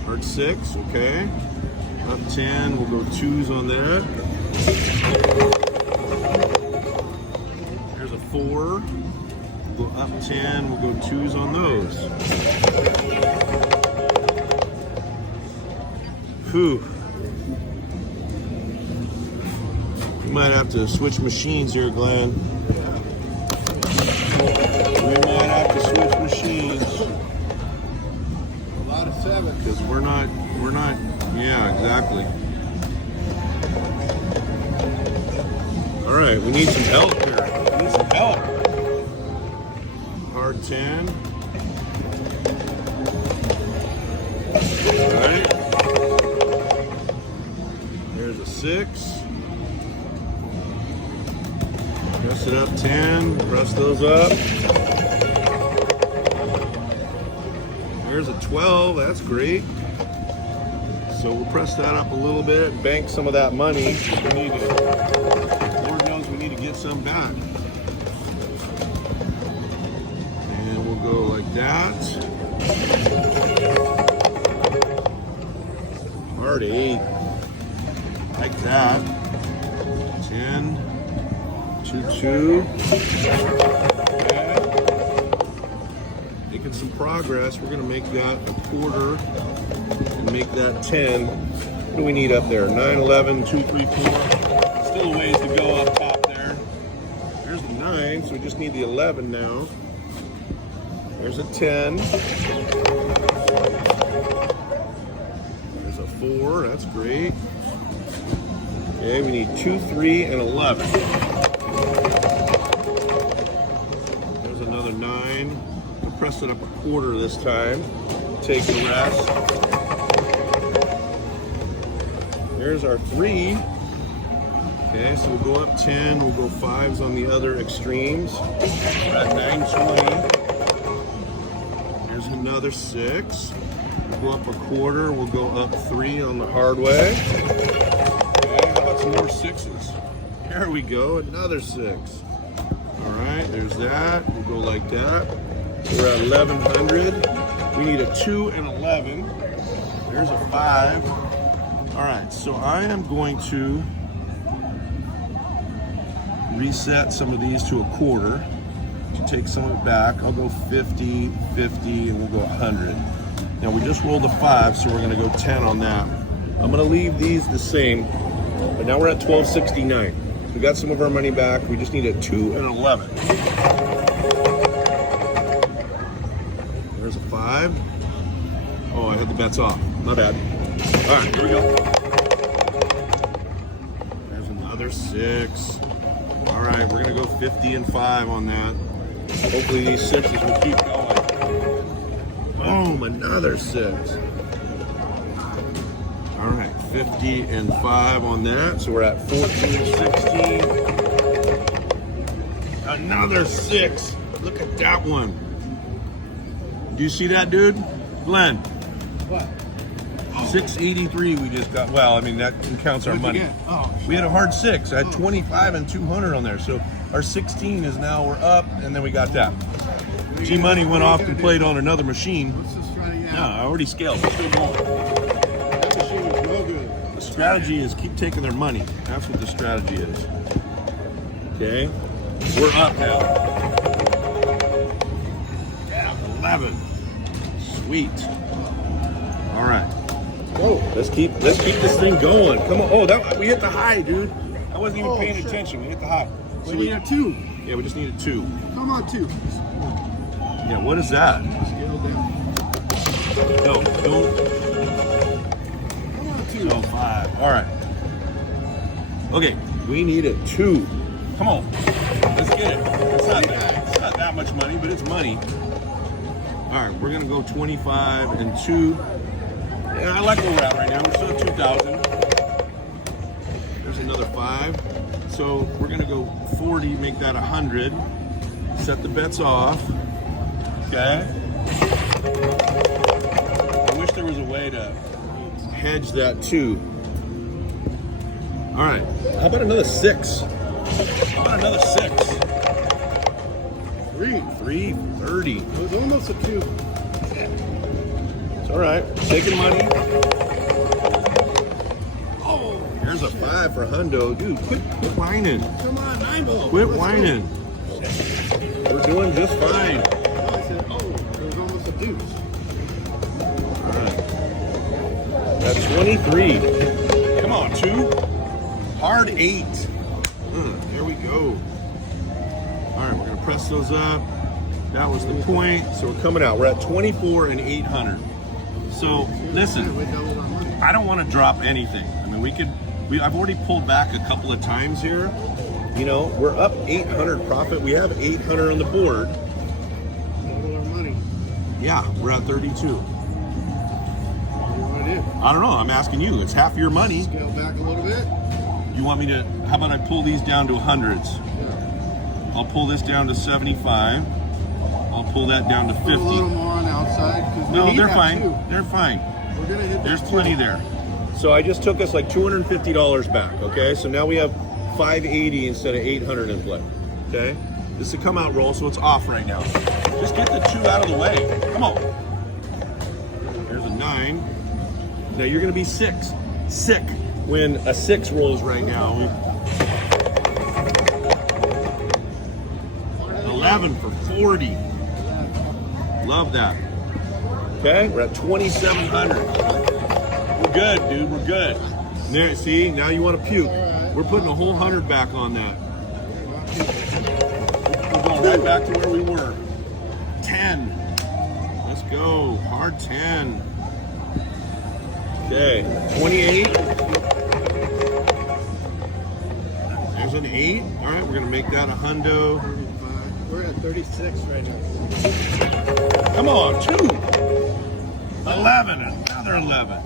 Hard 6, okay. Up 10, we'll go 2s on that. There's a 4. We'll go up 10, we'll go 2s on those. Whew. We might have to switch machines here, Glenn. We might have to switch machines. A lot of 7s. Because we're not, yeah, exactly. All right, we need some help here. We need some help. Hard 10. All right. There's a 6. Press it up 10. Press those up. There's a 12. That's great. So we'll press that up a little bit, bank some of that money. We need to, Lord knows we need to get some back. And we'll go like that. Hard 8. Like that. 10. 2, 2. Okay. Making some progress. We're going to make that a quarter. And make that 10. What do we need up there? 9, 11, 2, 3, 4. Still a ways to go up top there. There's the 9, so we just need the 11 now. There's a 10. There's a 4, that's great. Okay, we need 2, 3, and 11. There's another 9. We'll press it up a quarter this time. Take the rest. There's our 3. Okay, so we'll go up 10. We'll go 5s on the other extremes. We're at 920. There's another 6. We'll go up a quarter. We'll go up 3 on the hard way. Okay, how about some more 6s? There we go, another 6. All right, there's that. We'll go like that. We're at 1100. We need a 2 and 11. There's a 5. All right, so I am going to reset some of these to a quarter to take some of it back. I'll go 50, 50, and we'll go 100. Now we just rolled a 5, so we're gonna go 10 on that. I'm gonna leave these the same, but now we're at 1269. We got some of our money back. We just need a 2 and an 11. There's a 5. Oh, I had the bets off. My bad. All right, here we go. There's another 6. All right, we're gonna go 50 and 5 on that. Hopefully these 6s will keep going. Boom, another 6. All right, 50 and 5 on that. So we're at 14, 16. Another 6. Look at that one. Do you see that, dude? Glenn. What? 683 we just got. Well, I mean, that counts our money. Oh, We had a hard 6. I had 25 and 200 on there. So our 16 is now, we're up, and then we got that. G-Money went off and played on another machine. let's just try it No, out. I already scaled. We're still going. That machine was no good. The strategy is keep taking their money. That's what the strategy is. Okay? We're up now. Yeah, 11. Sweet. All right. Whoa. Let's keep this thing going. Come on. Oh, that we hit the high, dude. I wasn't even paying shit. attention. We hit the high. We need a 2. Yeah, we just needed 2. Come on, 2. Yeah, what is that? Scale down. No, don't. Come on, 2. No, 5. All right. Okay, we need a 2. Come on. Let's get it. It's not that much money, but it's money. All right, we're gonna go 25 and 2. Yeah, I like where we're at right now. We're still at 2,000. There's another 5. So we're gonna go 40, make that 100. Set the bets off. Okay. I wish there was a way to hedge that too. All right. How about another 6? How about another 6? 3. 330. It was almost a 2. It's all right. Taking money. Oh, there's a 5 for Hundo. Dude, quit whining. Come on, 9 ball. Quit Let's whining. We're doing just fine. go. I said, oh, it was almost a deuce. All right. That's 23. Come on, 2. Hard 8. There we go. All right, we're going to press those up. That was the point. So we're coming out. We're at 24 and 800. So listen, We doubled our money. I don't want to drop anything. I mean, I've already pulled back a couple of times here. You know, we're up 800 profit. We have 800 on the board. Doubled our money. Yeah, we're at 32. What do you want to do? I don't know. I'm asking you. It's half your money. Scale back a little bit. You want me to, how about I pull these down to hundreds? Yeah. I'll pull this down to 75. I'll pull that down to 50. Put a little more on the outside. 'Cause we No, need they're that fine. too. They're fine. We're going to hit There's that plenty too. there. So I just took us like $250 back, okay? So now we have 580 instead of 800 in play, okay? This is a come out roll, so it's off right now. Just get the 2 out of the way. Come on. There's a 9. Now you're gonna be sick when a 6 rolls right now. 11 for 40. Love that. Okay, we're at 2,700. We're good, dude. We're good. There, see, now you want to puke. We're putting a whole 100 back on that. We're going right back to where we were. 10. Let's go. Hard 10. Okay, 28. There's an 8. All right, we're gonna make that a hundo. 35. We're at 36 right now. Come on, 2. 11, another 11.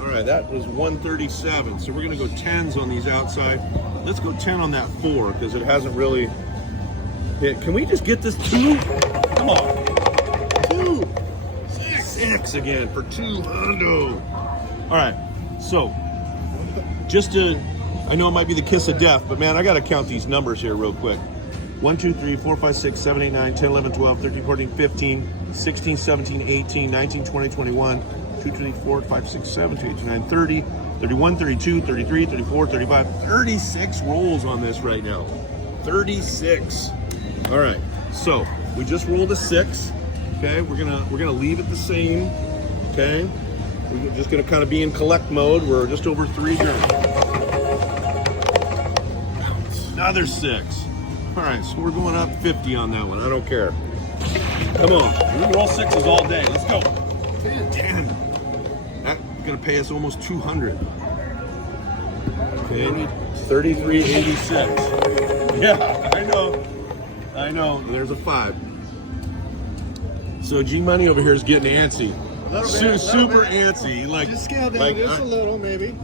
All right, that was 137. So we're gonna go 10s on these outside. Let's go 10 on that 4 because it hasn't really hit. Can we just get this 2? Come on. 2. 6 again for 2 hundo. All right, so just to, I know it might be the kiss of death, but man, I gotta count these numbers here real quick. 1, 2, 3, 4, 5, 6, 7, 8, 9, 10, 11, 12, 13, 14, 15, 16, 17, 18, 19, 20, 21, 2, 3, 4, 5, 6, 7, 8, 9, 30, 31, 32, 33, 34, 35, 36 rolls on this right now. 36. All right, so we just rolled a 6. Okay, we're gonna leave it the same. Okay, we're just gonna kind of be in collect mode. We're just over 3 grand. another 6. All right, so we're going up 50 on that one. I don't care. Come on, we can roll 6s all day. Let's go. 10. That's gonna pay us almost 200. Okay, 33.86. Yeah, I know. There's a 5. So G Money over here is getting antsy. Super antsy. Like, Just scale down like, just a little, maybe.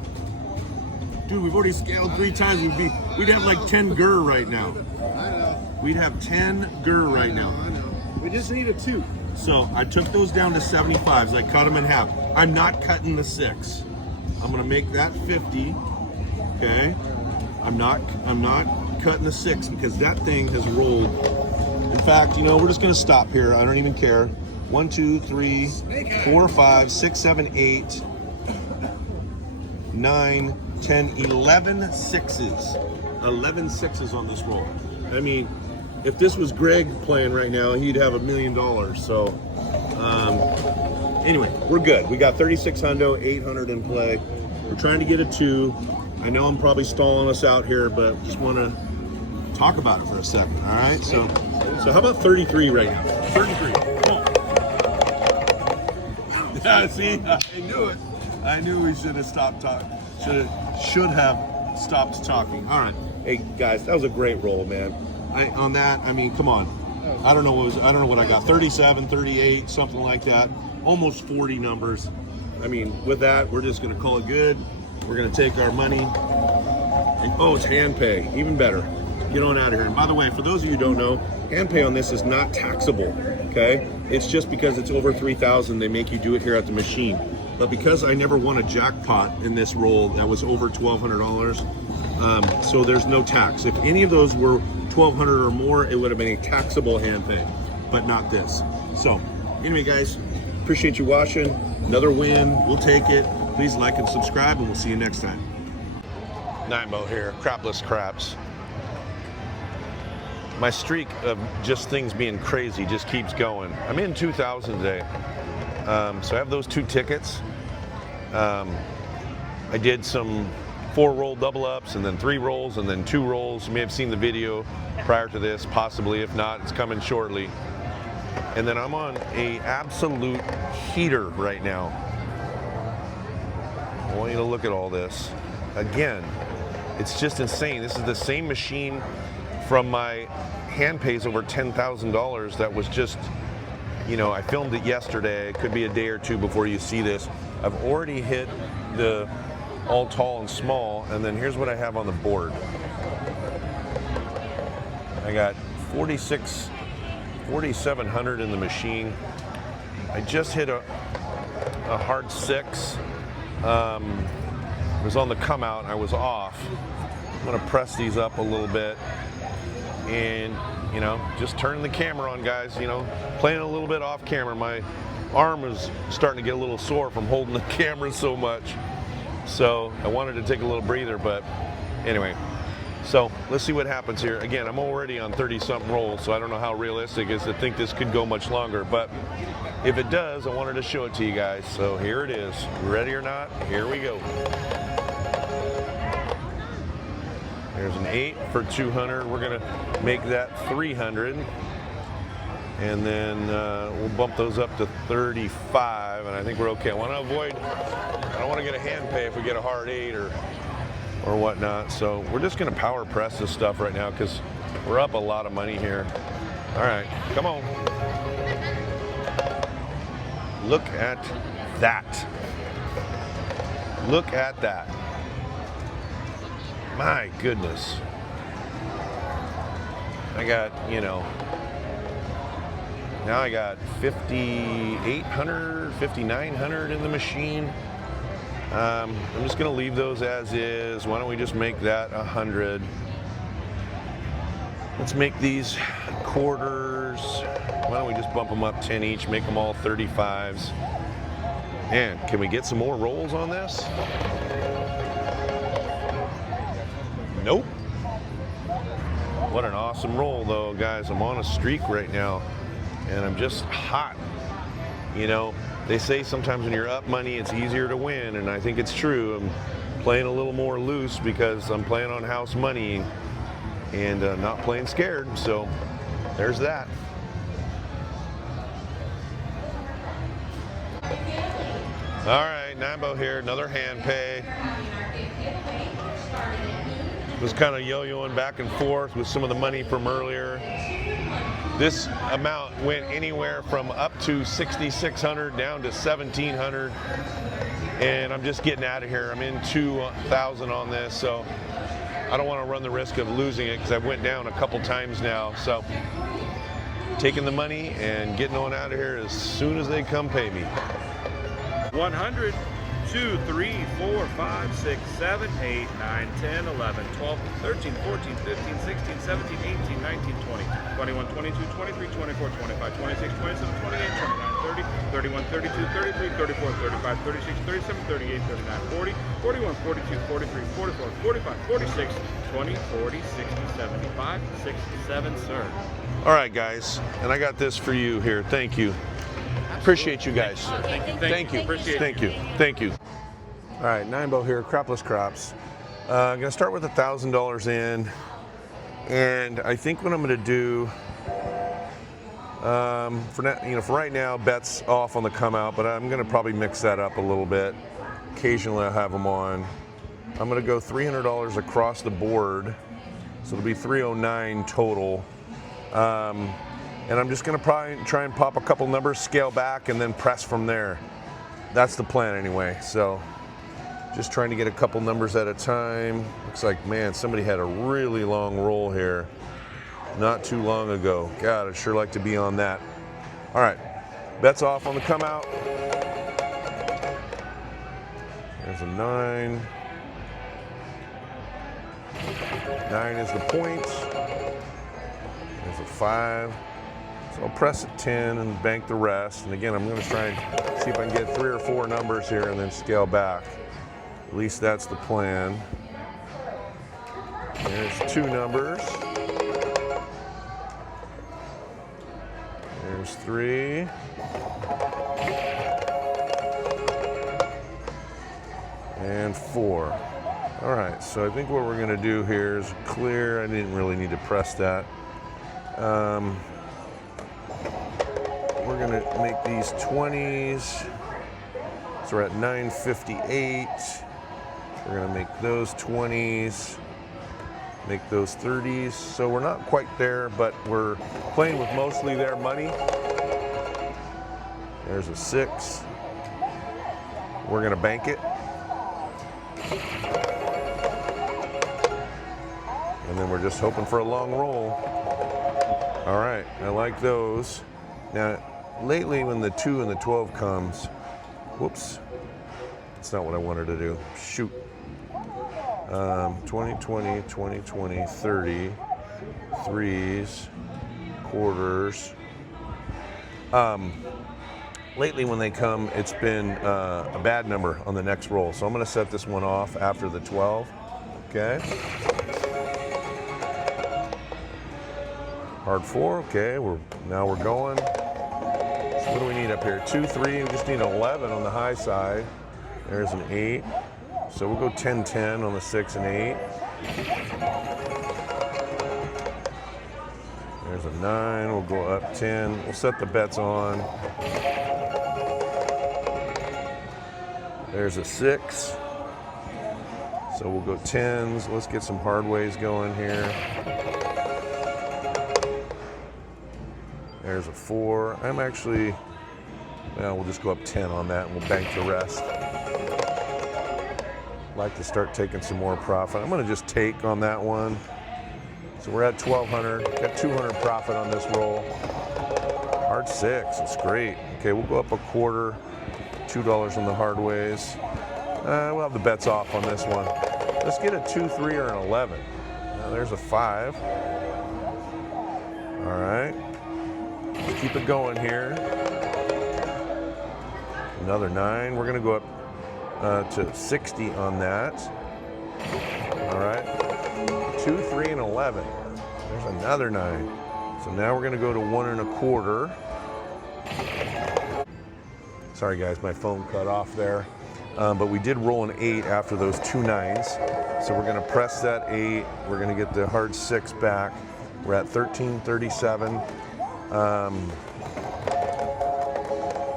dude, we've already scaled 3 times. We'd have like 10 GUR right now. I know. We'd have 10 GUR right now. I know. We just need a 2. So I took those down to 75s. I cut them in half. I'm not cutting the 6. I'm gonna make that 50. Okay. I'm not cutting the 6 because that thing has rolled. In fact, you know, we're just gonna stop here. I don't even care. 1, 2, 3, 4, 5, 6, 7, 8, 9, 10, 11 6s. 11 6s on this roll. I mean, if this was Greg playing right now, he'd have $1 million. So, anyway, we're good. We got 36 hundo, 800 in play. We're trying to get a 2. I know I'm probably stalling us out here, but just want to talk about it for a second. All right. So how about 33 right now? 33. Come on. Yeah, see, I knew it. I knew we should have stopped talking. Should have stopped talking. All right. Hey guys, that was a great roll, man. On that, I mean, come on. I don't know what I got. 37, 38, something like that. Almost 40 numbers. I mean, with that, we're just gonna call it good. We're gonna take our money. And, oh, it's hand pay. Even better. Get on out of here. And by the way, for those of you who don't know, hand pay on this is not taxable. Okay? It's just because it's over 3,000, they make you do it here at the machine. But because I never won a jackpot in this roll that was over $1,200, so there's no tax. If any of those were $1,200 or more, it would have been a taxable hand pay, but not this. So anyway, guys, appreciate you watching. Another win, we'll take it. Please like and subscribe, and we'll see you next time. Nimo here, crapless craps. My streak of just things being crazy just keeps going. I'm in 2,000 today. So I have those 2 tickets. I did some 4 roll double ups and then 3 rolls and then 2 rolls. You may have seen the video prior to this, possibly. If not, it's coming shortly. And then I'm on a absolute heater right now. I want you to look at all this. Again, it's just insane. This is the same machine from my hand pays over $10,000 that was just, you know, I filmed it yesterday. It could be a day or 2 before you see this. I've already hit the all tall and small, and then here's what I have on the board. I got 4,700 in the machine. I just hit a hard 6. It was on the come out, I was off. I'm gonna press these up a little bit and, you know, just turn the camera on, guys. You know, playing a little bit off camera. My arm is starting to get a little sore from holding the camera so much. So I wanted to take a little breather, but anyway. So let's see what happens here. Again, I'm already on 30-something rolls, so I don't know how realistic it is to think this could go much longer. But if it does, I wanted to show it to you guys. So here it is. Ready or not, here we go. There's an 8 for 200. We're gonna make that 300. And then we'll bump those up to 35, and I think we're okay. I want to avoid, I don't want to get a hand pay if we get a hard 8 or whatnot. So we're just going to power press this stuff right now because we're up a lot of money here. All right, come on. Look at that. Look at that. My goodness. I got, you know, now I got 5,800, 5,900 in the machine. I'm just gonna leave those as is. Why don't we just make that 100? Let's make these quarters. Why don't we just bump them up 10 each, make them all 35s. And can we get some more rolls on this? Nope. What an awesome roll though, guys. I'm on a streak right now. And I'm just hot. You know, they say sometimes when you're up money, it's easier to win, and I think it's true. I'm playing a little more loose because I'm playing on house money, and not playing scared. So there's that. All right, Nambo here, another hand pay. Was kind of yo-yoing back and forth with some of the money from earlier. This amount went anywhere from up to $6,600 down to $1,700, and I'm just getting out of here. I'm in $2,000 on this, so I don't want to run the risk of losing it because I went down a couple times now. So taking the money and getting on out of here as soon as they come pay me. 100, 2, 3, 4, 5, 6, 7, 8, 9, 10, 11, 12, 13, 14, 15, 16, 17, 18, 19, 20, 21, 22, 23, 24, 25, 26, 27, 28, 29, 30, 31, 32, 33, 34, 35, 36, 37, 38, 39, 40, 41, 42, 43, 44, 45, 46, 20, 40, 60, 75, 67, sir. All right, guys, and I got this for you here. Thank you. Appreciate you guys. Thank you. Thank you. Thank you. All right, Nimbo here, Crapless Crops. I'm gonna start with $1,000 in, and I think what I'm gonna do, for right now, bets off on the come out, but I'm gonna probably mix that up a little bit. Occasionally I'll have them on. I'm gonna go $300 across the board, so it'll be $309 total. And I'm just gonna probably try and pop a couple numbers, scale back, and then press from there. That's the plan anyway. So just trying to get a couple numbers at a time. Looks like, man, somebody had a really long roll here not too long ago. God, I'd sure like to be on that. All right, bets off on the come out. There's a 9. 9 is the point. There's a 5. So I'll press at 10 and bank the rest. And again, I'm going to try and see if I can get 3 or 4 numbers here and then scale back. At least that's the plan. There's 2 numbers. There's 3. And 4. All right, so I think what we're going to do here is clear. I didn't really need to press that. We're gonna make these 20s. So we're at 958. We're gonna make those 20s, make those 30s. So we're not quite there, but we're playing with mostly their money. There's a 6. We're gonna bank it. And then we're just hoping for a long roll. All right, I like those. Now, lately when the 2 and the 12 comes, whoops, that's not what I wanted to do. Shoot. 20, 20, 20, 20, 30, 3s, quarters. Lately when they come, it's been a bad number on the next roll. So I'm gonna set this one off after the 12, okay? Hard 4, okay, now we're going. So what do we need up here? 2, 3, we just need an 11 on the high side. There's an 8. So we'll go 10, 10 on the 6 and 8. There's a 9, we'll go up 10. We'll set the bets on. There's a 6. So we'll go 10s. Let's get some hard ways going here. There's a 4. I'm actually, well, we'll just go up 10 on that and we'll bank the rest. Like to start taking some more profit. I'm gonna just take on that one. So we're at 1,200, got 200 profit on this roll. Hard 6, it's great. Okay, we'll go up a quarter, $2 on the hard ways. We'll have the bets off on this one. Let's get a 2, 3, or an 11. Now there's a 5. All right. Let's keep it going here. Another 9. We're gonna go up to 60 on that. All right. 2, 3, and 11. There's another 9. So now we're gonna go to 1 1/4. Sorry guys, my phone cut off there. but we did roll an 8 after those 2 9s. So we're gonna press that 8. We're gonna get the hard 6 back. We're at 1337.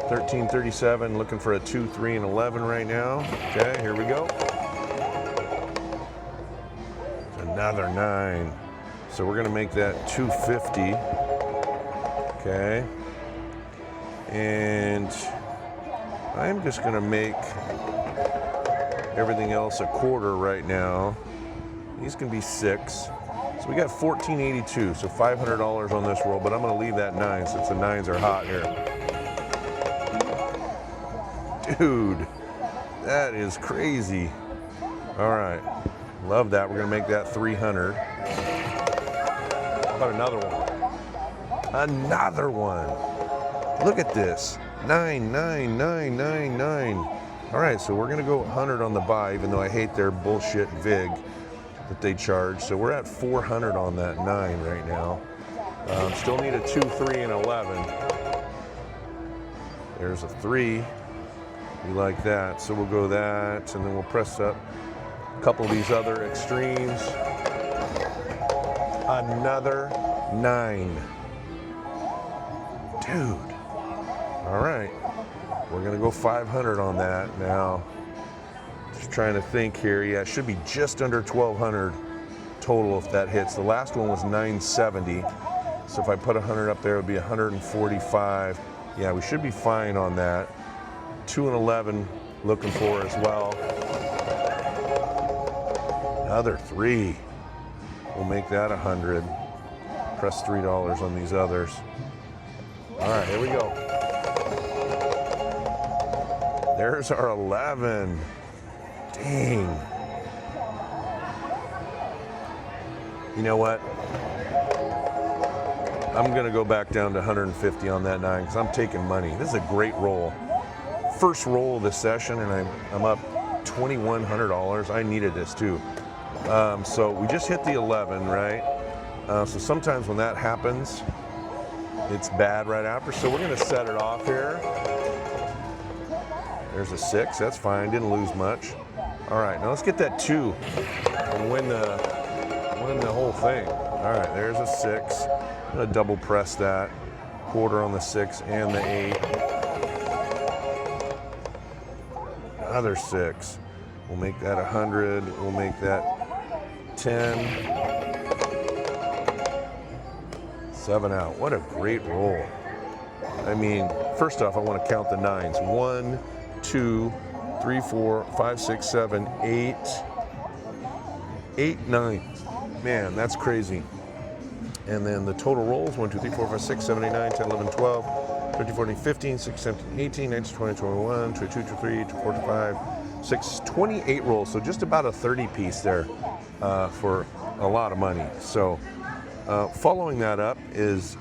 1337, looking for a 2, 3, and 11 right now. Okay, here we go. Another 9. So we're gonna make that 250. Okay. And I'm just gonna make everything else a quarter right now. These can be 6. So we got 1482, so $500 on this roll, but I'm gonna leave that 9 since the 9s are hot here. Dude, that is crazy. All right, love that. We're gonna make that 300. How about another one? Another one. Look at this, 9, 9, 9, 9, 9. All right, so we're gonna go 100 on the buy, even though I hate their bullshit VIG that they charge. So we're at 400 on that 9 right now. Still need a 2, 3, and 11. There's a 3. We like that, so we'll go that, and then we'll press up a couple of these other extremes. Another 9. Dude. All right. We're gonna go 500 on that now. Just trying to think here. Yeah, it should be just under 1200 total if that hits. The last one was 970. So if I put 100 up there, it would be 145. Yeah, we should be fine on that. 2 and 11 looking for as well. Another 3. We'll make that 100. Press $3 on these others. All right, here we go. There's our 11. Dang. You know what? I'm gonna go back down to 150 on that 9 because I'm taking money. This is a great roll. First roll of the session, and I'm up $2,100. I needed this too. So we just hit the 11, right? So sometimes when that happens, it's bad right after. So we're gonna set it off here. There's a 6, that's fine, didn't lose much. All right, now let's get that 2 and win the whole thing. All right, there's a 6. I'm gonna double press that. Quarter on the 6 and the 8. Another 6. We'll make that 100. We'll make that 10. 7 out. What a great roll. I mean, first off, I want to count the 9s. 1, 2, 3, 4, 5, 6, 7, 8. 8 9s. Man, that's crazy. And then the total rolls 1, 2, 3, 4, 5, 6, 7, 8, 9, 10, 11, 12, 13, 14, 15, 16, 17, 18, 19, 20, 21, 22, 23, 24, 25, 6, 28 rolls. So just about a 30 piece there for a lot of money. So following that up is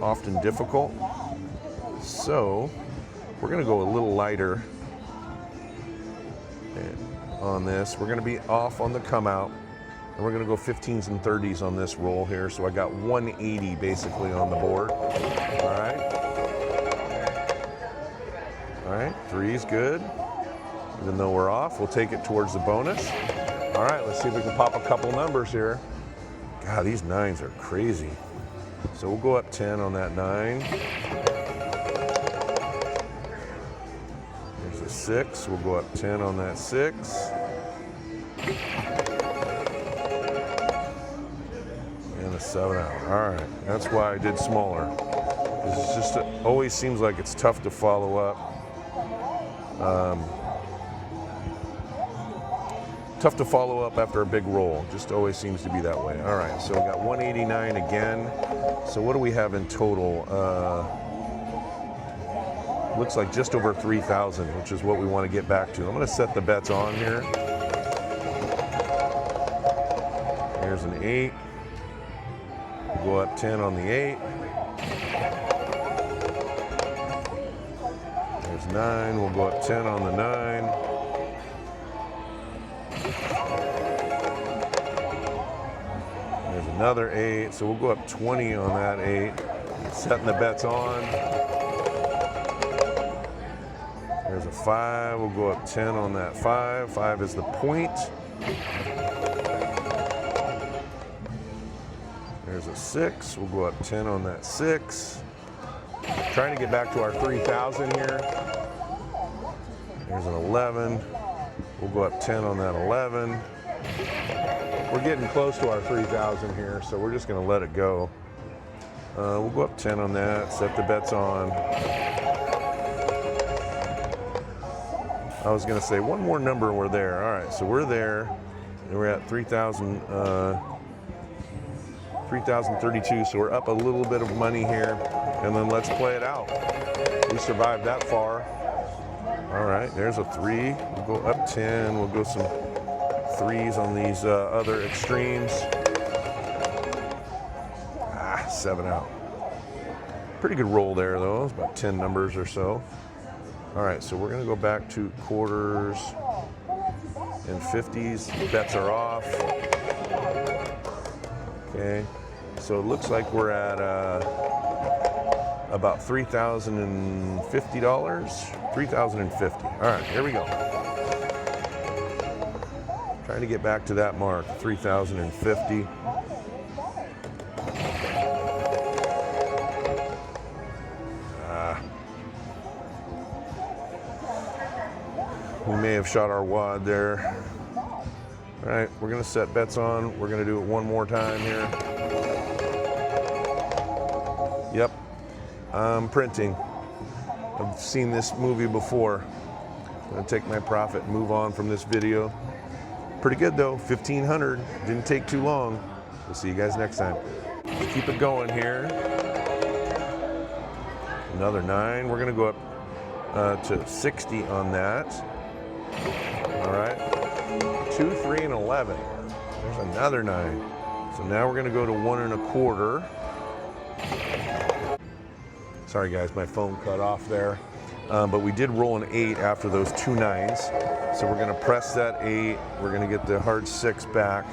often difficult. So we're gonna go a little lighter on this. We're gonna be off on the come out. And we're gonna go 15s and 30s on this roll here. So I got 180 basically on the board. All right. All right, 3's good. Even though we're off, we'll take it towards the bonus. All right, let's see if we can pop a couple numbers here. God, these 9s are crazy. So we'll go up 10 on that 9. There's a 6, we'll go up 10 on that 6. And a 7 out. All right, that's why I did smaller. It's just, it always seems like it's tough to follow up. Tough to follow up after a big roll. Just always seems to be that way. All right, so we got 189 again. So what do we have in total? Looks like just over 3,000, which is what we want to get back to. I'm going to set the bets on here. Here's an 8. We'll go up 10 on the 8. There's 9. We'll go up 10 on the 9. There's another 8. So we'll go up 20 on that 8. Setting the bets on. There's a 5. We'll go up 10 on that 5. 5 is the point. There's a 6. We'll go up 10 on that 6. Trying to get back to our 3,000 here. There's an 11. We'll go up 10 on that 11. We're getting close to our 3,000 here, so we're just going to let it go. We'll go up 10 on that, set the bets on. I was going to say one more number and we're there. All right, so we're there, and we're at 3,032, so we're up a little bit of money here, and then let's play it out. We survived that far. All right, there's a 3. We'll go up 10. We'll go some 3s on these other extremes. 7 out. Pretty good roll there, though. It's about 10 numbers or so. All right, so we're going to go back to quarters and 50s. Bets are off. Okay, so it looks like we're at about $3,050. $3,050. All right, here we go. Trying to get back to that mark, 3,050. We may have shot our wad there. All right, we're gonna set bets on. We're gonna do it one more time here. Yep, I'm printing. I've seen this movie before. I'm gonna take my profit and move on from this video. Pretty good though, 1,500. Didn't take too long. We'll see you guys next time. Let's keep it going here. Another 9. We're gonna go up to 60 on that. All right, 2, 3, and 11. There's another 9. So now we're gonna go to 1 1/4. Sorry guys, my phone cut off there. But we did roll an 8 after those 2 9s. So we're gonna press that 8. We're gonna get the hard 6 back.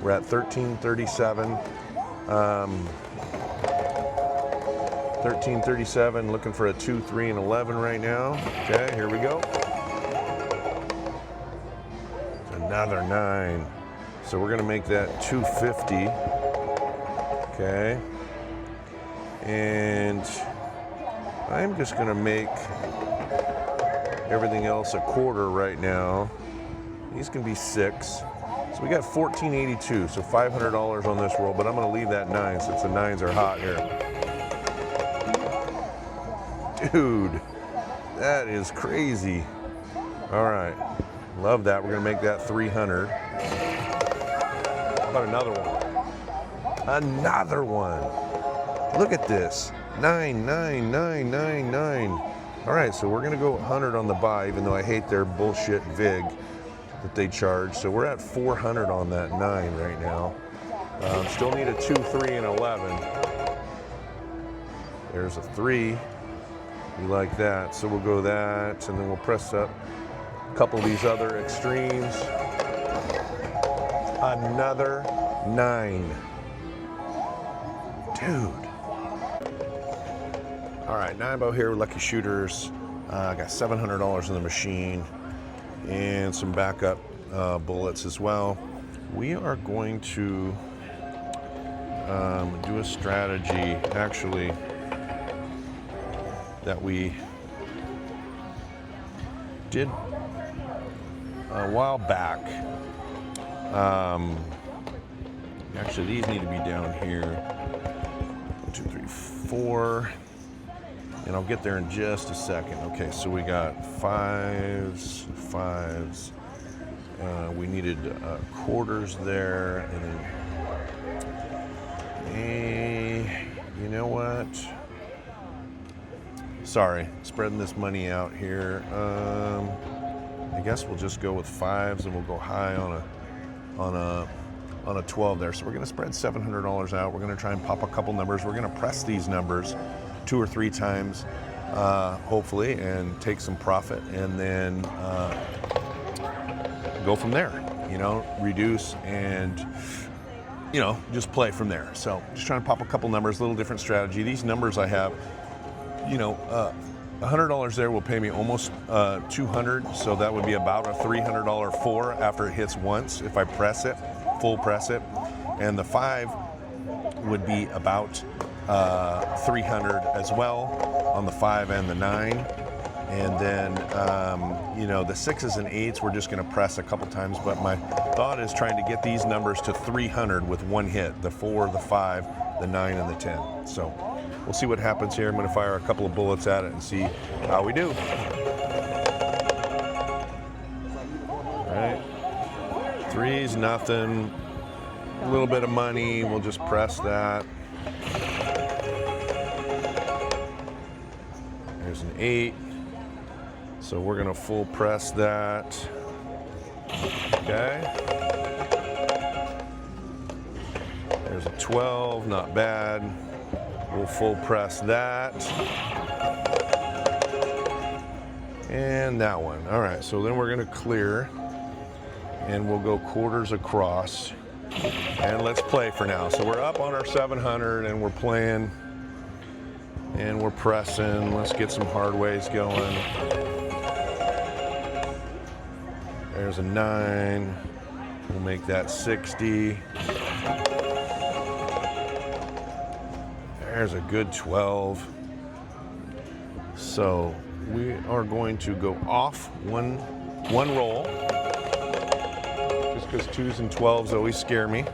We're at 1337. 1337, looking for a 2, 3, and 11 right now. Okay, here we go. Another 9. So we're gonna make that 250. Okay. And I'm just gonna make everything else a quarter right now. These can be 6. So we got 1482, so $500 on this roll, but I'm gonna leave that 9 since the 9s are hot here. Dude, that is crazy. All right, love that. We're gonna make that 300. How about another one? Another one. Look at this, 9, 9, 9, 9, 9. All right, so we're gonna go 100 on the buy, even though I hate their bullshit VIG that they charge. So we're at 400 on that 9 right now. Still need a 2, 3, and 11. There's a 3. We like that, so we'll go that, and then we'll press up a couple of these other extremes. Another 9. Dude. All right, 9 here with Lucky Shooters. I got $700 in the machine and some backup bullets as well. We are going to do a strategy, actually, that we did a while back. Actually, these need to be down here. 1, 2, 3, 4. And I'll get there in just a second. Okay, so we got 5s, 5s. We needed quarters there, and then, you know what? Sorry, spreading this money out here. I guess we'll just go with 5s, and we'll go high on a 12 there. So we're gonna spread $700 out. We're gonna try and pop a couple numbers. We're gonna press these numbers 2 or 3 times, hopefully, and take some profit, and then go from there. You know, reduce and, you know, just play from there. So just trying to pop a couple numbers, a little different strategy. These numbers I have, you know, $100 there will pay me almost $200, so that would be about a $300 4 after it hits once if I press it, full press it. And the 5 would be about 300 as well on the 5 and the 9. And then, you know, the 6s and 8s, we're just going to press a couple times. But my thought is trying to get these numbers to 300 with one hit, the 4, the 5, the 9, and the 10. So we'll see what happens here. I'm going to fire a couple of bullets at it and see how we do. All right. 3's nothing. A little bit of money. We'll just press that. There's an 8. So we're going to full press that. Okay. There's a 12, not bad. We'll full press that. And that one. All right, so then we're going to clear. And we'll go quarters across. And let's play for now. So we're up on our 700 and we're playing. And we're pressing. Let's get some hard ways going. There's a 9. We'll make that 60. There's a good 12. So we are going to go off one roll. Just because 2s and 12s always scare me.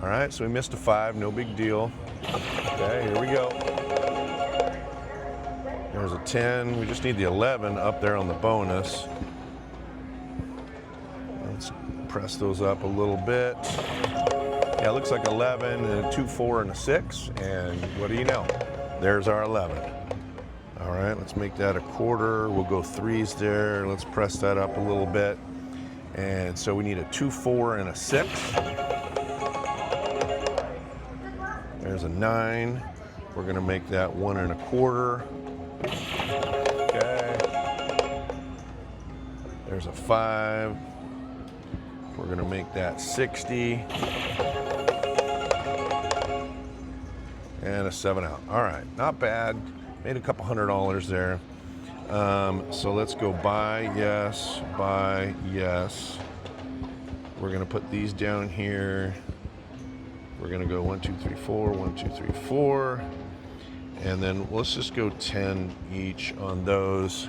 All right, so we missed a 5, no big deal. Okay, here we go. There's a 10. We just need the 11 up there on the bonus. Let's press those up a little bit. Yeah, it looks like 11 and a 2, 4, and a 6. And what do you know? There's our 11. All right, let's make that a quarter. We'll go 3s there. Let's press that up a little bit. And so we need a 2, 4, and a 6. There's a 9. We're going to make that 1 1/4. Okay. There's a 5. We're going to make that 60. And a 7 out. All right, not bad. Made a couple $100 there. So let's go buy, yes, buy, yes. We're going to put these down here. We're going to go 1, 2, 3, 4, 1, 2, 3, 4. And then let's just go 10 each on those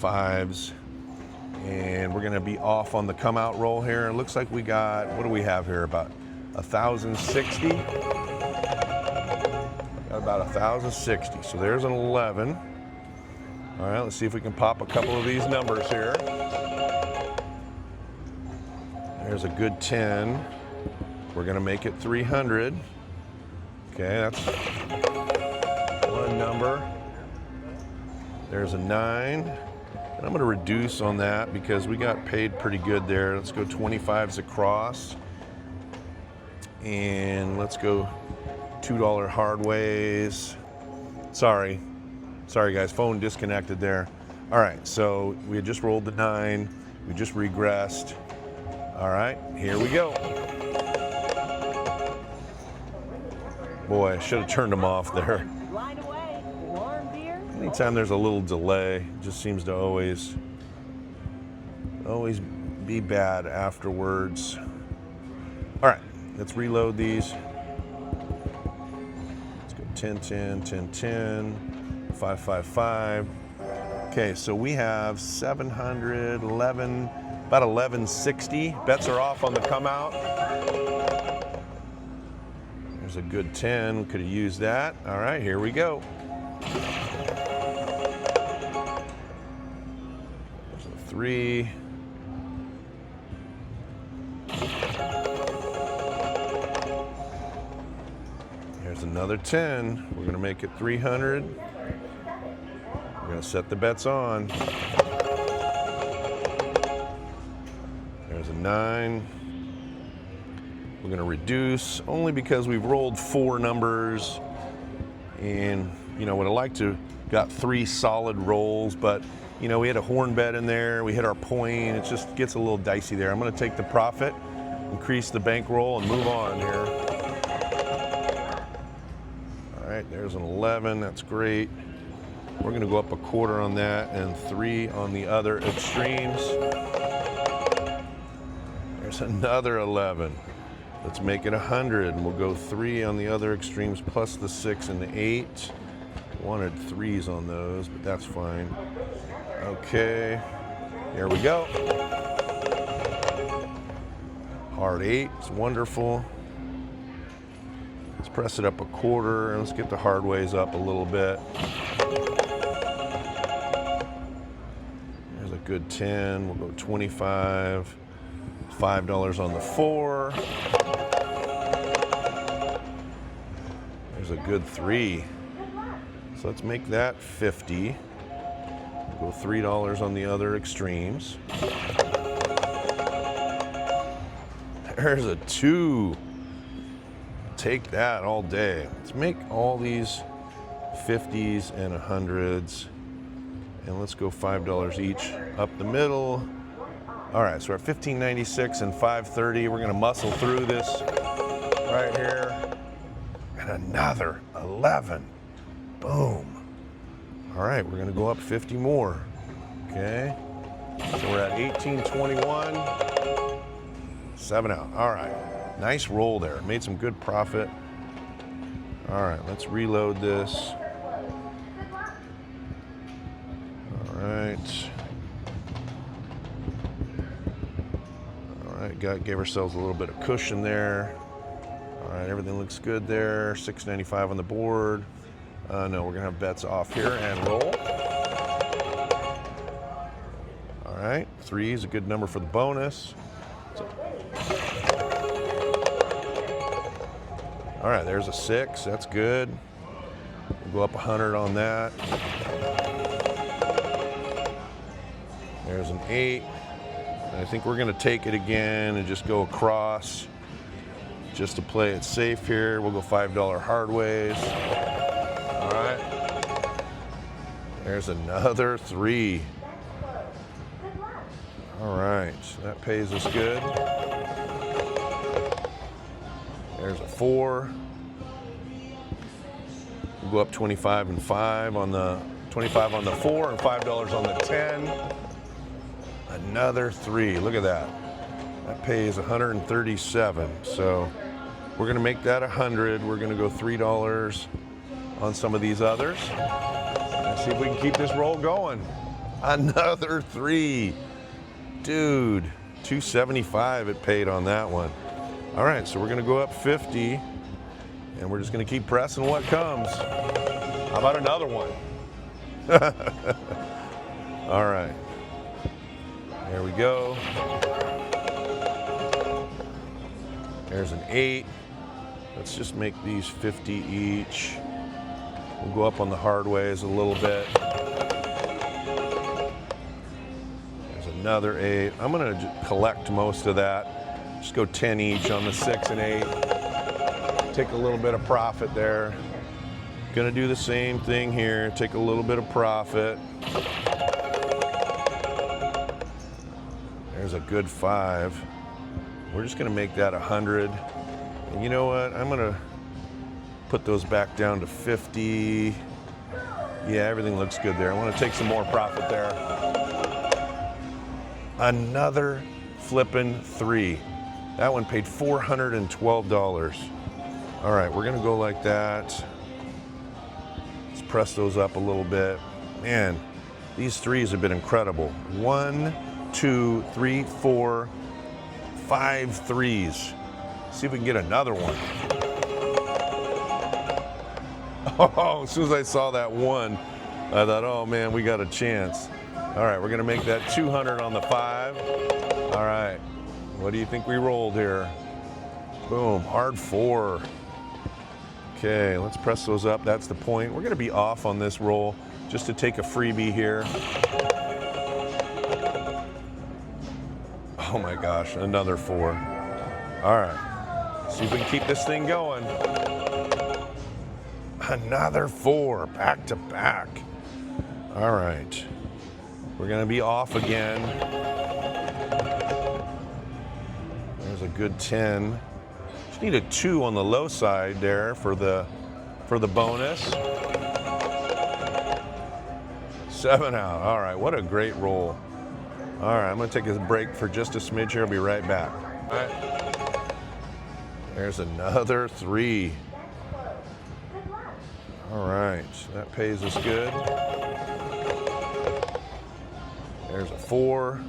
5s. And we're going to be off on the come out roll here. It looks like we got, what do we have here? About 1,060. Got about 1,060. So there's an 11. All right, let's see if we can pop a couple of these numbers here. There's a good 10. We're going to make it 300. Okay, that's one number. There's a 9. And I'm going to reduce on that because we got paid pretty good there. Let's go 25s across. And let's go $2 hard ways. Sorry guys, phone disconnected there. All right, so we had just rolled the 9. We just regressed. All right, here we go. Boy, I should have turned them off there. Line away. Warm beer. Anytime there's a little delay, it just seems to always be bad afterwards. All right, let's reload these. Let's go 10, 10, 10, 10, 5, 5, 5. Okay, so we have 711, about 1160. Bets are off on the come out. There's a good 10. We could have used that. All right, here we go. There's a 3. Here's another 10. We're going to make it 300. We're going to set the bets on. There's a 9. We're going to reduce only because we've rolled 4 numbers. And, you know, would have liked to got 3 solid rolls, but, you know, we had a horn bet in there. We hit our point. It just gets a little dicey there. I'm going to take the profit, increase the bankroll, and move on here. All right, there's an 11. That's great. We're going to go up a quarter on that and 3 on the other extremes. There's another 11. Let's make it 100, and we'll go 3 on the other extremes plus the 6 and the 8. Wanted 3s on those, but that's fine. Okay, here we go. Hard 8, it's wonderful. Let's press it up a quarter, and let's get the hard ways up a little bit. There's a good 10, we'll go 25. $5 on the 4. There's a good 3. So let's make that 50. We'll go $3 on the other extremes. There's a 2. Take that all day. Let's make all these 50s and 100s. And let's go $5 each up the middle. All right, so we're at $15.96 and $5.30. We're going to muscle through this right here. And another 11. Boom. All right, we're going to go up 50 more. Okay. So we're at $18.21. 7 out. All right. Nice roll there. Made some good profit. All right, let's reload this. All right. Gave ourselves a little bit of cushion there. All right, everything looks good there. $6.95 on the board. No, we're gonna have bets off here and roll. All right, 3 is a good number for the bonus. All right, there's a 6. That's good. We'll go up 100 on that. There's an 8. I think we're going to take it again and just go across just to play it safe here. We'll go $5 hard ways. All right. There's another 3. All right. That pays us good. There's a 4. We'll go up 25 and 5 on the 25 on the 4 and $5 on the 10. Another 3. Look at that. That pays 137. So we're going to make that 100. We're going to go $3 on some of these others. Let's see if we can keep this roll going. Another 3. Dude, 275 it paid on that one. All right, so we're going to go up 50, and we're just going to keep pressing what comes. How about another one? All right. There we go. There's an 8. Let's just make these 50 each. We'll go up on the hard ways a little bit. There's another 8. I'm going to collect most of that. Just go 10 each on the 6 and 8. Take a little bit of profit there. Going to do the same thing here. Take a little bit of profit. There's a good 5. We're just going to make that 100. And you know what? I'm going to put those back down to 50. Yeah, everything looks good there. I want to take some more profit there. Another flippin' 3. That one paid $412. All right, we're going to go like that. Let's press those up a little bit. Man, these 3s have been incredible. 1, 2, 3, 4, 5 3s. See if we can get another one. Oh, as soon as I saw that 1, I thought, oh man, we got a chance. All right, we're gonna make that 200 on the 5. All right, what do you think we rolled here? Boom, hard 4. Okay, let's press those up. That's the point. We're gonna be off on this roll just to take a freebie here. Oh my gosh, another 4. All right, see if we can keep this thing going. Another 4, back to back. All right, we're gonna be off again. There's a good 10. Just need a 2 on the low side there for the bonus. 7 out. All right, what a great roll. All right, I'm gonna take a break for just a smidge here. I'll be right back. All right. There's another 3. All right, that pays us good. There's a 4.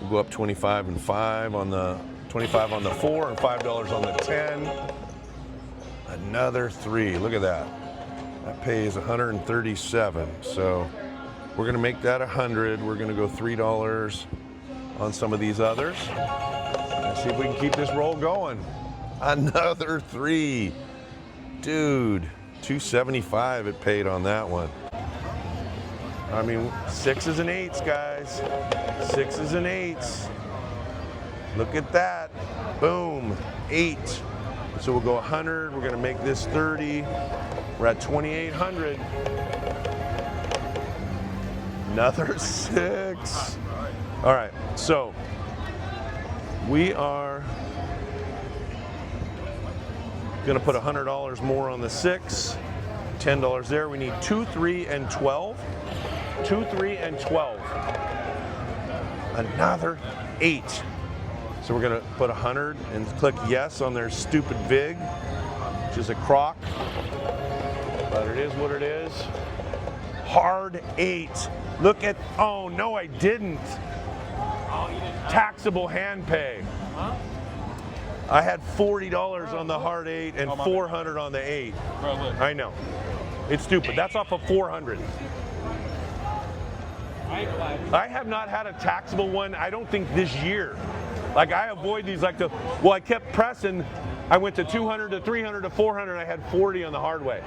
We'll go up 25 and 5 on the 25 on the 4 and $5 on the 10. Another 3. Look at that. That pays 137. So we're gonna make that 100. We're gonna go $3 on some of these others. Let's see if we can keep this roll going. Another 3. Dude, 275 it paid on that one. I mean, 6s and 8s, guys. 6s and 8s. Look at that. Boom. 8. So we'll go 100. We're going to make this 30. We're at 2,800. Another 6. All right. So we are going to put $100 more on the 6. $10 there. We need 2, 3, and 12. 2, 3, and 12. Another 8. So we're gonna put 100 and click yes on their stupid VIG, which is a crock, but it is what it is. Hard 8. Look at, oh no, I didn't. Taxable hand pay. I had $40 on the hard 8 and 400 on the 8. I know. It's stupid. That's off of 400. I have not had a taxable one, I don't think this year. Like I avoid these like well, I kept pressing. I went to 200 to 300 to 400. I had 40 on the hard way.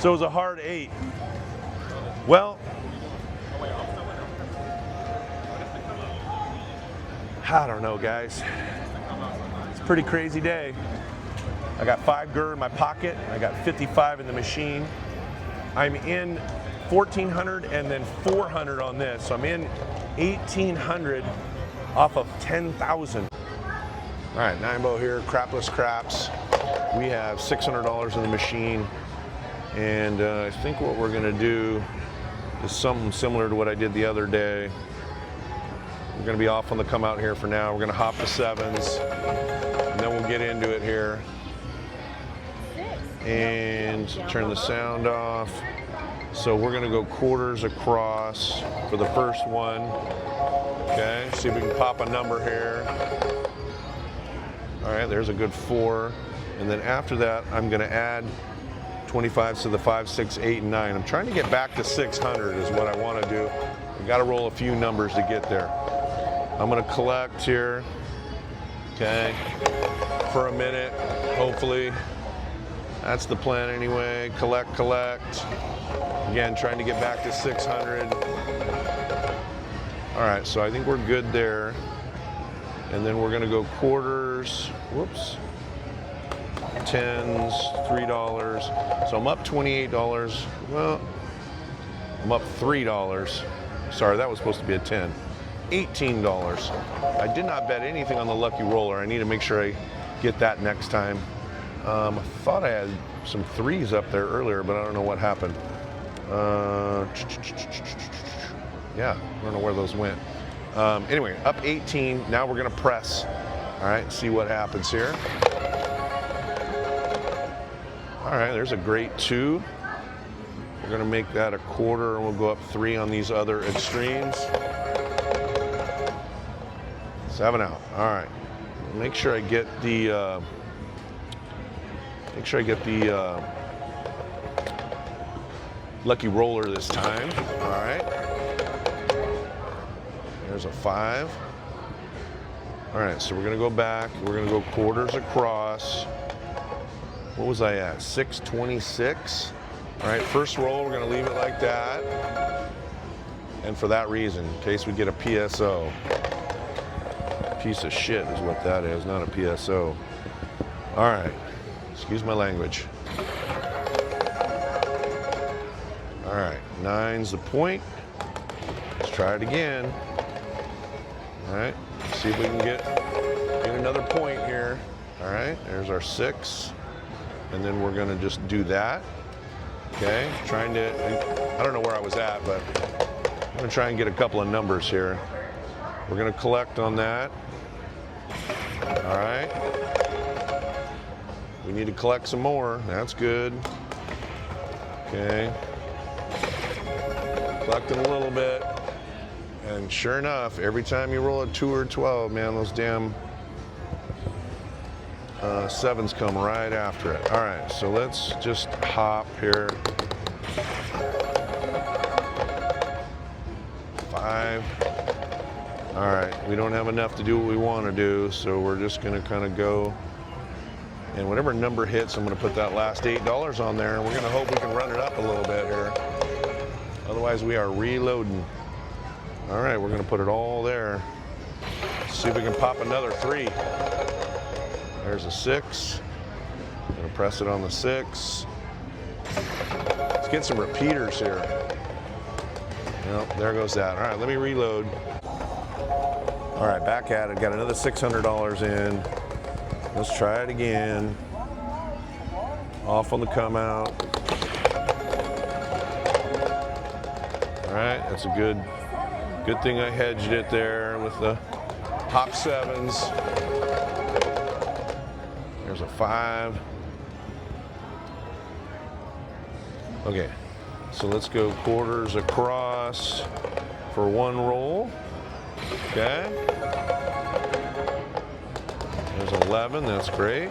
So it was a hard 8. Well, I don't know, guys. It's a pretty crazy day. I got 5 GER in my pocket. I got 55 in the machine. I'm in 1,400 and then 400 on this. So I'm in 1,800 off of 10,000. All right, 9-bow here, crapless craps. We have $600 in the machine. And I think what we're gonna do is something similar to what I did the other day. We're gonna be off on the come out here for now. We're gonna hop the 7s, and then we'll get into it here. And turn the sound off. So we're gonna go quarters across for the first one. Okay, see if we can pop a number here. All right, there's a good 4. And then after that, I'm gonna add 25 to the 5, 6, 8, and 9. I'm trying to get back to 600 is what I wanna do. We gotta roll a few numbers to get there. I'm gonna collect here, okay, for a minute, hopefully. That's the plan anyway. Collect, collect. Again, trying to get back to 600. All right, so I think we're good there. And then we're gonna go quarters, whoops, 10s, $3. So I'm up $28. Well, I'm up $3. Sorry, that was supposed to be a 10. $18. I did not bet anything on the lucky roller. I need to make sure I get that next time. I thought I had some 3s up there earlier, but I don't know what happened. Yeah, I don't know where those went. Anyway, up 18. Now we're gonna press. All right, see what happens here. All right, there's a great 2. We're gonna make that a quarter, and we'll go up 3 on these other extremes. 7 out. All right. Make sure I get the. Lucky roller this time. All right. There's a 5. All right, so we're gonna go back. We're gonna go quarters across. What was I at? 626. All right, first roll, we're gonna leave it like that. And for that reason, in case we get a PSO. Piece of shit is what that is, not a PSO. All right, excuse my language. All right, 9's the point. Let's try it again. All right, see if we can get another point here. All right, there's our 6. And then we're gonna just do that. Okay, trying to, I don't know where I was at, but I'm gonna try and get a couple of numbers here. We're gonna collect on that. All right. We need to collect some more. That's good. Okay. Collecting a little bit. And sure enough, every time you roll a 2 or 12, man, those damn sevens come right after it. All right, so let's just hop here. 5. All right, we don't have enough to do what we want to do, so we're just gonna kind of go, and whatever number hits, I'm gonna put that last $8 on there, and we're gonna hope we can run it up a little bit here. Otherwise, we are reloading. All right, we're gonna put it all there. See if we can pop another 3. There's a 6. I'm gonna press it on the 6. Let's get some repeaters here. Yep, there goes that. All right, let me reload. All right, back at it. Got another $600 in. Let's try it again. Off on the come out. All right, that's a good thing I hedged it there with the hop 7s. There's a 5. Okay, so let's go quarters across for 1 roll. Okay. There's 11, that's great.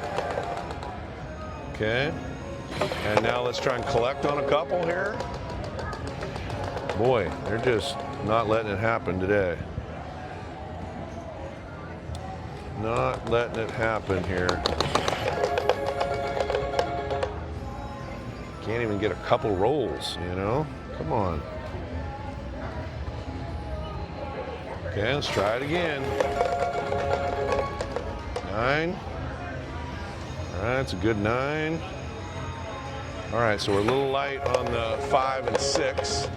Okay. And now let's try and collect on a couple here. Boy, they're just not letting it happen today. Not letting it happen here. Can't even get a couple rolls, you know? Come on. Okay, let's try it again. 9. All right, it's a good 9. All right, so we're a little light on the 5 and 6.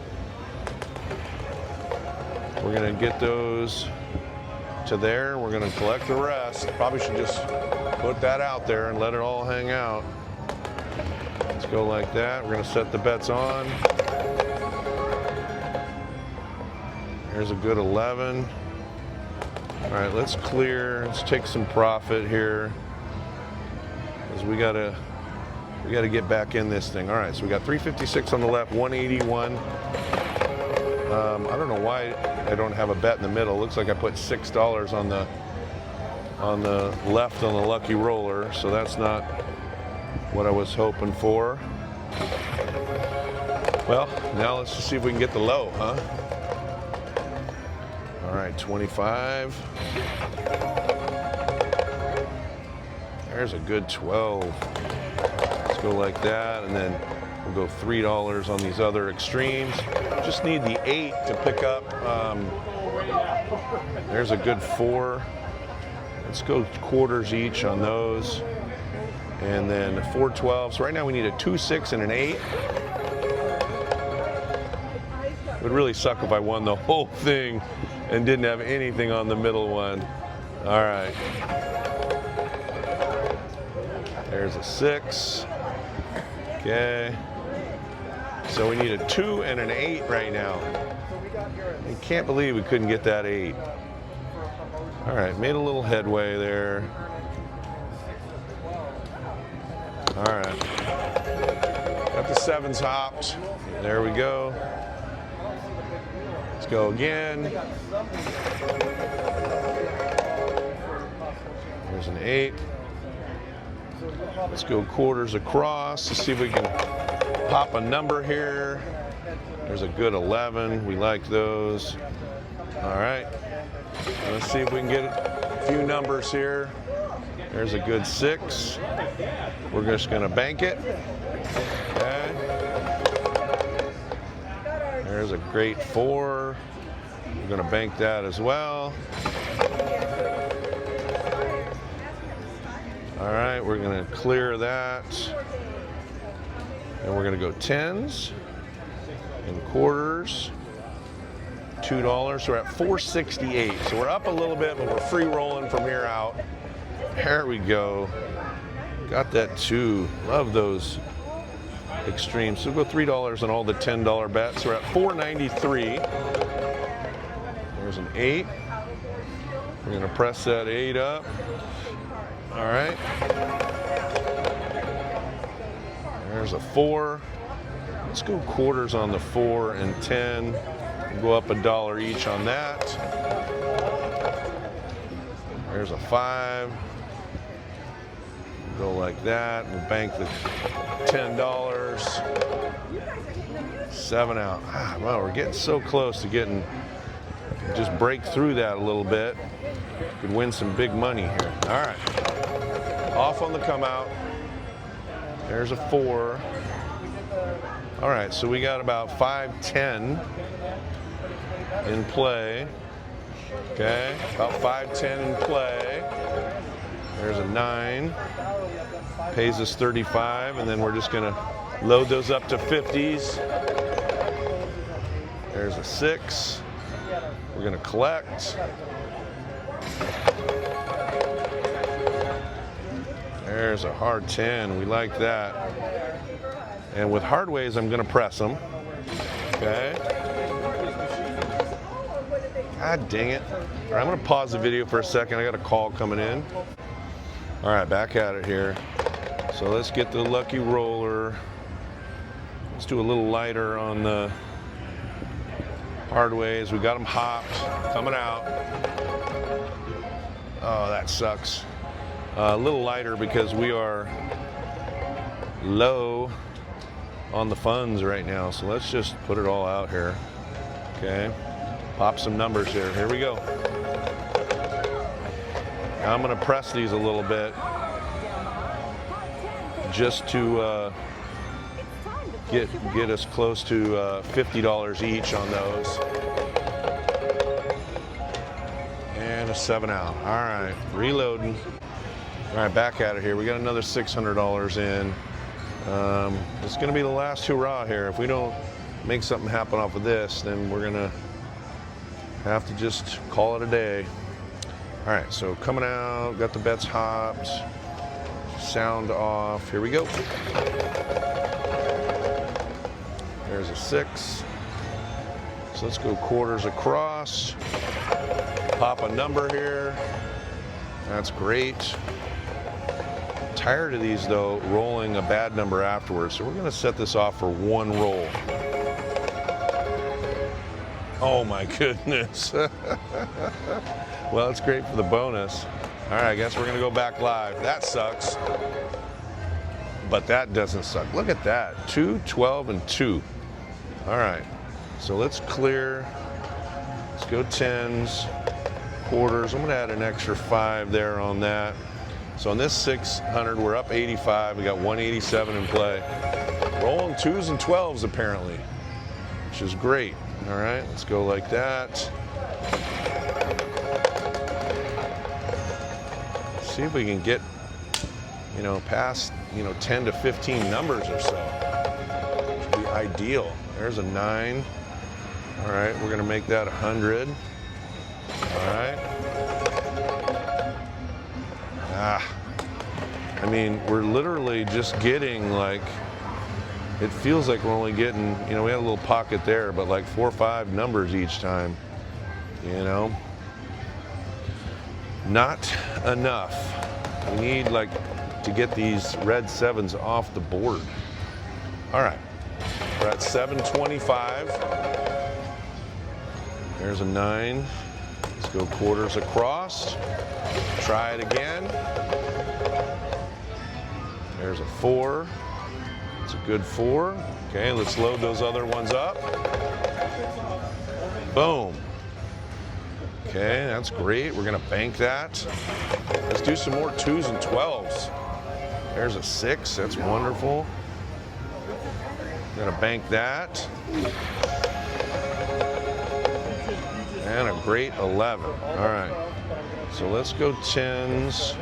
We're gonna get those to there. We're gonna collect the rest. Probably should just put that out there and let it all hang out. Let's go like that. We're gonna set the bets on. There's a good 11. All right, let's clear. Let's take some profit here, because we gotta get back in this thing. All right, so we got 356 on the left, 181. I don't know why I don't have a bet in the middle. Looks like I put $6 on the left on the lucky roller, so that's not what I was hoping for. Well, now let's just see if we can get the low, huh? All right, 25. There's a good 12. Let's go like that, and then we'll go $3 on these other extremes. Just need the 8 to pick up. There's a good 4. Let's go quarters each on those. And then 4 12s. Right now we need a 2 6 and an 8. It would really suck if I won the whole thing and didn't have anything on the middle one. All right. There's a 6. Okay. So we need a 2 and an 8 right now. I can't believe we couldn't get that 8. All right, made a little headway there. All right. Got the 7s hopped. There we go. Let's go again. There's an 8. Let's go quarters across to see if we can pop a number here. There's a good 11. We like those. All right. Let's see if we can get a few numbers here. There's a good 6. We're just going to bank it. Okay. There's a great 4. We're going to bank that as well. All right, we're going to clear that. And we're going to go 10s and quarters. $2. So we're at 468. So we're up a little bit, but we're free rolling from here out. There we go. Got that 2. Love those extreme. So we'll go $3 on all the $10 bets. We're at $4.93. There's an 8. We're gonna press that 8 up. All right. There's a 4. Let's go quarters on the 4 and 10. We'll go up $1 each on that. There's a 5. We'll go like that. We'll bank the $10. 7 out. Well, we're getting so close to getting, just break through that a little bit. Could win some big money here. All right. Off on the come out. There's a 4. All right, so we got about 5-10 in play. Okay, about 5-10 in play. There's a 9. Pays us 35, and then we're just gonna load those up to 50s. There's a 6. We're gonna collect. There's a hard 10. We like that. And with hard ways, I'm going to press them. Okay. God dang it. All right, I'm going to pause the video for a second. I got a call coming in. All right, back at it here. So let's get the lucky roller. Let's do a little lighter on the hard ways. We got them hopped, coming out. Oh, that sucks. A little lighter because we are low on the funds right now. So let's just put it all out here. Okay. Pop some numbers here. Here we go. Now I'm going to press these a little bit just to get us close to $50 each on those. And a 7 out. All right, reloading. All right, back at it here. We got another $600 in. It's going to be the last hurrah here. If we don't make something happen off of this, then we're going to have to just call it a day. All right, so coming out, got the bets hopped, sound off. Here we go. There's a 6. So let's go quarters across. Pop a number here. That's great. Tired of these though, rolling a bad number afterwards. So we're going to set this off for 1 roll. Oh my goodness. Well, it's great for the bonus. All right, I guess we're going to go back live. That sucks. But that doesn't suck. Look at that. 2, 12, and 2. All right. So let's clear. Let's go 10s, quarters. I'm going to add an extra 5 there on that. So on this 600, we're up 85. We got 187 in play. Rolling 2s and 12s apparently, which is great. All right, let's go like that. See if we can get, past, 10 to 15 numbers or so. Which would be ideal. There's a 9. All right, we're gonna make that 100. All right. I mean, we're literally just getting like, it feels like we're only getting, we had a little pocket there, but like 4 or 5 numbers each time, Not enough. We need to get these red 7s off the board. All right, we're at 725. There's a 9. Let's go quarters across. Try it again. There's a 4. It's a good 4. Okay, let's load those other ones up. Boom. Okay, that's great. We're gonna bank that. Let's do some more 2s and 12s. There's a 6. That's wonderful. We're gonna bank that. And a great 11. All right. So let's go 10s.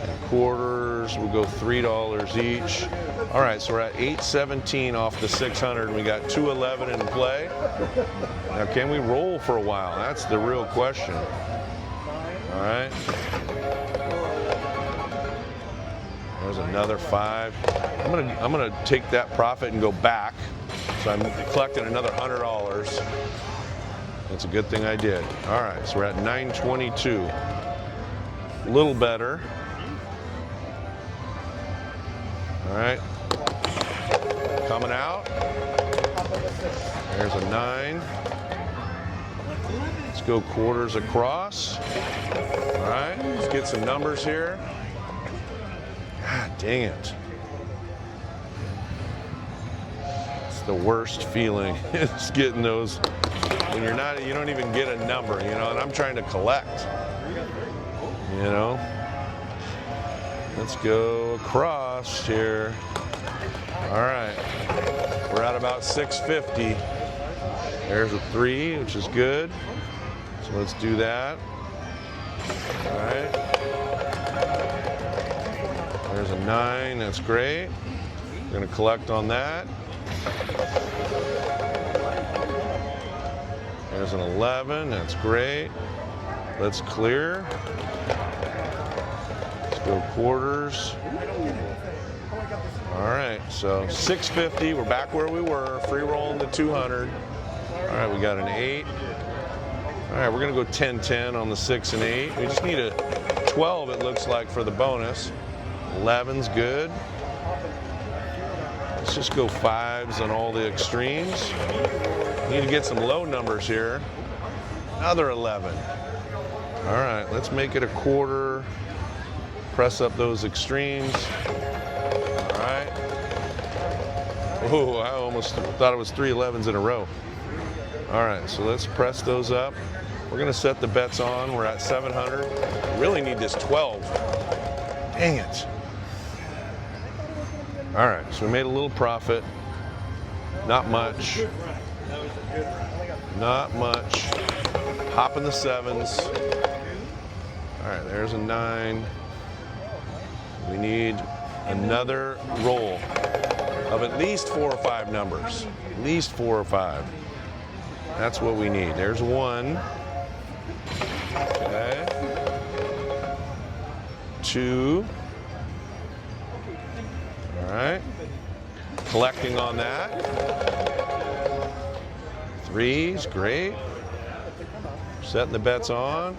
And quarters, we'll go $3 each. All right, so we're at 817 off the 600, and we got 211 in play. Now, can we roll for a while? That's the real question. All right. There's another 5. I'm gonna take that profit and go back. So I'm collecting another $100. It's a good thing I did. All right, so we're at 922. A little better. All right. Coming out. There's a 9. Let's go quarters across. All right, let's get some numbers here. God dang it. It's the worst feeling. It's getting those when you don't even get a number, you know, and I'm trying to collect. You know. Let's go across here. All right. We're at about 650. There's a 3, which is good. So let's do that. All right. There's a 9, that's great. We're gonna collect on that. There's an 11, that's great. Let's clear. Let's go quarters. All right, so 650, we're back where we were, free rolling the 200. All right, we got an 8. All right, we're gonna go 10-10 on the 6 and 8. We just need a 12, it looks like, for the bonus. 11's good. Let's just go 5s on all the extremes. Need to get some low numbers here. Another 11. All right, let's make it a quarter. Press up those extremes. All right. Oh, I almost thought it was 3 11s in a row. All right, so let's press those up. We're gonna set the bets on. We're at 700. Really need this 12. Dang it. All right, so we made a little profit. Not much. Not much. Hopping the 7s. All right, there's a 9. We need another roll of at least 4 or 5 numbers. At least 4 or 5. That's what we need. There's 1. Okay. 2. All right. Collecting on that. 3's great. Setting the bets on.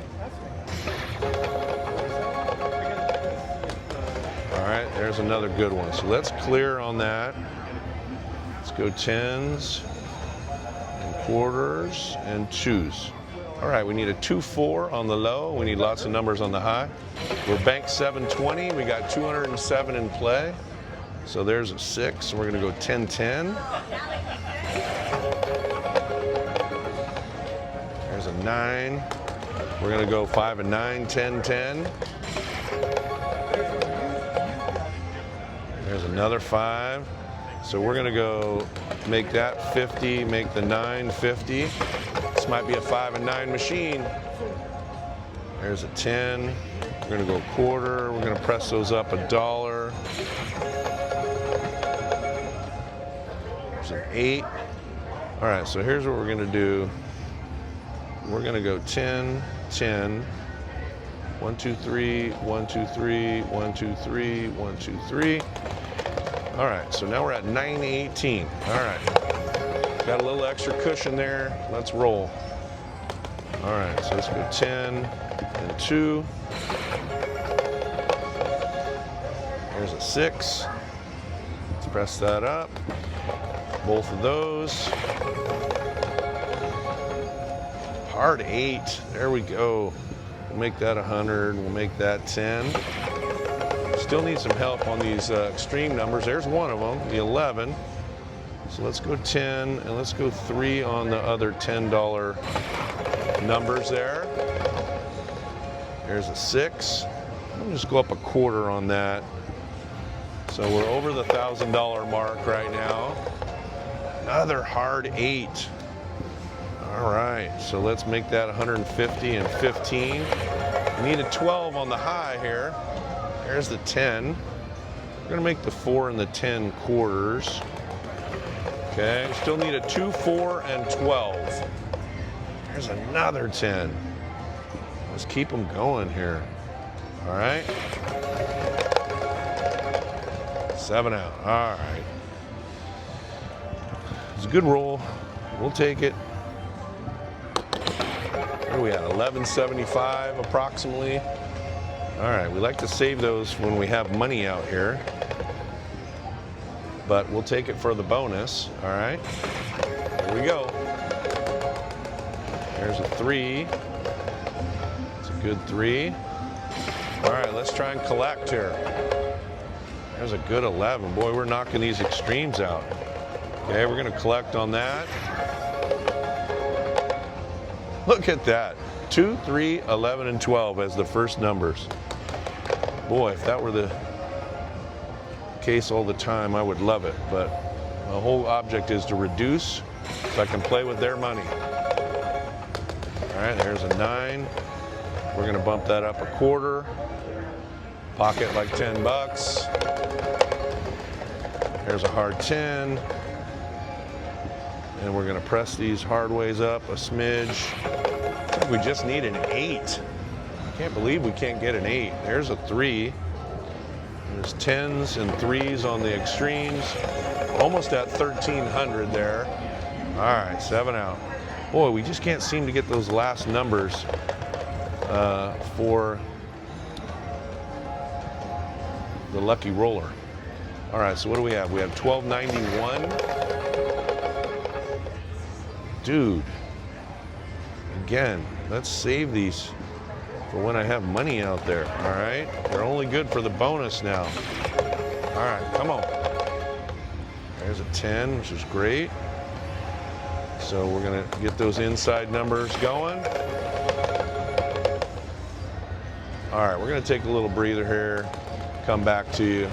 All right, there's another good one. So let's clear on that. Let's go 10s and quarters and 2s. All right, we need a 2-4 on the low. We need lots of numbers on the high. We're banked 720. We got 207 in play. So there's a 6. We're gonna go 10-10. There's a 9. We're gonna go 5 and 9, 10-10. There's another 5. So we're gonna go make that 50, make the 9 50. This might be a 5 and 9 machine. There's a 10. We're gonna go quarter. We're gonna press those up $1. There's an 8. All right, so here's what we're gonna do. We're gonna go 10, 10. 1, 2, 3, 1, 2, 3, 1, 2, 3, 1, 2, 3. All right, so now we're at 918. All right, got a little extra cushion there. Let's roll. All right, so let's go 10 and 2. There's a 6. Let's press that up. Both of those. Hard 8. There we go. We'll make that 100. We'll make that 10. Still need some help on these extreme numbers. There's one of them, the 11. So let's go 10 and let's go 3 on the other $10 numbers there. There's a 6. I'll just go up a quarter on that. So we're over the $1,000 mark right now. Another hard 8. All right, so let's make that 150 and 15. We need a 12 on the high here. There's the 10. We're gonna make the 4 and the 10 quarters. Okay, still need a 2, 4, and 12. There's another 10. Let's keep them going here. All right. 7 out. All right. It's a good roll. We'll take it. What are we at? 1175 approximately. All right, we like to save those when we have money out here, but we'll take it for the bonus. All right, here we go. There's a 3. It's a good 3. All right, let's try and collect here. There's a good 11. Boy, we're knocking these extremes out. Okay, we're gonna collect on that. Look at that. 2, 3, 11, and 12 as the first numbers. Boy, if that were the case all the time, I would love it. But the whole object is to reduce so I can play with their money. All right, there's a 9. We're gonna bump that up a quarter. Pocket like 10 bucks. There's a hard 10. And we're gonna press these hard ways up a smidge. I think we just need an 8. I can't believe we can't get an 8. There's a 3. There's 10s and 3s on the extremes. Almost at 1,300 there. All right, 7 out. Boy, we just can't seem to get those last numbers for the lucky roller. All right, so what do we have? We have 1291. Dude, again, let's save these for when I have money out there, all right? They're only good for the bonus now. All right, come on. There's a 10, which is great. So we're gonna get those inside numbers going. All right, we're gonna take a little breather here, come back to you.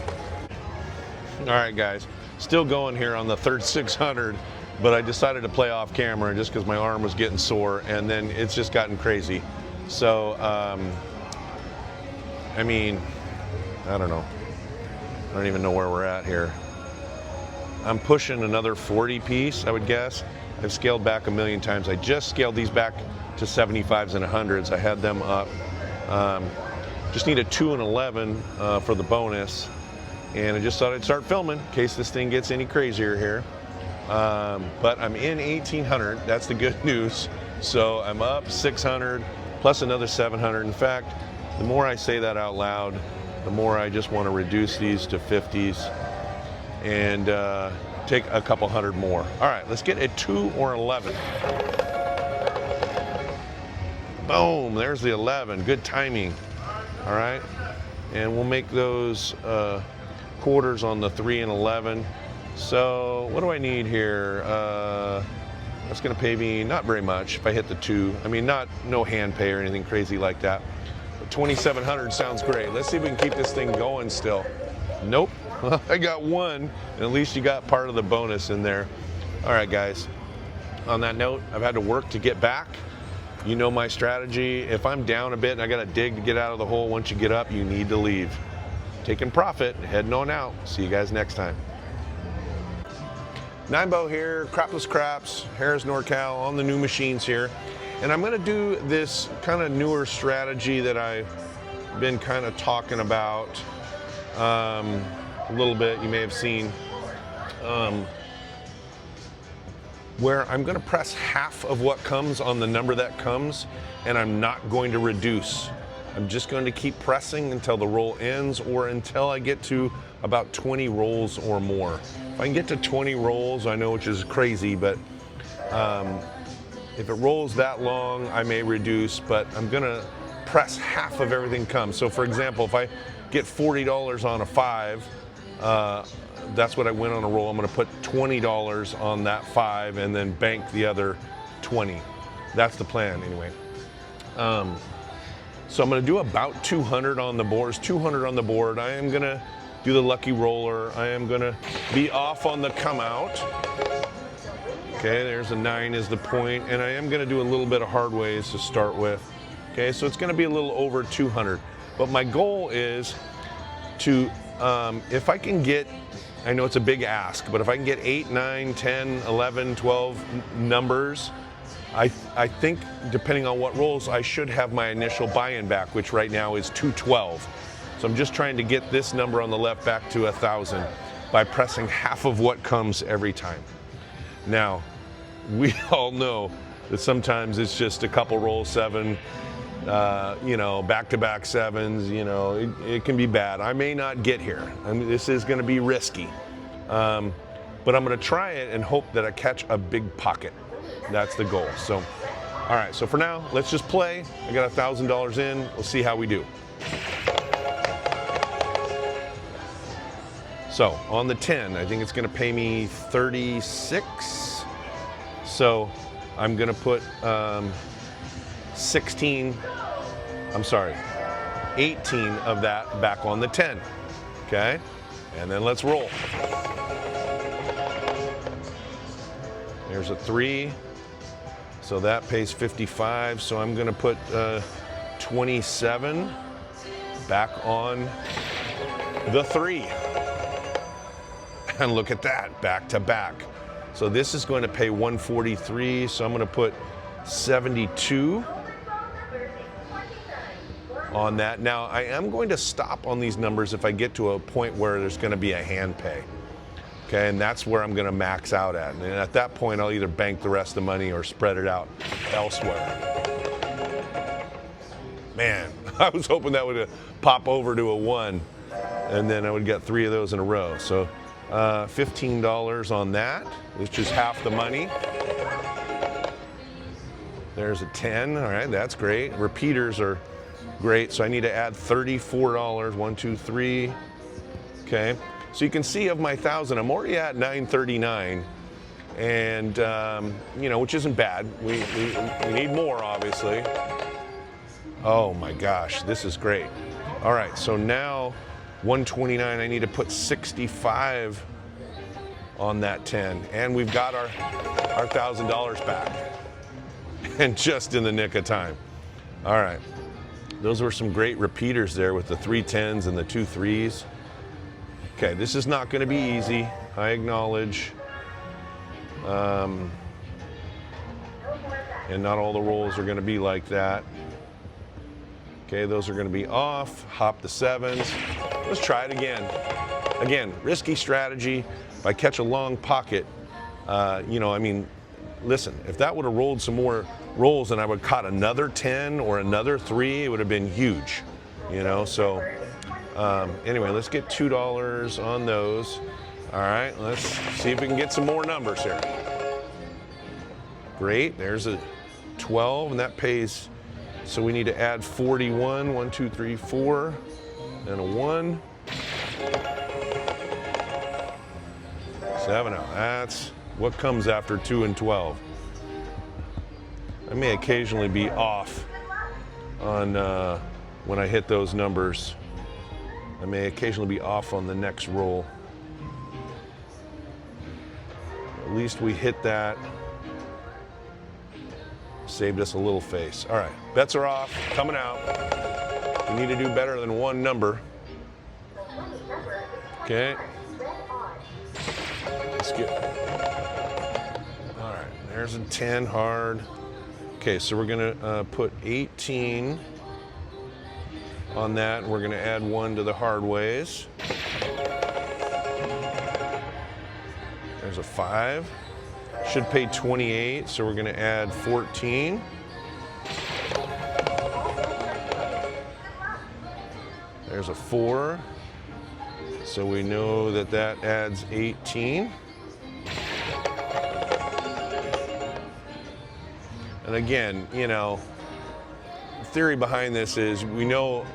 All right, guys, still going here on the third 600. But I decided to play off camera just because my arm was getting sore, and then it's just gotten crazy. So, I mean, I don't know. I don't even know where we're at here. I'm pushing another 40 piece, I would guess. I've scaled back a million times. I just scaled these back to 75s and 100s. I had them up. Just need a 2 and 11 for the bonus. And I just thought I'd start filming in case this thing gets any crazier here. But I'm in 1,800, that's the good news. So I'm up 600 plus another 700. In fact, the more I say that out loud, the more I just want to reduce these to 50s and take a couple hundred more. All right, let's get a 2 or 11. Boom, there's the 11, good timing. All right, and we'll make those quarters on the 3 and 11. So what do I need here? That's gonna pay me not very much if I hit the 2. I mean, no hand pay or anything crazy like that. But 2,700 sounds great. Let's see if we can keep this thing going still. Nope, I got 1, and at least you got part of the bonus in there. All right, guys, on that note, I've had to work to get back. You know my strategy. If I'm down a bit and I gotta dig to get out of the hole, once you get up, you need to leave. Taking profit, heading on out. See you guys next time. 9Bo here, Crapless Craps, Harris NorCal on the new machines here. And I'm gonna do this kind of newer strategy that I've been kind of talking about a little bit, you may have seen, where I'm gonna press half of what comes on the number that comes, and I'm not going to reduce. I'm just going to keep pressing until the roll ends or until I get to about 20 rolls or more. If I can get to 20 rolls, I know, which is crazy, but if it rolls that long, I may reduce, but I'm gonna press half of everything comes. So for example, if I get $40 on a 5, that's what I win on a roll. I'm gonna put $20 on that 5 and then bank the other 20. That's the plan anyway. So I'm gonna do about 200 on the boards, 200 on the board. I am gonna do the lucky roller. I am gonna be off on the come out. Okay, there's a 9 is the point, and I am gonna do a little bit of hard ways to start with. Okay, so it's gonna be a little over 200. But my goal is to, if I can get, I know it's a big ask, but if I can get 8, 9, 10, 11, 12 numbers, I think, depending on what rolls, I should have my initial buy-in back, which right now is 212. So I'm just trying to get this number on the left back to 1,000 by pressing half of what comes every time. Now, we all know that sometimes it's just a couple roll 7, you know, back-to-back 7s, you know, it can be bad. I may not get here. I mean, this is gonna be risky. But I'm gonna try it and hope that I catch a big pocket. That's the goal. So, all right, so for now, let's just play. I got $1,000 in, we'll see how we do. So on the 10, I think it's gonna pay me 36. So I'm gonna put 18 of that back on the 10, okay? And then let's roll. There's a 3, so that pays 55, so I'm gonna put 27 back on the 3. And look at that, back to back. So this is going to pay 143, so I'm gonna put 72 on that. Now, I am going to stop on these numbers if I get to a point where there's gonna be a hand pay. Okay, and that's where I'm gonna max out at. And at that point, I'll either bank the rest of the money or spread it out elsewhere. Man, I was hoping that would pop over to a 1, and then I would get 3 of those in a row. So $15 on that, which is half the money. There's a 10, all right, that's great. Repeaters are great, so I need to add $34, 1, 2, 3, okay. So you can see of my 1,000, I'm already at 939, and you know, which isn't bad. We need more, obviously. Oh my gosh, this is great. All right, so now 129, I need to put 65 on that 10, and we've got our $1,000 back, and just in the nick of time. All right, those were some great repeaters there with the 3 10s and the 2 3s. Okay, this is not going to be easy, I acknowledge. And not all the rolls are going to be like that. Okay, those are going to be off. Hop the 7s. Let's try it again. Again, risky strategy. If I catch a long pocket, you know, I mean, listen, if that would have rolled some more rolls and I would have caught another 10 or another 3, it would have been huge, you know, so. Anyway, let's get $2 on those. All right, let's see if we can get some more numbers here. Great, there's a 12, and that pays, so we need to add 41, 1, 2, 3, 4, and a 1. 7, that's what comes after 2 and 12. I may occasionally be off on when I hit those numbers. I may occasionally be off on the next roll. At least we hit that. Saved us a little face. All right, bets are off, coming out. We need to do better than 1 number. Okay. Let's get, all right, there's a 10 hard. Okay, so we're gonna put 18 on that, and we're gonna add 1 to the hard ways. There's a 5. Should pay 28, so we're gonna add 14. There's a 4, so we know that that adds 18. And again, you know, the theory behind this is we know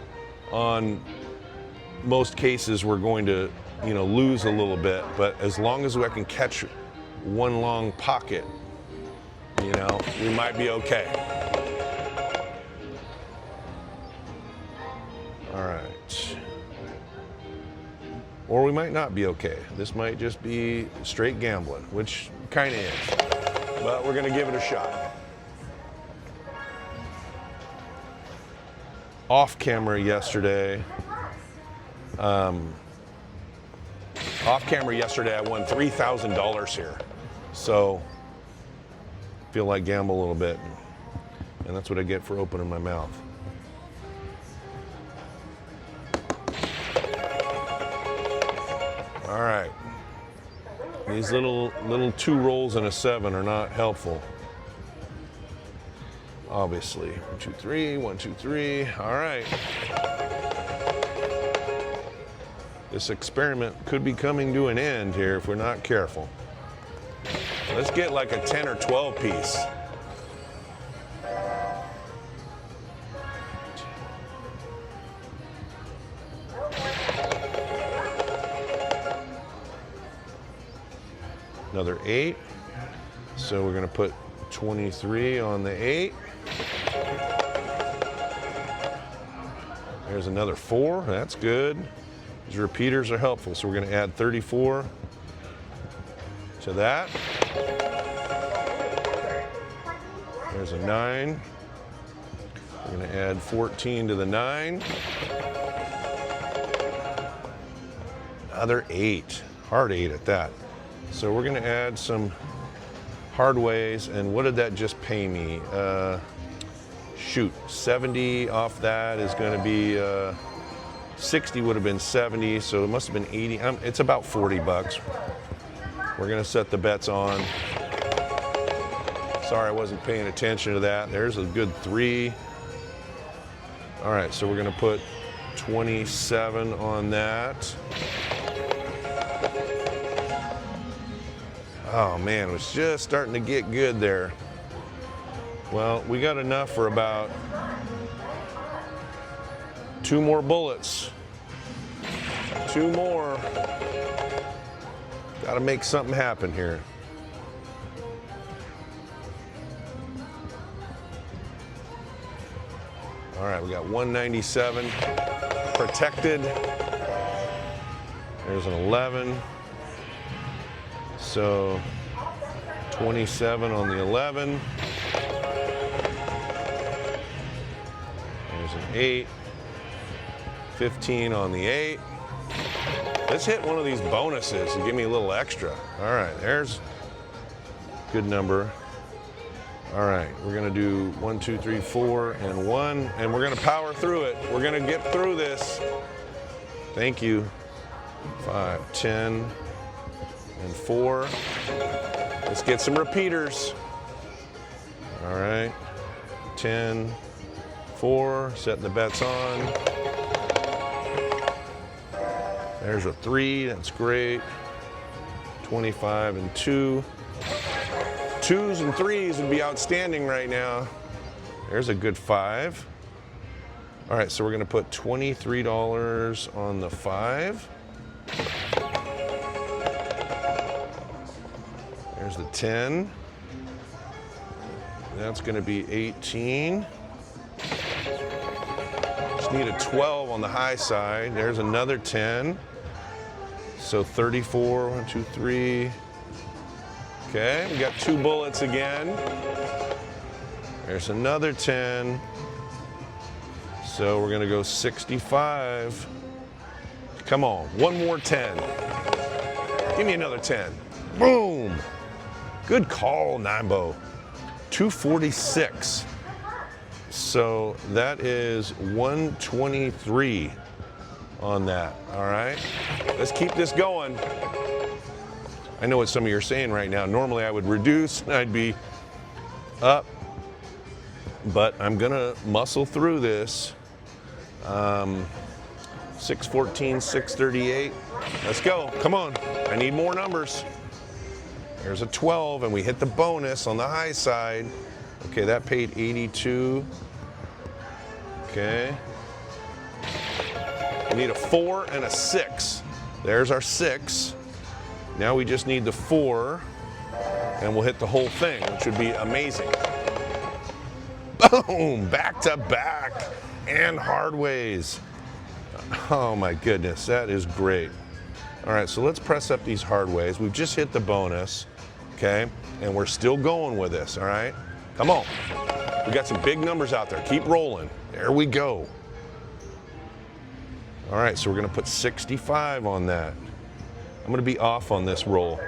on most cases we're going to, you know, lose a little bit, but as long as I can catch 1 long pocket, you know, we might be okay. All right. Or we might not be okay. This might just be straight gambling, which kind of is, but we're gonna give it a shot. Off camera yesterday, I won $3,000 here. So I feel like gamble a little bit, and that's what I get for opening my mouth. All right. These little 2 rolls and a 7 are not helpful. Obviously. 1, 2, 3, 1, 2, 3. All right. This experiment could be coming to an end here if we're not careful. Let's get like a 10 or 12 piece. Another 8. So we're going to put 23 on the 8. There's another 4. That's good. These repeaters are helpful. So we're going to add 34 to that. There's a 9. We're going to add 14 to the 9. Another 8. Hard 8 at that. So we're going to add some hard ways. And what did that just pay me? Shoot, 70 off that is going to be 60 would have been 70, so it must have been 80. It's about 40 bucks. We're going to set the bets on. Sorry, I wasn't paying attention to that. There's a good 3. All right, so we're going to put 27 on that. Oh man, it was just starting to get good there. Well, we got enough for about 2 more bullets. 2 more. Got to make something happen here. All right, we got 197 protected. There's an 11. So 27 on the 11. There's an 8. 15 on the 8. Let's hit one of these bonuses and give me a little extra. All right, there's a good number. All right, we're gonna do 1, 2, 3, 4, and 1, and we're gonna power through it. We're gonna get through this. Thank you. 5, 10, and 4. Let's get some repeaters. All right, 10, 4, setting the bets on. There's a 3, that's great. 25 and 2. 2s and 3s would be outstanding right now. There's a good 5. All right, so we're gonna put $23 on the 5. There's the 10. That's gonna be 18. Just need a 12 on the high side. There's another 10. So 34, 1, 2, 3. Okay, we got 2 bullets again. There's another 10. So we're gonna go 65. Come on, 1 more 10. Give me another 10. Boom. Good call, Nimbo. 246. So that is 123 on that, all right? Let's keep this going. I know what some of you are saying right now. Normally I would reduce and I'd be up, but I'm gonna muscle through this. 614, 638. Let's go, come on. I need more numbers. There's a 12 and we hit the bonus on the high side. Okay, that paid 82. Okay. We need a 4 and a 6. There's our 6. Now we just need the 4 and we'll hit the whole thing, which would be amazing. Boom, back to back and hard ways. Oh my goodness, that is great. All right, so let's press up these hard ways. We've just hit the bonus, okay? And we're still going with this, all right? Come on. We got some big numbers out there. Keep rolling. There we go. All right, so we're gonna put 65 on that. I'm gonna be off on this roll.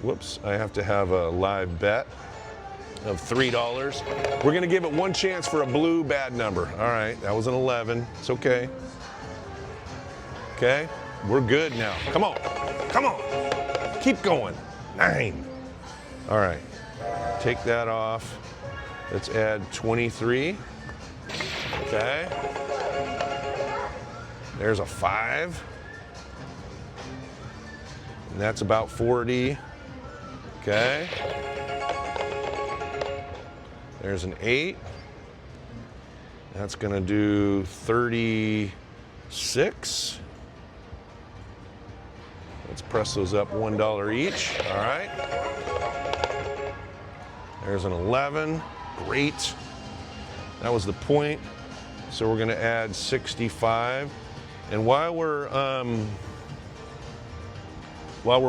Whoops, I have to have a live bet of $3. We're gonna give it 1 chance for a blue bad number. All right, that was an 11, it's okay. Okay, we're good now. Come on, come on. Keep going. 9. All right, take that off. Let's add 23. Okay. There's a 5. And that's about 40. Okay. There's an 8. That's gonna do 36. Let's press those up $1 each. All right. There's an 11. Great. That was the point. So we're gonna add 65. And while we're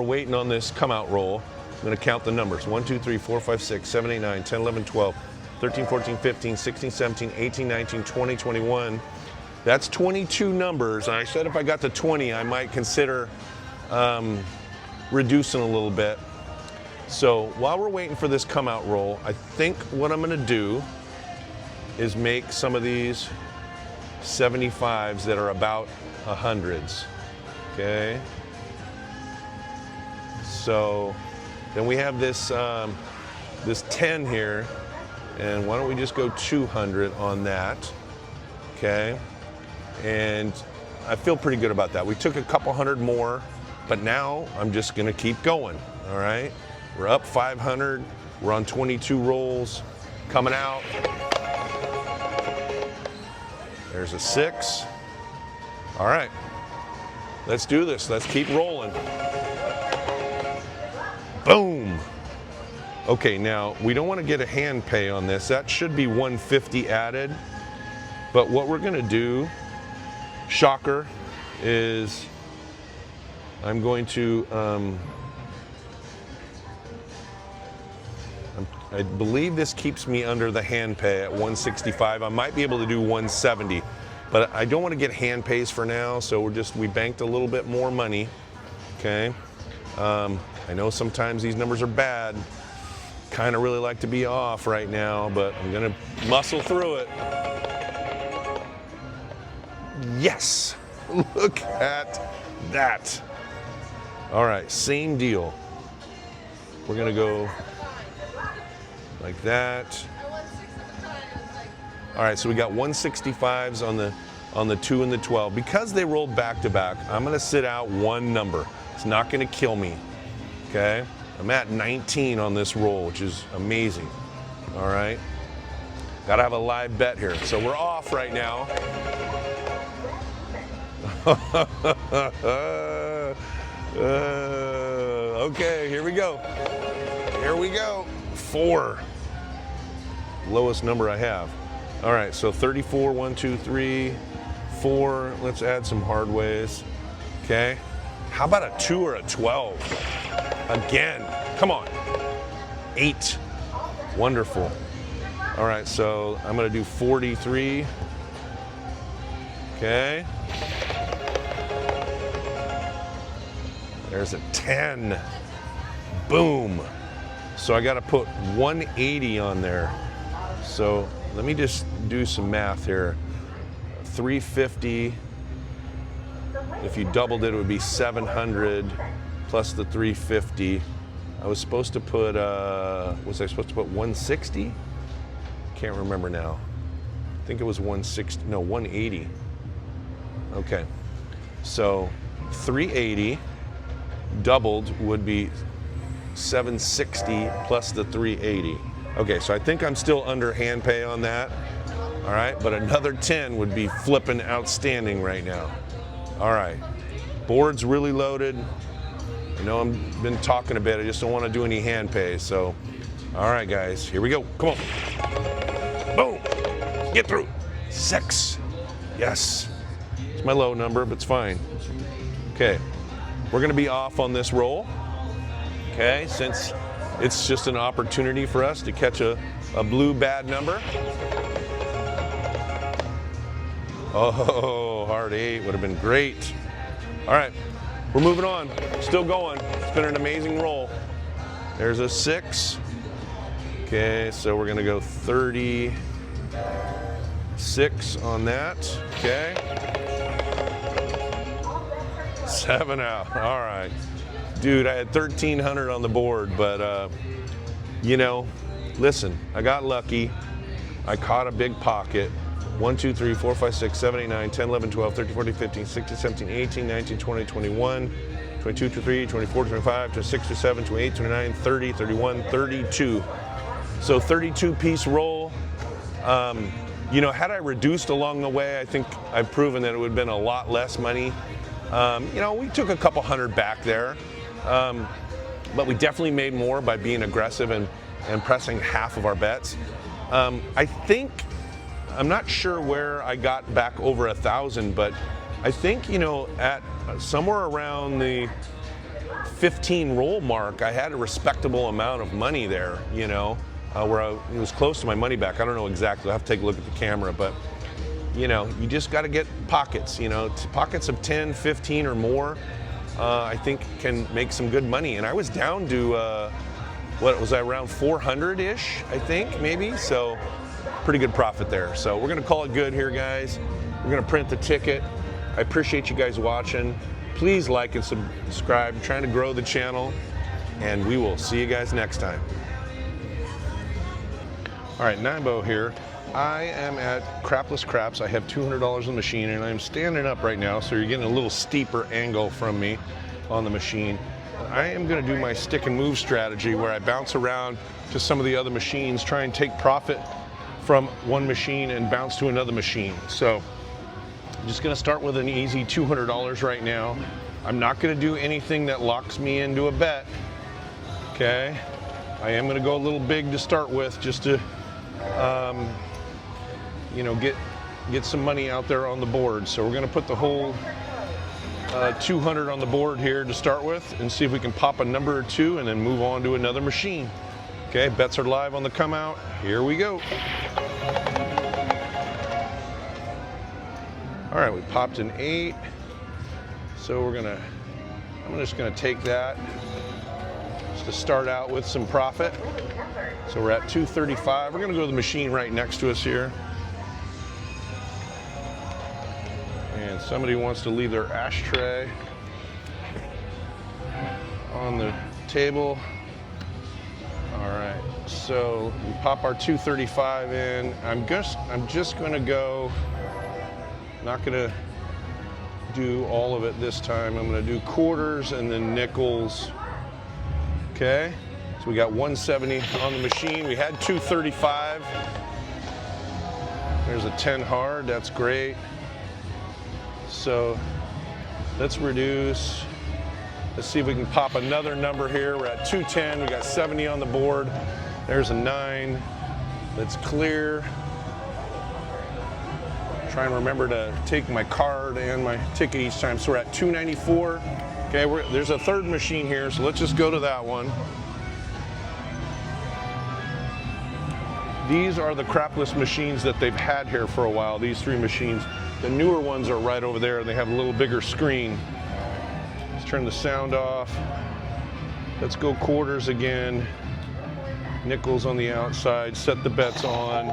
waiting on this come out roll, I'm gonna count the numbers. 1, 2, 3, 4, 5, 6, 7, 8, 9, 10, 11, 12, 13, 14, 15, 16, 17, 18, 19, 20, 21. That's 22 numbers. I said if I got to 20, I might consider reducing a little bit. So while we're waiting for this come out roll, I think what I'm gonna do is make some of these 75s that are about 100s, okay? So then we have this, this 10 here, and why don't we just go 200 on that, okay? And I feel pretty good about that. We took a couple hundred more, but now I'm just gonna keep going, all right? We're up 500, we're on 22 rolls, coming out. There's a 6. All right, let's do this. Let's keep rolling. Boom. Okay, now we don't want to get a hand pay on this. That should be 150 added. But what we're gonna do, shocker, is I'm going to, I believe this keeps me under the hand pay at 165. I might be able to do 170, but I don't want to get hand pays for now, so we banked a little bit more money, okay? I know sometimes these numbers are bad. Kind of really like to be off right now, but I'm gonna muscle through it. Yes, look at that. All right, same deal. We're gonna go like that. All right, so we got 165s on the 2 and the 12. Because they rolled back to back, I'm gonna sit out one number. It's not gonna kill me, okay? I'm at 19 on this roll, which is amazing, all right? Gotta have a live bet here. So we're off right now. Okay, here we go. Here we go. 4. Lowest number I have. All right, so 34, 1, 2, 3, 4. Let's add some hard ways. Okay. How about a 2 or a 12? Again. Come on. 8. Wonderful. All right, so I'm gonna do 43. Okay. There's a 10. Boom. So I gotta put 180 on there. So let me just do some math here. 350. If you doubled it, it would be 700 plus the 350. I was supposed to put, was I supposed to put 160? Can't remember now. I think it was 160, no, 180. Okay, so 380 doubled would be 760 plus the 380. Okay, so I think I'm still under hand pay on that. All right, but another 10 would be flipping outstanding right now. All right, board's really loaded. I know I've been talking a bit, I just don't want to do any hand pay, so. All right, guys, here we go, come on. Boom, get through. 6, yes. It's my low number, but it's fine. Okay, we're gonna be off on this roll, okay, since it's just an opportunity for us to catch a blue bad number. Oh, hard 8 would have been great. All right, we're moving on, still going. It's been an amazing roll. There's a 6. Okay, so we're gonna go 36 on that, okay. 7 out. All right. Dude, I had 1,300 on the board, but, you know, listen, I got lucky. I caught a big pocket. 1, 2, 3, 4, 5, 6, 7, 8, 9, 10, 11, 12, 13, 14, 15, 16, 17, 18, 19, 20, 21, 22, 23, 24, 25, 26, 27, 28, 29, 30, 31, 32. So 32 piece roll. You know, had I reduced along the way, I think I've proven that it would have been a lot less money. You know, we took a couple hundred back there, but we definitely made more by being aggressive and pressing half of our bets. I think, I'm not sure where I got back over 1,000, but I think, you know, at somewhere around the 15 roll mark, I had a respectable amount of money there, you know, where it was close to my money back. I don't know exactly. I'll have to take a look at the camera, but you know, you just got to get pockets, you know, pockets of 10, 15 or more, I think can make some good money. And I was down to, what was I, around 400-ish, I think, maybe? So pretty good profit there. So we're going to call it good here, guys. We're going to print the ticket. I appreciate you guys watching. Please like and subscribe. I'm trying to grow the channel, and we will see you guys next time. All right, Nimbo here. I am at Crapless Craps. I have $200 on the machine, and I'm standing up right now, so you're getting a little steeper angle from me on the machine. I am going to do my stick and move strategy where I bounce around to some of the other machines, try and take profit from one machine and bounce to another machine. So I'm just going to start with an easy $200 right now. I'm not going to do anything that locks me into a bet. Okay, I am going to go a little big to start with, just to you know, get some money out there on the board. So we're going to put the whole 200 on the board here to start with, and see if we can pop a number or two and then move on to another machine. Okay, bets are live on the come out. Here we go. All right, we popped an 8. So I'm just gonna take that just to start out with some profit. So we're at 235. We're gonna go to the machine right next to us here. And somebody wants to leave their ashtray on the table. All right, so we pop our 235 in. I'm just gonna go, not gonna do all of it this time. I'm gonna do quarters and then nickels. Okay, so we got 170 on the machine. We had 235. There's a 10 hard, that's great. So let's reduce. Let's see if we can pop another number here. We're at 210, we got 70 on the board. There's a 9. Let's clear. Try and remember to take my card and my ticket each time. So we're at 294. Okay, there's a third machine here, so let's just go to that one. These are the crapless machines that they've had here for a while, these 3 machines. The newer ones are right over there, and they have a little bigger screen. Let's turn the sound off. Let's go quarters again. Nickels on the outside, set the bets on.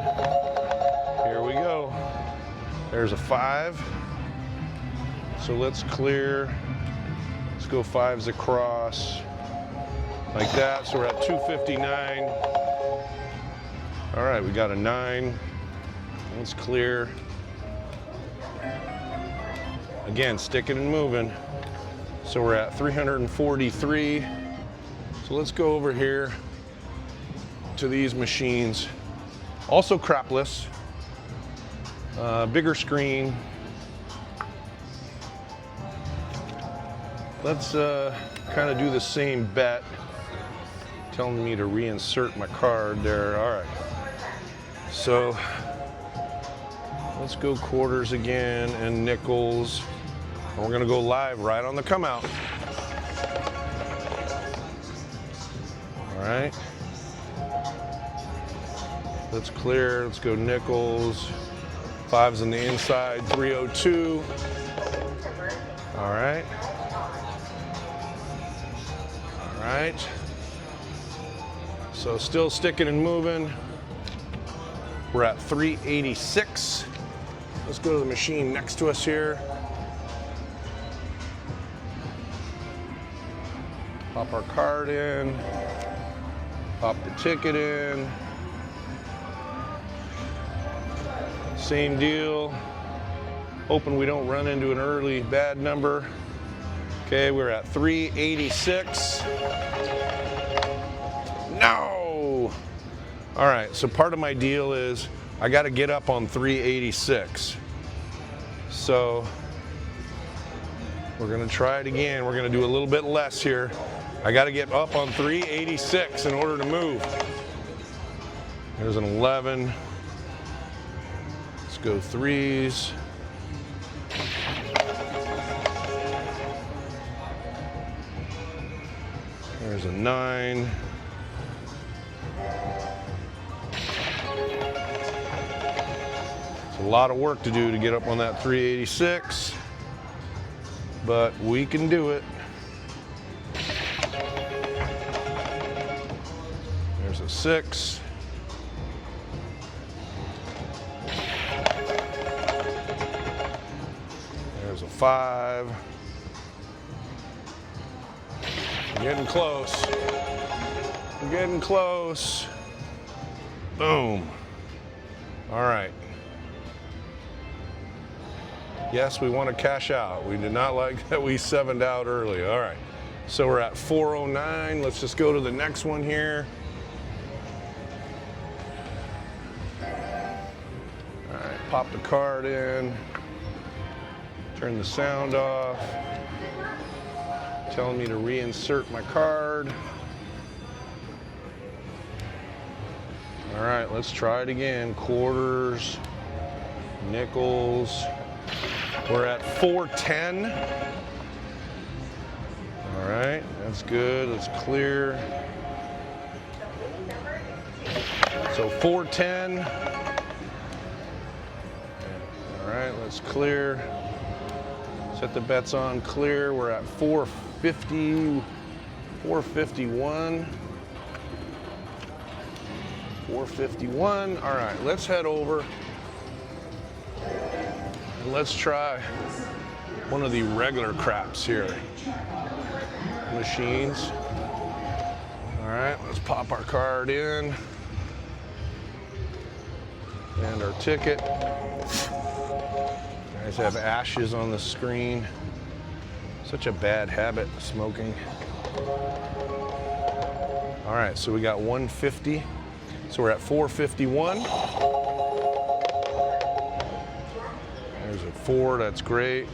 Here we go. There's a 5. So let's clear. Let's go 5s across, like that. So we're at 259. All right, we got a 9. Let's clear. Again, sticking and moving. So we're at 343. So let's go over here to these machines. Also crapless, bigger screen. Let's kind of do the same bet. Telling me to reinsert my card there. All right. So let's go quarters again and nickels. And we're gonna go live right on the come out. All right. Let's clear, let's go nickels. 5s on the inside, 302. All right. All right. So still sticking and moving. We're at 386. Let's go to the machine next to us here. Pop our card in. Pop the ticket in. Same deal. Hoping we don't run into an early bad number. Okay, we're at 386. No! All right, so part of my deal is I got to get up on 386. So we're gonna try it again. We're gonna do a little bit less here. I got to get up on 386 in order to move. There's an 11. Let's go threes. There's a 9. It's a lot of work to do to get up on that 386, but we can do it. There's a 6. There's a 5. Getting close. We're getting close. Boom. All right. Yes, we want to cash out. We did not like that we 7'd out early. All right. So we're at 409. Let's just go to the next one here. All right, pop the card in. Turn the sound off. Telling me to reinsert my card. All right, let's try it again. Quarters, nickels. We're at 410. All right, that's good. Let's clear. So 410. All right, let's clear. Set the bets on clear. We're at 450, 451. 451. All right, let's head over and let's try one of the regular craps here. Machines. All right, let's pop our card in and our ticket. Guys have ashes on the screen. Such a bad habit, smoking. All right, so we got 150. So we're at 451. There's a 4, that's great.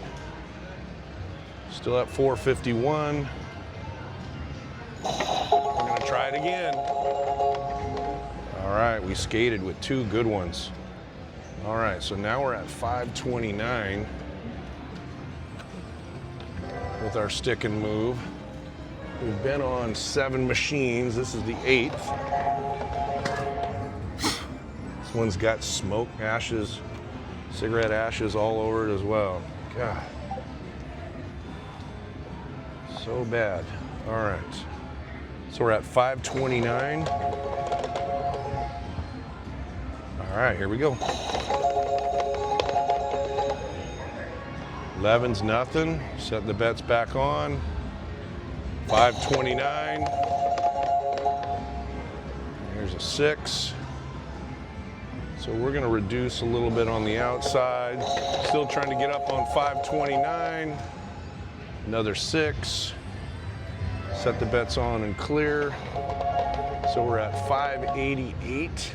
Still at 451. We're gonna try it again. All right, we skated with 2 good ones. All right, so now we're at 529 with our stick and move. We've been on 7 machines. This is the 8th. This one's got smoke, ashes, cigarette ashes all over it as well. God, so bad. All right, so we're at 529. All right, here we go. 11's nothing. Set the bets back on. 529. Here's a 6. So we're going to reduce a little bit on the outside. Still trying to get up on 529. Another 6. Set the bets on and clear. So we're at 588.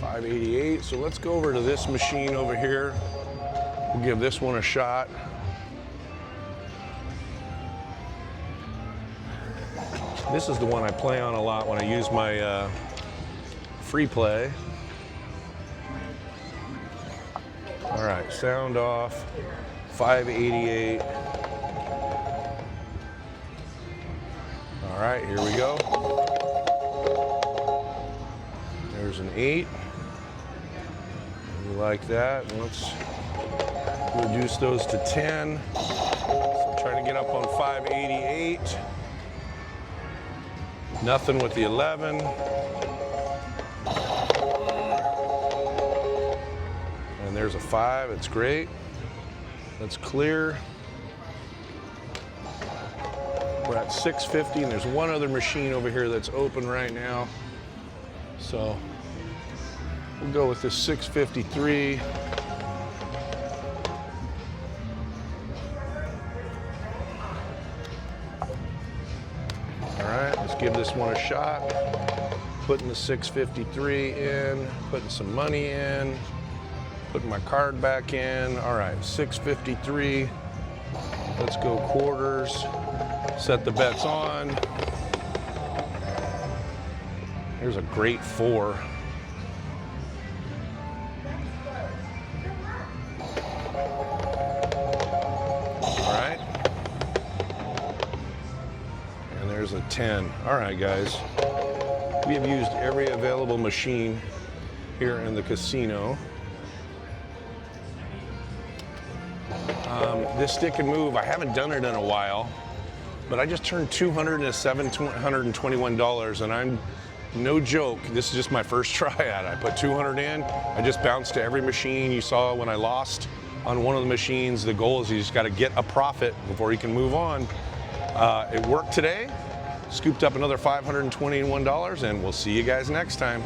588. So let's go over to this machine over here. We'll give this one a shot. This is the one I play on a lot when I use my free play. All right, sound off. 588. All right, here we go. There's an 8. We like that. Let's reduce those to 10. So trying to get up on 588. Nothing with the 11. And there's a 5. It's great. Let's clear. We're at 650, and there's one other machine over here that's open right now. So we'll go with this 653. All right, let's give this one a shot. Putting the 653 in, putting some money in, putting my card back in. All right, 653. Let's go quarters. Set the bets on. Here's a great 4. All right. And there's a 10. All right, guys. We have used every available machine here in the casino. This stick and move, I haven't done it in a while, but I just turned $200 into $721, and I'm no joke, this is just my first try at it. I put 200 in, I just bounced to every machine. You saw when I lost on one of the machines, the goal is you just got to get a profit before you can move on. It worked today, scooped up another $521, and we'll see you guys next time.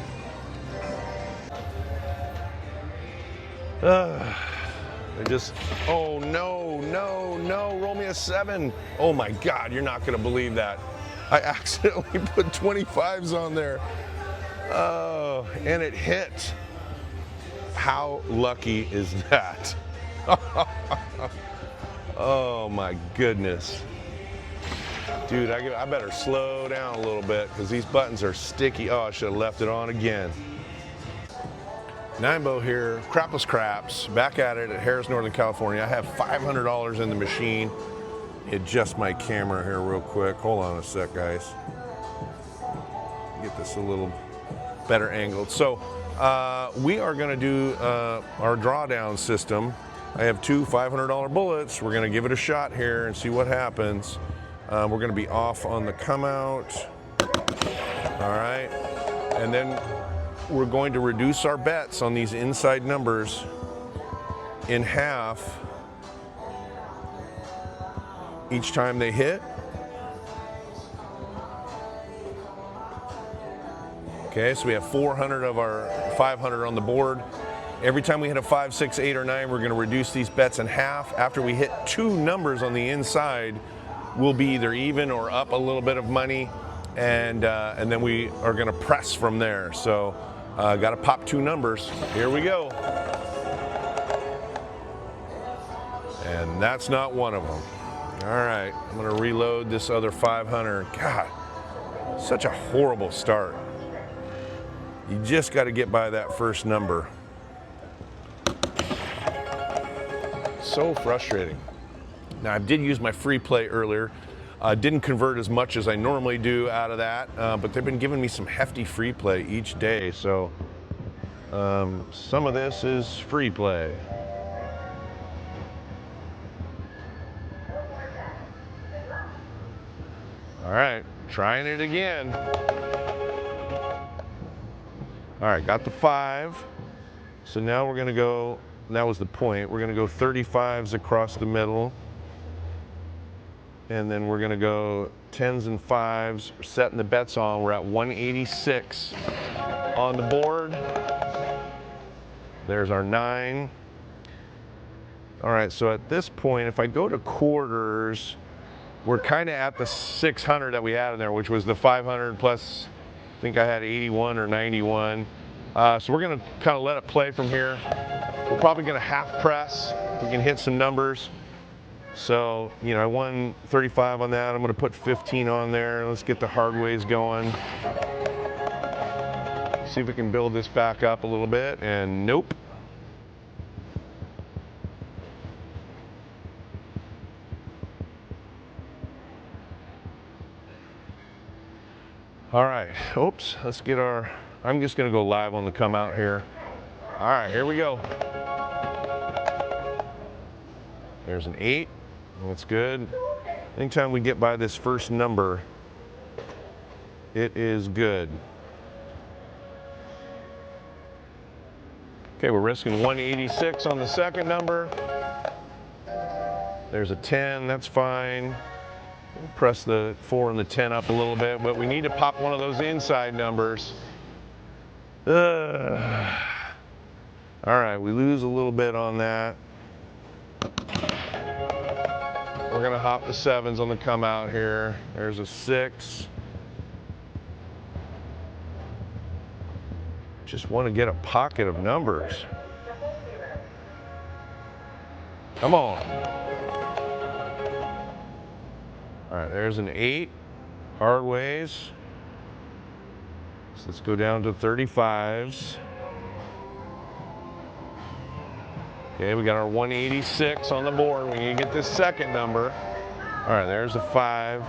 Oh no, no, no, roll me a 7. Oh my God, you're not gonna believe that. I accidentally put 25s on there. Oh, and it hit. How lucky is that? Oh my goodness. Dude, I better slow down a little bit because these buttons are sticky. Oh, I should have left it on again. Nimbo here, Crapless Craps, back at it at Harris, Northern California. I have $500 in the machine. Adjust my camera here real quick. Hold on a sec, guys. Get this a little better angled. So we are gonna do our drawdown system. I have 2 $500 bullets. We're gonna give it a shot here and see what happens. We're gonna be off on the come out. All right, and then we're going to reduce our bets on these inside numbers in half each time they hit. Okay, so we have 400 of our 500 on the board. Every time we hit a 5, 6, 8, or 9, we're going to reduce these bets in half. After we hit 2 numbers on the inside, we'll be either even or up a little bit of money, and then we are going to press from there. So got to pop 2 numbers. Here we go. And that's not one of them. All right, I'm going to reload this other 500. God, such a horrible start. You just got to get by that first number. So frustrating. Now, I did use my free play earlier. Didn't convert as much as I normally do out of that, but they've been giving me some hefty free play each day. So some of this is free play. All right, trying it again. All right, got the 5. So now we're gonna go, that was the point, we're gonna go 35s across the middle. And then we're gonna go 10s and 5s, setting the bets on. We're at 186 on the board. There's our 9. All right, so at this point, if I go to quarters, we're kind of at the 600 that we had in there, which was the 500 plus, I think I had 81 or 91. So we're gonna kind of let it play from here. We're probably gonna half press. We can hit some numbers. So, you know, I won 35 on that. I'm gonna put 15 on there. Let's get the hard ways going. See if we can build this back up a little bit, and nope. All right, oops, let's get our, I'm just gonna go live on the come out here. All right, here we go. There's an 8, that's good. Anytime we get by this first number, it is good. Okay, we're risking 186 on the second number. There's a 10, that's fine. Press the 4 and the 10 up a little bit, but we need to pop one of those inside numbers. All right, we lose a little bit on that. We're gonna hop the 7s on the come out here. There's a 6. Just want to get a pocket of numbers. Come on. All right, there's an 8, hard ways. So let's go down to 35s. Okay, we got our 186 on the board. We need to get this second number. All right, there's a 5.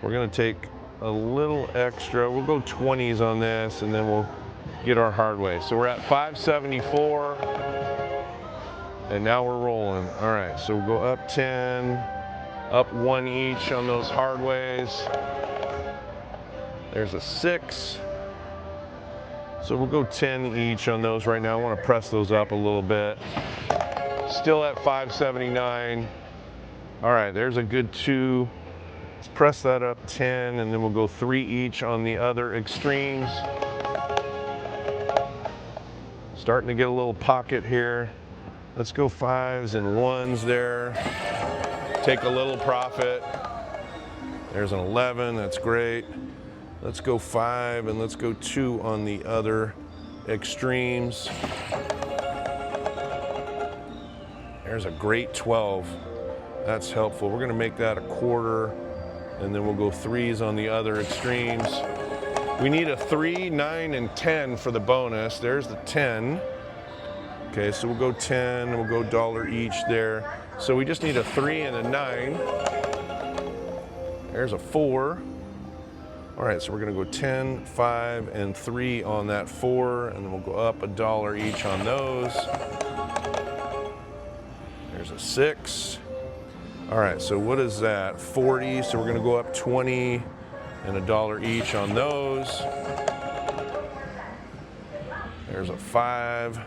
We're gonna take a little extra. We'll go 20s on this, and then we'll get our hard way. So we're at 574, and now we're rolling. All right, so we'll go up 10, up 1 each on those hard ways. There's a 6. So we'll go 10 each on those right now. I want to press those up a little bit. Still at 579. All right, there's a good 2. Let's press that up 10, and then we'll go 3 each on the other extremes. Starting to get a little pocket here. Let's go 5s and 1s there. Take a little profit. There's an 11, that's great. Let's go 5, and let's go 2 on the other extremes. There's a great 12. That's helpful. We're gonna make that a quarter, and then we'll go 3s on the other extremes. We need a 3, 9, and 10 for the bonus. There's the 10. Okay, so we'll go 10, and we'll go $1 each there. So we just need a 3 and a 9. There's a 4. All right, so we're gonna go 10, 5, and 3 on that 4, and then we'll go up $1 each on those. There's a 6. All right, so what is that? 40, so we're gonna go up 20 and $1 each on those. There's a 5,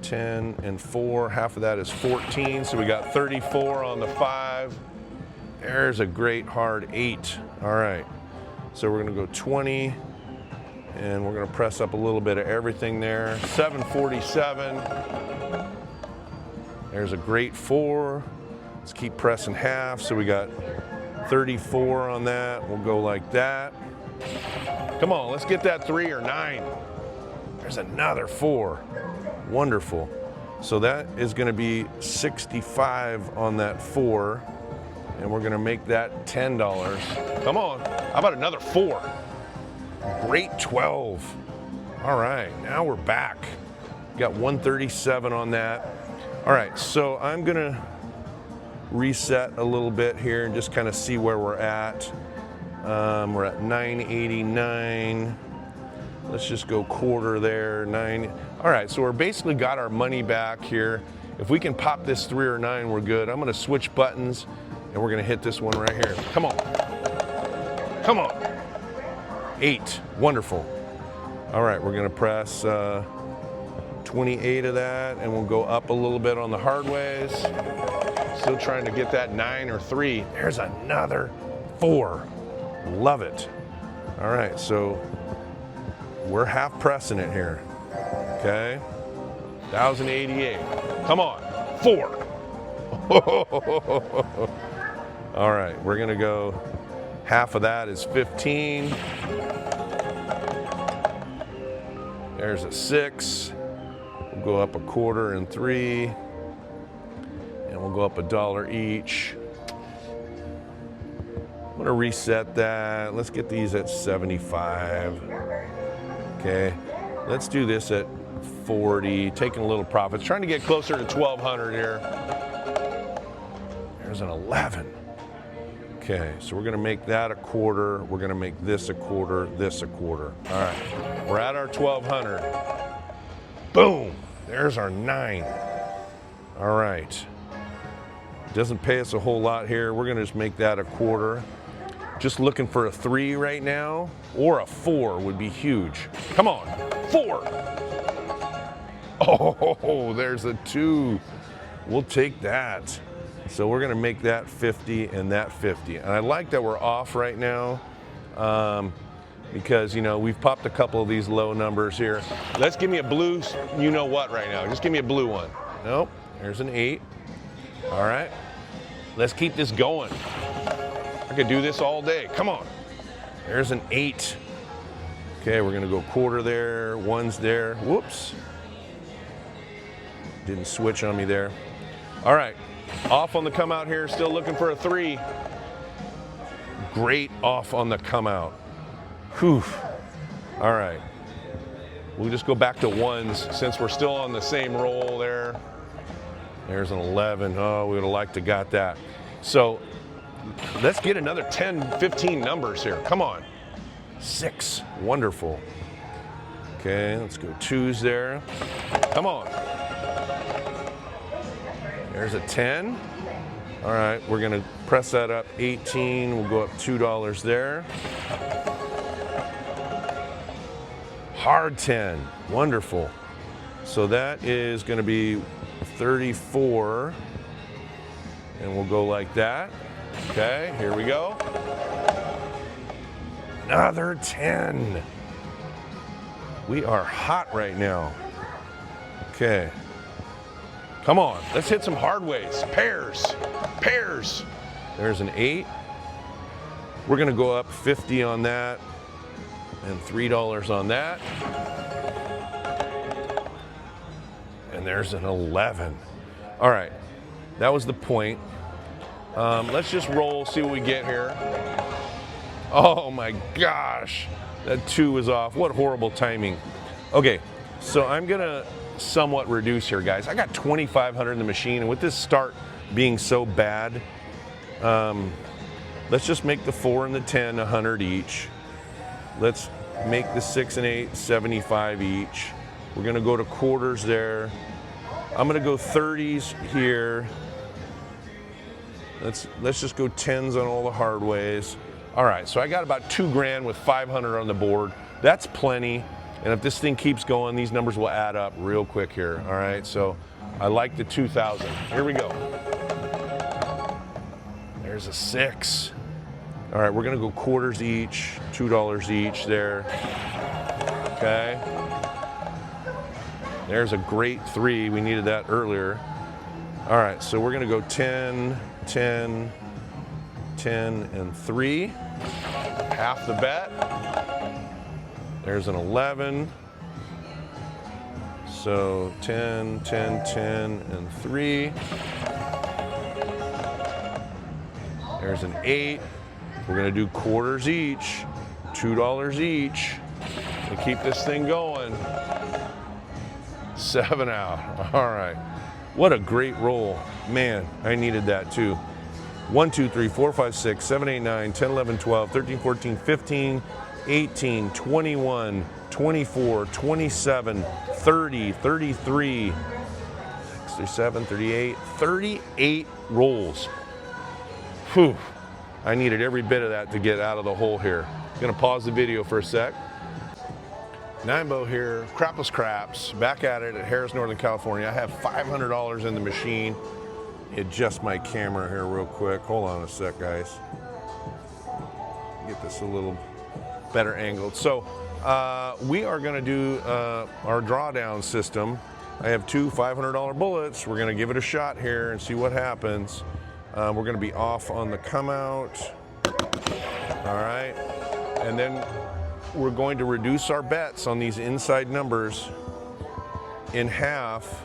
10, and 4. Half of that is 14, so we got 34 on the 5. There's a great hard 8. All right. So we're gonna go 20, and we're gonna press up a little bit of everything there. 747, there's a great 4. Let's keep pressing half, so we got 34 on that. We'll go like that. Come on, let's get that 3 or 9. There's another 4, wonderful. So that is gonna be 65 on that 4. And we're gonna make that $10. Come on, how about another 4? Great 12. All right, now we're back. Got 137 on that. All right, so I'm gonna reset a little bit here and just kind of see where we're at. We're at 989. Let's just go quarter there, 9. All right, so we're basically got our money back here. If we can pop this 3 or 9, we're good. I'm gonna switch buttons, and we're gonna hit this one right here. Come on. Come on. 8, wonderful. All right, we're gonna press 28 of that, and we'll go up a little bit on the hard ways. Still trying to get that 9 or 3. There's another 4. Love it. All right, so we're half pressing it here. Okay, 1,088. Come on, 4. All right, we're gonna go, half of that is 15. There's a 6. We'll go up a quarter and 3. And we'll go up $1 each. I'm gonna reset that. Let's get these at 75. Okay, let's do this at 40, taking a little profits, trying to get closer to 1,200 here. There's an 11. Okay, so we're gonna make that a quarter. We're gonna make this a quarter, this a quarter. All right, we're at our 1,200. Boom, there's our 9. All right, doesn't pay us a whole lot here. We're gonna just make that a quarter. Just looking for a 3 right now, or a 4 would be huge. Come on, 4. Oh, there's a 2. We'll take that. So we're gonna make that 50 and that 50. And I like that we're off right now because, you know, we've popped a couple of these low numbers here. Let's give me a blue, you know what, right now. Just give me a blue one. Nope, there's an 8. All right, let's keep this going. I could do this all day, come on. There's an 8. Okay, we're gonna go quarter there, ones there, whoops. Didn't switch on me there. All right, off on the come out here, still looking for a 3. Great off on the come out. Whew. All right, we'll just go back to ones since we're still on the same roll there. There's an 11, oh, we would have liked to got that. So let's get another 10, 15 numbers here, come on. 6, wonderful. Okay, let's go 2s there. Come on. There's a 10. All right, we're gonna press that up, 18, we'll go up $2 there. Hard 10, wonderful. So that is gonna be 34, and we'll go like that. Okay, here we go. Another 10. We are hot right now. Okay. Come on, let's hit some hard ways. Pairs, pairs. There's an 8. We're gonna go up 50 on that and $3 on that. And there's an 11. All right, that was the point. Let's just roll, see what we get here. Oh my gosh, that 2 was off. What horrible timing. Okay, so I'm gonna somewhat reduce here, guys. I got 2,500 in the machine, and with this start being so bad, let's just make the 4 and the 10 100 each. Let's make the 6 and 8 75 each. We're gonna go to quarters there. I'm gonna go 30s here. Let's just go 10s on all the hard ways. All right, so I got about 2 grand with 500 on the board. That's plenty. And if this thing keeps going, these numbers will add up real quick here. All right, so I like the 2,000. Here we go. There's a 6. All right, we're gonna go quarters each, $2 each there. Okay. There's a great 3. We needed that earlier. All right, so we're gonna go 10, 10, 10, and 3. Half the bet. There's an 11. So 10, 10, 10, and 3. There's an 8. We're gonna do quarters each, $2 each, to keep this thing going. 7 out, all right. What a great roll. Man, I needed that too. 1, 2, 3, 4, 5, 6, 7, 8, 9, 10, 11, 12, 13, 14, 15, 18, 21, 24, 27, 30, 33, 37, 38, 38 rolls. Whew. I needed every bit of that to get out of the hole here. I'm gonna pause the video for a sec. Nimbo here, Crapless Craps, back at it at Harris, Northern California. I have $500 in the machine. Adjust my camera here real quick. Hold on a sec, guys. Get this a little better angled. So we are gonna do our drawdown system. I have 2 $500 bullets. We're gonna give it a shot here and see what happens. We're gonna be off on the come out. All right, and then we're going to reduce our bets on these inside numbers in half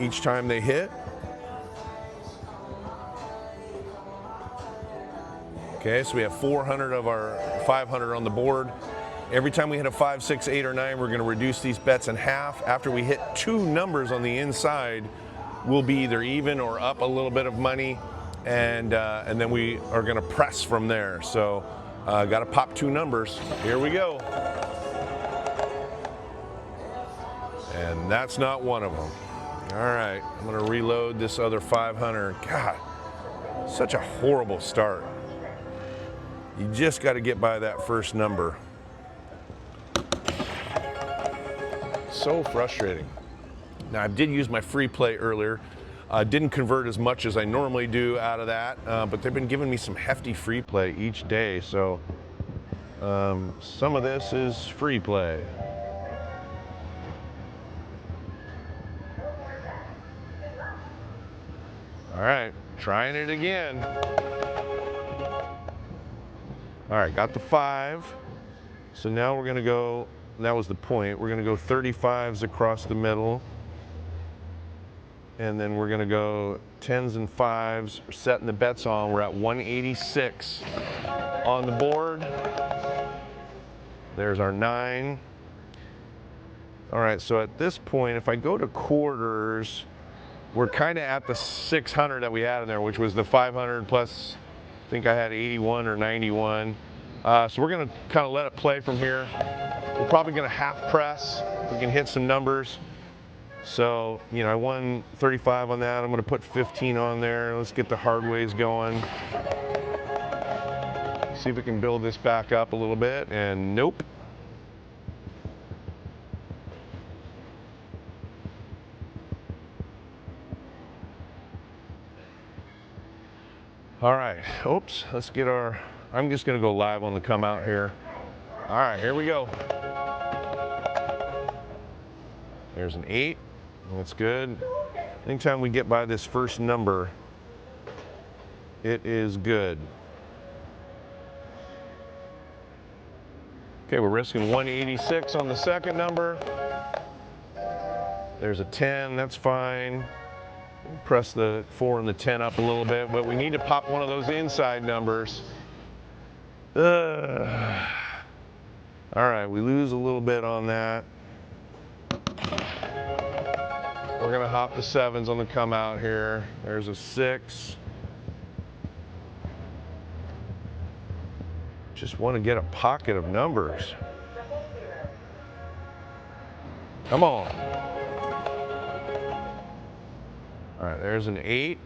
each time they hit. Okay, so we have 400 of our 500 on the board. Every time we hit a 5, 6, 8, or 9, we're gonna reduce these bets in half. After we hit 2 numbers on the inside, we'll be either even or up a little bit of money, and then we are gonna press from there. So gotta pop 2 numbers. Here we go. And that's not one of them. All right, I'm gonna reload this other 500. God, such a horrible start. You just gotta get by that first number. So frustrating. Now, I did use my free play earlier. Didn't convert as much as I normally do out of that, but they've been giving me some hefty free play each day. So some of this is free play. All right, trying it again. All right, got the 5. So now we're gonna go, that was the point, we're gonna go 35s across the middle. And then we're gonna go 10s and 5s, setting the bets on. We're at 186 on the board. There's our 9. All right, so at this point, if I go to quarters, we're kind of at the 600 that we had in there, which was the 500 plus, I think I had 81 or 91. So we're gonna kind of let it play from here. We're probably gonna half press. We can hit some numbers. So, you know, I won 35 on that. I'm gonna put 15 on there. Let's get the hard ways going. See if we can build this back up a little bit, and nope. All right, oops, let's get our, I'm just gonna go live on the come out here. All right, here we go. There's an 8, that's good. Anytime we get by this first number, it is good. Okay, we're risking 186 on the second number. There's a 10, that's fine. Press the 4 and the 10 up a little bit, but we need to pop one of those inside numbers. All right, we lose a little bit on that. We're gonna hop the 7s on the come out here. There's a 6. Just want to get a pocket of numbers. Come on. All right, there's an 8,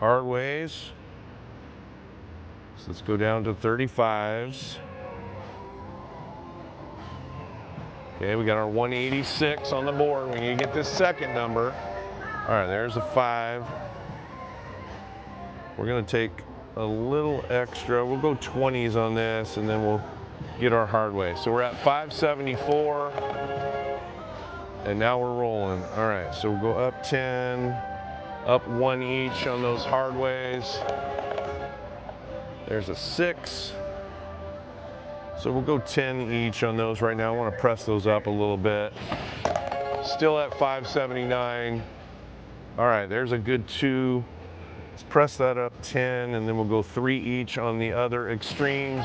hard ways. So let's go down to 35s. Okay, we got our 186 on the board. We need to get this second number. All right, there's a 5. We're gonna take a little extra. We'll go 20s on this, and then we'll get our hard way. So we're at 574, and now we're rolling. All right, so we'll go up 10, up 1 each on those hard ways. There's a 6. So we'll go 10 each on those right now. I want to press those up a little bit. Still at 579. All right, there's a good 2. Let's press that up 10, and then we'll go 3 each on the other extremes.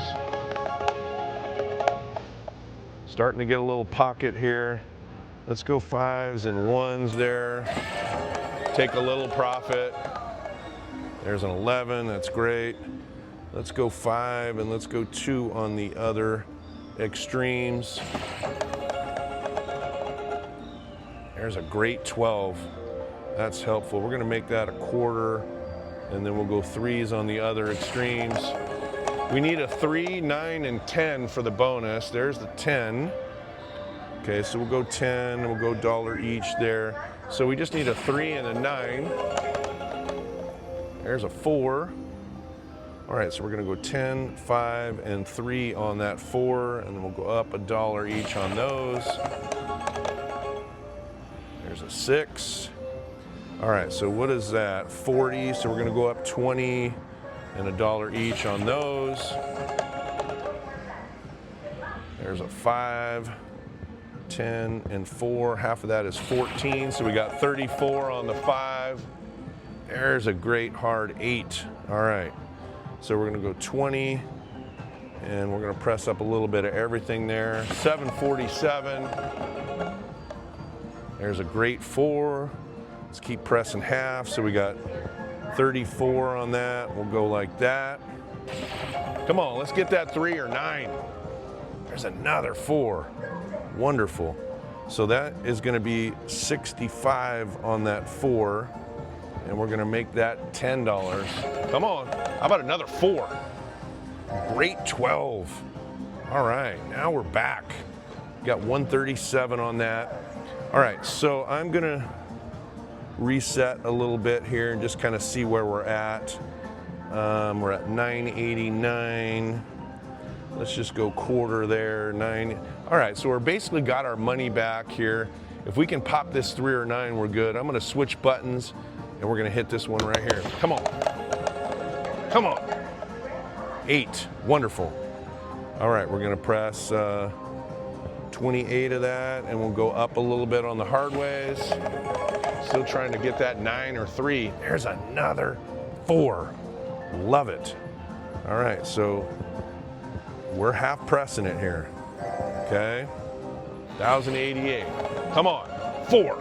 Starting to get a little pocket here. Let's go 5s and 1s there. Take a little profit. There's an 11, that's great. Let's go 5, and let's go 2 on the other extremes. There's a great 12. That's helpful. We're gonna make that a quarter, and then we'll go 3s on the other extremes. We need a 3, 9, and 10 for the bonus. There's the 10. Okay, so we'll go 10, and we'll go $1 each there. So we just need a 3 and a 9. There's a 4. All right, so we're gonna go 10, 5, and 3 on that 4, and then we'll go up $1 each on those. There's a 6. All right, so what is that? 40, so we're gonna go up 20 and $1 each on those. There's a 5, 10, and 4. Half of that is 14, so we got 34 on the 5. There's a great hard 8. All right. So we're gonna go 20, and we're gonna press up a little bit of everything there. 747, there's a great 4. Let's keep pressing half, so we got 34 on that. We'll go like that. Come on, let's get that 3 or 9. There's another 4, wonderful. So that is gonna be 65 on that 4. And we're gonna make that $10. Come on, how about another 4? Great 12. All right, now we're back. Got 137 on that. All right, so I'm gonna reset a little bit here and just kind of see where we're at. We're at 989. Let's just go quarter there, 9. All right, so we're basically got our money back here. If we can pop this 3 or 9, we're good. I'm gonna switch buttons and we're gonna hit this one right here. Come on. Come on. 8, wonderful. All right, we're gonna press 28 of that and we'll go up a little bit on the hard ways. Still trying to get that 9 or 3. There's another 4. Love it. All right, so we're half pressing it here. Okay, 1,088. Come on, 4.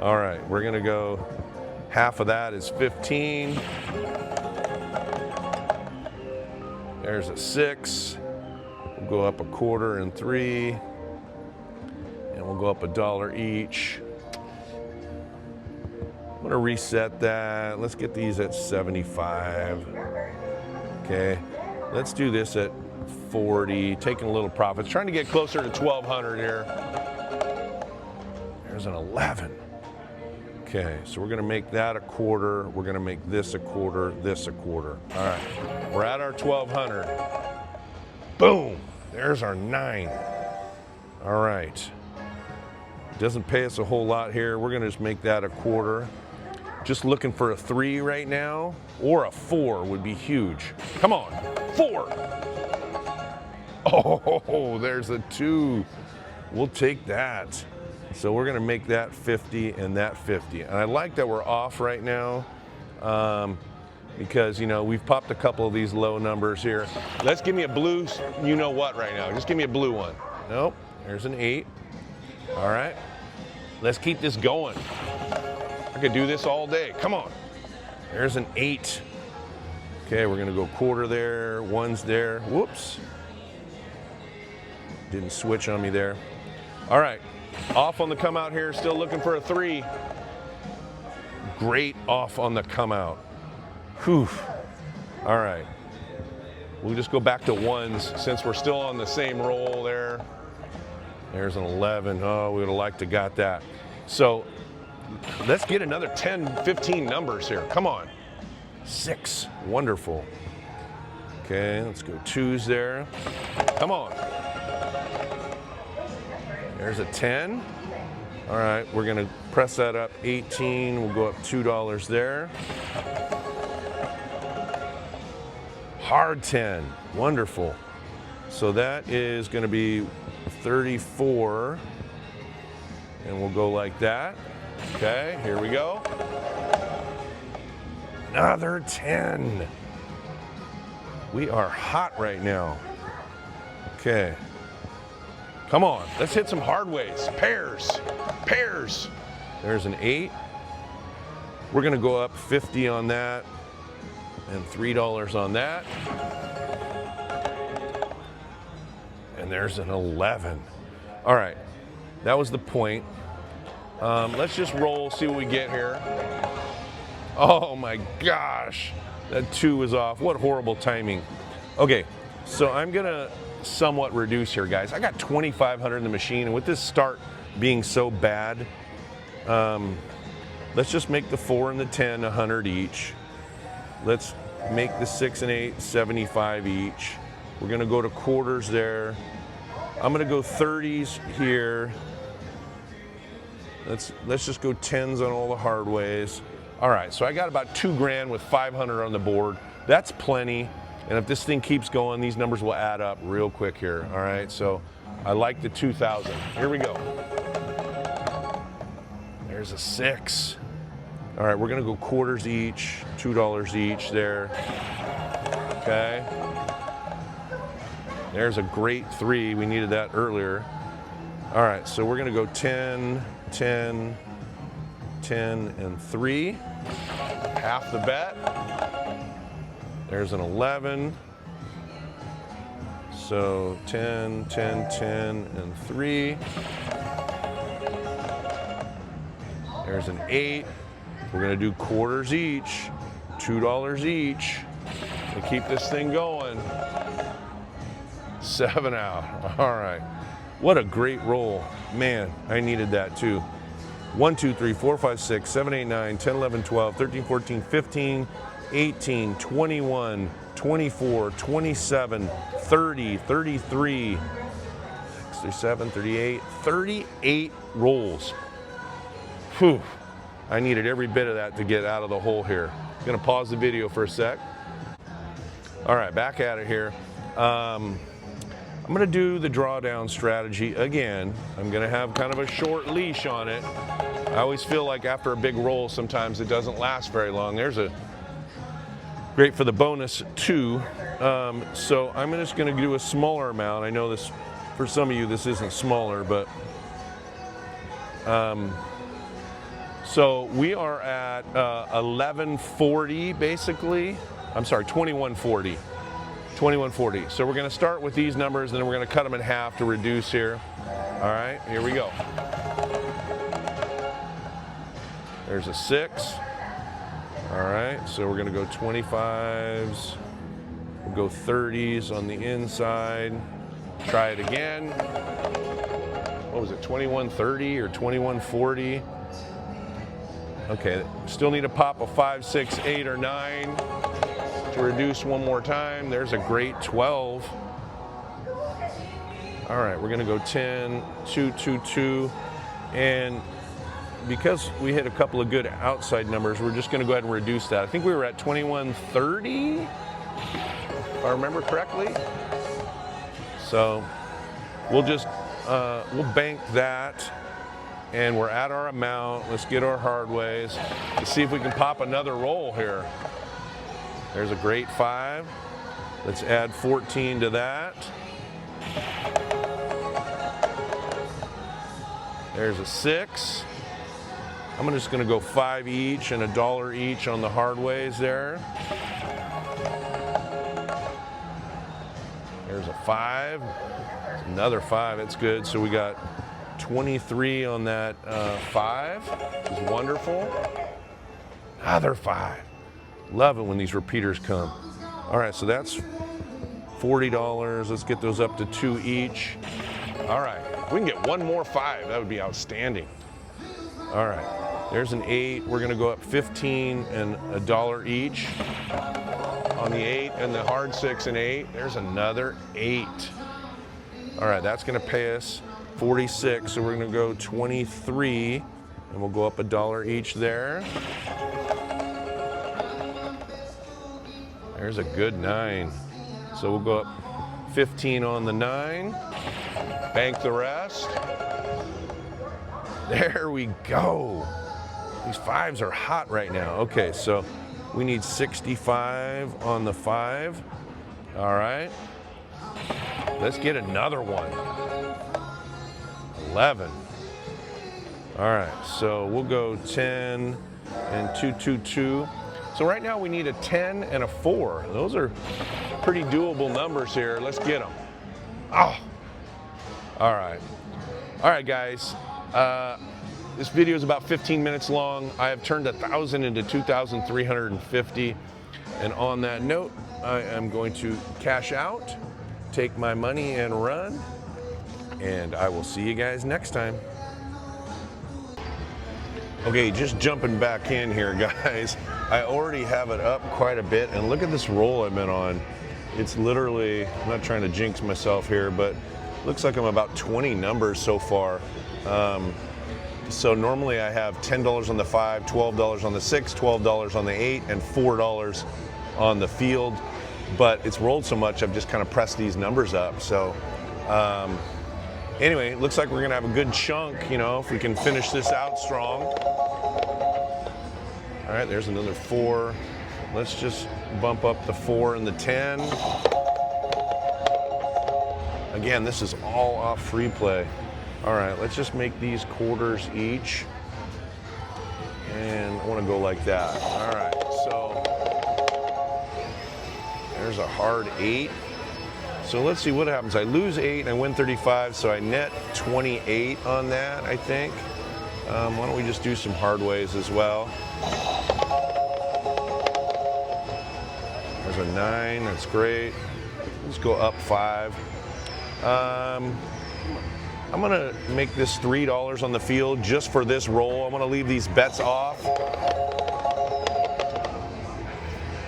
All right, we're gonna go, half of that is 15. There's a 6. We'll go up a quarter and 3. And we'll go up $1 each. I'm gonna reset that. Let's get these at 75. Okay, let's do this at 40, taking a little profits, trying to get closer to 1,200 here. There's an 11. Okay, so we're gonna make that a quarter. We're gonna make this a quarter, this a quarter. All right, we're at our 1,200. Boom, there's our 9. All right. Doesn't pay us a whole lot here. We're gonna just make that a quarter. Just looking for a 3 right now, or a 4 would be huge. Come on, 4. Oh, there's a 2. We'll take that. So we're gonna make that 50 and that 50. And I like that we're off right now because, you know, we've popped a couple of these low numbers here. Let's give me a blue, you know what right now. Just give me a blue one. Nope, there's an 8. All right, let's keep this going. I could do this all day. Come on. There's an 8. Okay, we're gonna go quarter there, 1's there. Whoops. Didn't switch on me there. All right, off on the come out here, still looking for a 3. Great off on the come out. Whew. All right, we'll just go back to 1's since we're still on the same roll there. There's an 11. Oh, we would have liked to got that. So let's get another 10, 15 numbers here. Come on. 6. Wonderful. Okay, let's go 2's there. Come on. There's a 10. All right, we're gonna press that up 18. We'll go up $2 there. Hard 10. Wonderful. So that is gonna be 34. And we'll go like that. Okay, here we go. Another 10. We are hot right now. Okay. Come on, let's hit some hard ways. Pairs, pairs. There's an 8. We're gonna go up 50 on that and $3 on that. And there's an 11. All right, that was the point. Let's just roll, see what we get here. Oh my gosh, that 2 is off. What horrible timing. Okay, so I'm gonna somewhat reduce here, guys. I got 2,500 in the machine, and with this start being so bad, let's just make the 4 and the 10 100 each. Let's make the 6 and 8 75 each. We're gonna go to quarters there. I'm gonna go 30s here. Let's just go 10s on all the hard ways. All right, so I got about 2 grand with 500 on the board. That's plenty. And if this thing keeps going, these numbers will add up real quick here. All right, so I like the 2,000. Here we go. There's a 6. All right, we're gonna go quarters each, $2 each there. Okay. There's a great 3. We needed that earlier. All right, so we're gonna go 10, 10, 10, and 3. Half the bet. There's an 11. So 10, 10, 10, and 3. There's an 8. We're gonna do quarters each, $2 each, to keep this thing going. 7 out. All right. What a great roll. Man, I needed that too. 1, 2, 3, 4, 5, 6, 7, 8, 9, 10, 11, 12, 13, 14, 15, 18, 21, 24, 27, 30, 33, 37, 38, 38 rolls. Whew. I needed every bit of that to get out of the hole here. I'm gonna pause the video for a sec. All right, back at it here. I'm gonna do the drawdown strategy again. I'm gonna have kind of a short leash on it. I always feel like after a big roll, sometimes it doesn't last very long. There's a great for the bonus too. So I'm just gonna do a smaller amount. I know this, for some of you, this isn't smaller, but so we are at 1140 basically. I'm sorry, 2140. 2140. So we're gonna start with these numbers and then we're gonna cut them in half to reduce here. All right, here we go. There's a 6. All right, so we're gonna go 25s. We'll go 30s on the inside. Try it again. What was it, 2130 or 2140? Okay, still need to pop a 5, 6, 8, or 9 to reduce one more time. There's a great 12. All right, we're gonna go 10, 2, 2, 2. And because we hit a couple of good outside numbers, we're just gonna go ahead and reduce that. I think we were at 2130, if I remember correctly. So we'll just, we'll bank that. And we're at our amount. Let's get our hard ways. Let's see if we can pop another roll here. There's a great 5. Let's add 14 to that. There's a 6. I'm just gonna go 5 each and $1 each on the hard ways there. There's a 5. There's another 5, that's good. So we got 23 on that 5, which is wonderful. Another 5. Love it when these repeaters come. All right, so that's $40. Let's get those up to 2 each. All right, if we can get one more 5, that would be outstanding. All right, there's an 8. We're gonna go up 15 and $1 each on the 8 and the hard 6 and 8. There's another 8. All right, that's gonna pay us 46, so we're gonna go 23, and we'll go up $1 each there. There's a good 9. So we'll go up 15 on the 9, bank the rest. There we go. These 5s are hot right now. Okay, so we need 65 on the 5. All right, let's get another one. 11. All right, so we'll go 10 and 2, 2, 2. So right now we need a 10 and a 4. Those are pretty doable numbers here. Let's get them. Oh, all right. All right, guys. This video is about 15 minutes long. I have turned 1,000 into 2,350. And on that note, I am going to cash out, take my money and run. And I will see you guys next time. Okay, just jumping back in here, guys. I already have it up quite a bit, and look at this roll I've been on. It's literally, I'm not trying to jinx myself here, but looks like I'm about 20 numbers so far. So normally I have $10 on the 5, $12 on the 6, $12 on the 8, and $4 on the field. But it's rolled so much, I've just kind of pressed these numbers up. So anyway, it looks like we're gonna have a good chunk, you know, if we can finish this out strong. All right, there's another 4. Let's just bump up the 4 and the 10. Again, this is all off free play. All right, let's just make these quarters each. And I wanna go like that. All right, so there's a hard 8. So let's see what happens. I lose 8 and I win 35, so I net 28 on that, I think. Why don't we just do some hard ways as well? There's a 9, that's great. Let's go up 5. I'm gonna make this $3 on the field just for this roll. I'm gonna leave these bets off.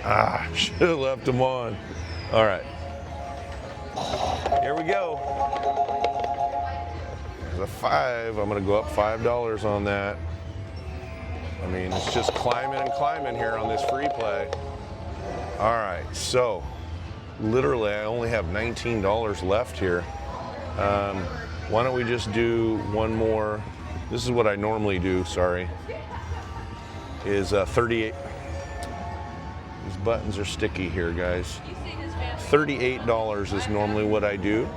Ah, should have left them on. All right, here we go. There's a 5. I'm gonna go up $5 on that. I mean, it's just climbing and climbing here on this free play. All right, so literally I only have $19 left here. Why don't we just do one more? This is what I normally do, sorry, is 38. These buttons are sticky here, guys. $38 is normally what I do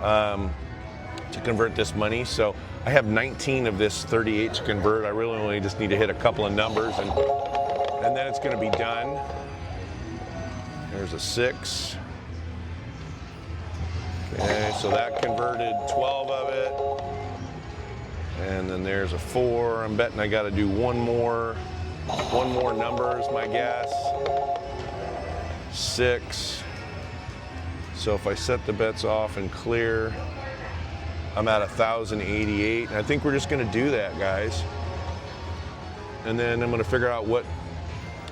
to convert this money. So I have 19 of this 38 to convert. I really only just need to hit a couple of numbers and then it's gonna be done. There's a 6. Okay, so that converted 12 of it. And then there's a 4. I'm betting I gotta do one more number is my guess. 6. So if I set the bets off and clear, I'm at 1,088. And I think we're just gonna do that, guys. And then I'm gonna figure out what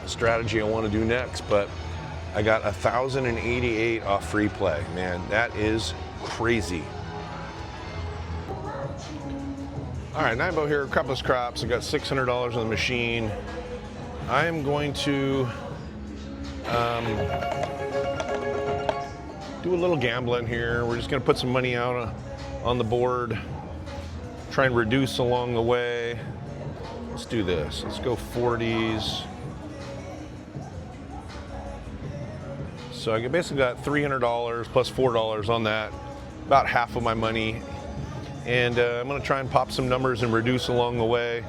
strategy I wanna do next, but I got 1,088 off free play. Man, that is crazy. All right, Nimbo here, Crupless Crops. I got $600 on the machine. I am going to do a little gambling here. We're just gonna put some money out on the board, try and reduce along the way. Let's do this. Let's go 40s. So I basically got $300 plus $4 on that, about half of my money. And I'm gonna try and pop some numbers and reduce along the way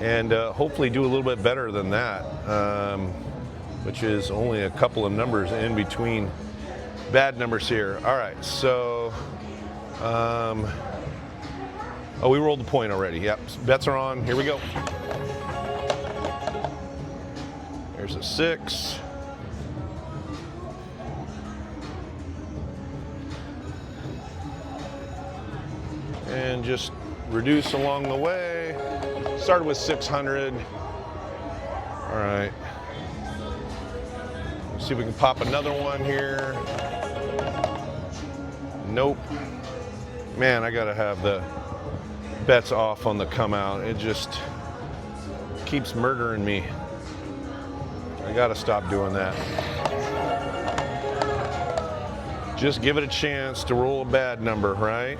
and hopefully do a little bit better than that, which is only a couple of numbers in between bad numbers here. All right, so, oh, we rolled the point already. Yep, bets are on, here we go. There's a 6. And just reduce along the way. Started with 600. All right. Let's see if we can pop another one here. Nope. Man, I gotta have the bets off on the come out. It just keeps murdering me. I gotta stop doing that. Just give it a chance to roll a bad number, right?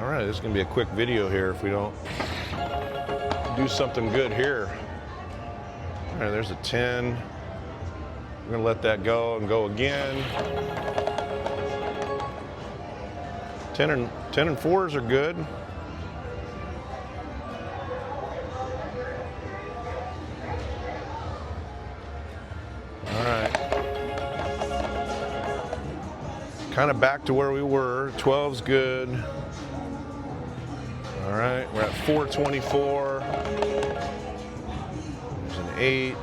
All right, this is gonna be a quick video here if we don't do something good here. All right, there's a 10. We're gonna let that go and go again. 10 and 4s are good. All right. Kind of back to where we were. 12's good. All right, we're at 424. There's an 8.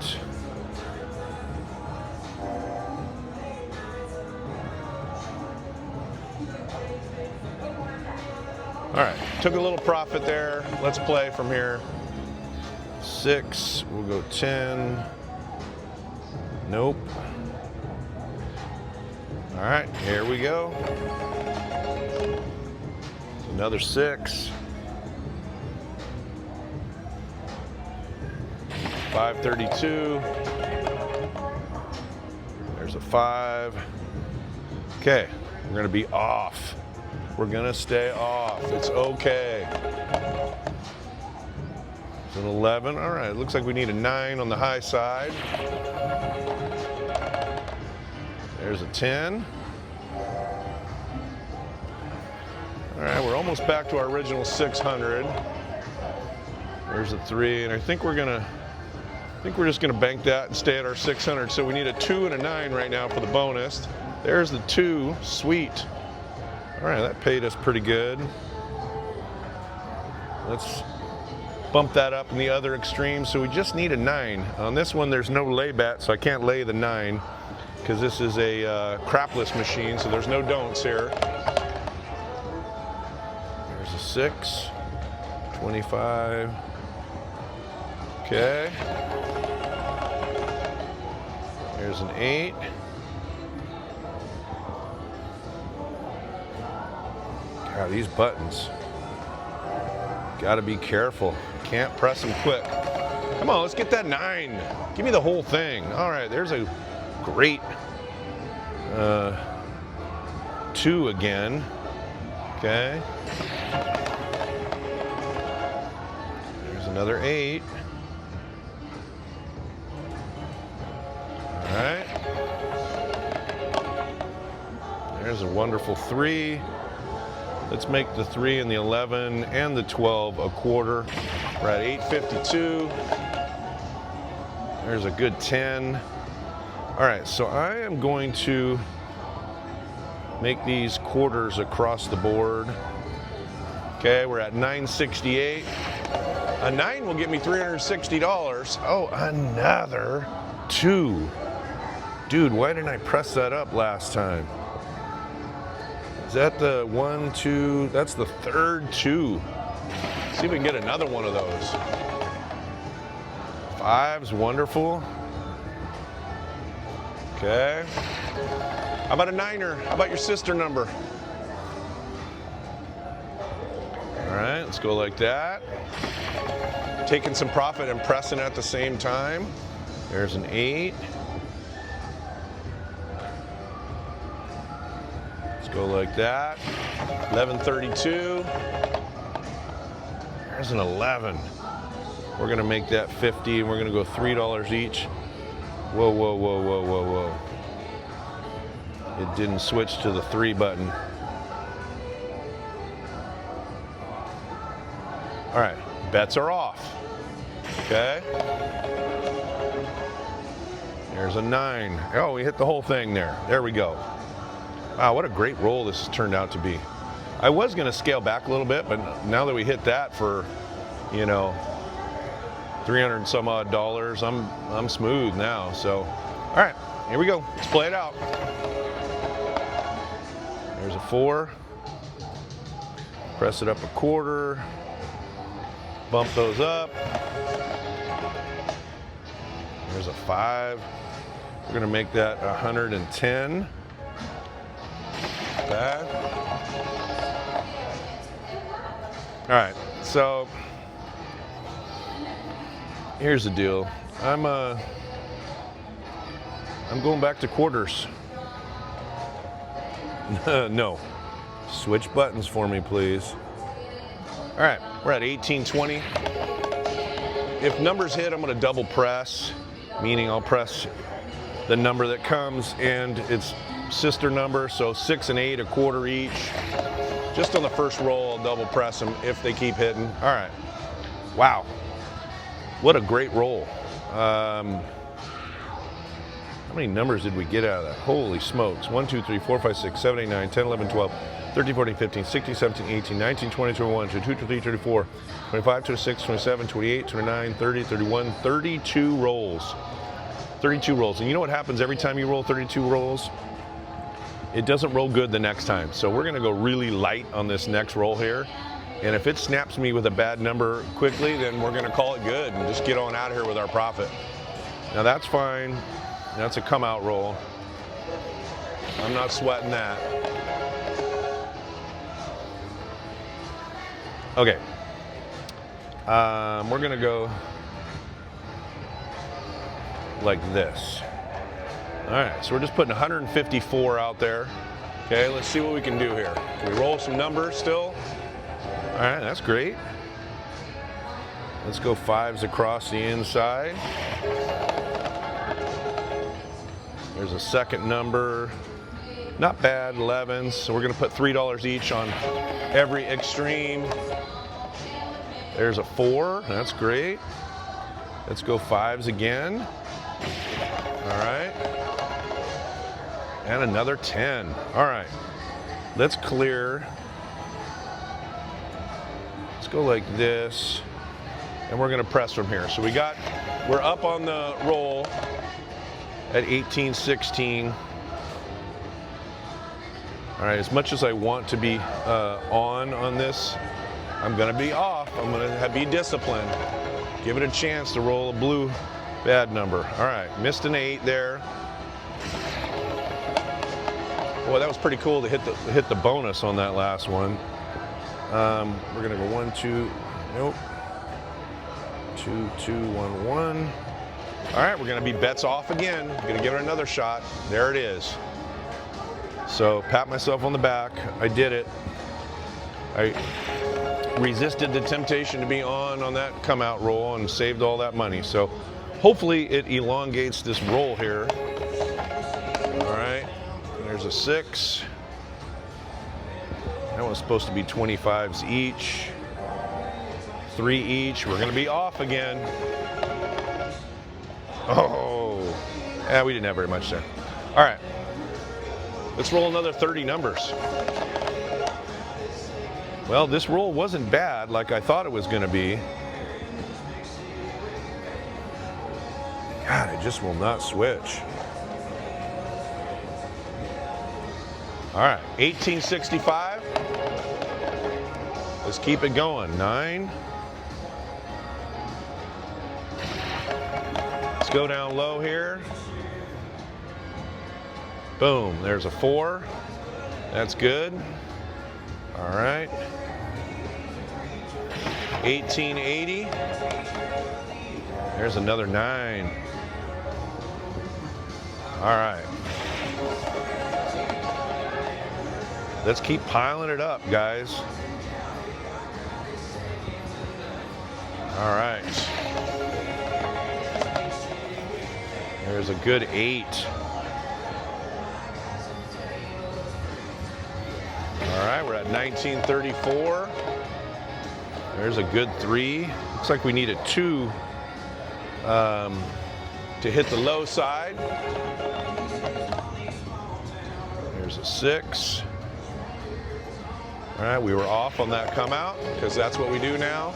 All right, took a little profit there. Let's play from here. 6, we'll go 10. Nope. All right, here we go. Another 6. 532. There's a 5. Okay, we're gonna be off. We're gonna stay off. It's okay. It's an 11. All right, looks like we need a 9 on the high side. There's a 10. All right, we're almost back to our original 600. There's a 3, and I think we're just gonna bank that and stay at our 600. So we need a 2 and a 9 right now for the bonus. There's the 2, sweet. All right, that paid us pretty good. Let's bump that up in the other extreme. So we just need a 9. On this one, there's no lay bet, so I can't lay the 9 because this is a crapless machine, so there's no don'ts here. There's a 6, 25. Okay. There's an 8. God, these buttons. Gotta be careful. Can't press them quick. Come on, let's get that 9. Give me the whole thing. All right, there's a great 2 again. Okay. There's another 8. All right. There's a wonderful 3. Let's make the 3 and the 11 and the 12 a quarter. We're at 852. There's a good 10. All right, so I am going to make these quarters across the board. Okay, we're at 968. A 9 will get me $360. Oh, another 2. Dude, why didn't I press that up last time? Is that the 1, 2? That's the third 2. See if we can get another one of those. 5's wonderful. Okay. How about a 9er? How about your sister number? All right, let's go like that. Taking some profit and pressing at the same time. There's an 8. Go like that. 1132. There's an 11. We're gonna make that 50 and we're gonna go $3 each. Whoa, whoa, whoa, whoa, whoa, whoa. It didn't switch to the 3 button. All right, bets are off. Okay. There's a 9. Oh, we hit the whole thing there. There we go. Wow, what a great roll this has turned out to be. I was going to scale back a little bit, but now that we hit that for, you know, 300 and some odd dollars, I'm smooth now. So, all right, here we go. Let's play it out. There's a 4. Press it up a quarter. Bump those up. There's a 5. We're going to make that 110. That. All right, so here's the deal. I'm going back to quarters. No, switch buttons for me, please. All right, we're at 1820. If numbers hit, I'm going to double press, meaning I'll press the number that comes and it's sister number, so 6 and 8 a quarter each. Just on the first roll, I'll double press them if they keep hitting. All right. Wow. What a great roll. How many numbers did we get out of that? Holy smokes. 1, 2, 3, 4, 5, 6, 7, 8, 9, 10, 11, 12, 13, 14, 15, 16, 17, 18, 19, 20, 21, 22, 23, 24, 25, 26, 27, 28, 29, 30, 31, 32 rolls. 32 rolls. And you know what happens every time you roll 32 rolls? It doesn't roll good the next time. So we're gonna go really light on this next roll here. And if it snaps me with a bad number quickly, then we're gonna call it good and just get on out of here with our profit. Now that's fine. That's a come out roll. I'm not sweating that. Okay. We're gonna go like this. All right, so we're just putting 154 out there. Okay, let's see what we can do here. Can we roll some numbers still? All right, that's great. Let's go 5s across the inside. There's a second number. Not bad, 11s. So we're gonna put $3 each on every extreme. There's a 4, that's great. Let's go 5s again. All right. And another 10. All right. Let's clear. Let's go like this. And we're gonna press from here. So we're up on the roll. at 1816. All right, as much as I want to be on this, I'm gonna be off. I'm gonna be disciplined. Give it a chance to roll a blue bad number. All right, missed an 8 there. Boy, that was pretty cool to hit the bonus on that last one. We're gonna go 1, 2, nope. 2, 2, 1, 1. All right, we're gonna be bets off again. Gonna give it another shot. There it is. So pat myself on the back. I did it. I resisted the temptation to be on that come out roll and saved all that money. So hopefully it elongates this roll here. All right, there's a 6. That one's supposed to be 25s each. 3 each. We're gonna be off again. Oh, yeah, we didn't have very much there. All right, let's roll another 30 numbers. Well, this roll wasn't bad like I thought it was gonna be. God, it just will not switch. All right, 1865. Let's keep it going. 9. Let's go down low here. Boom, there's a 4. That's good. All right. 1880. There's another 9. All right. Let's keep piling it up, guys. All right. There's a good 8. All right, we're at 1934. There's a good 3. Looks like we need a 2 to hit the low side. There's a 6. All right, we were off on that come out because that's what we do now.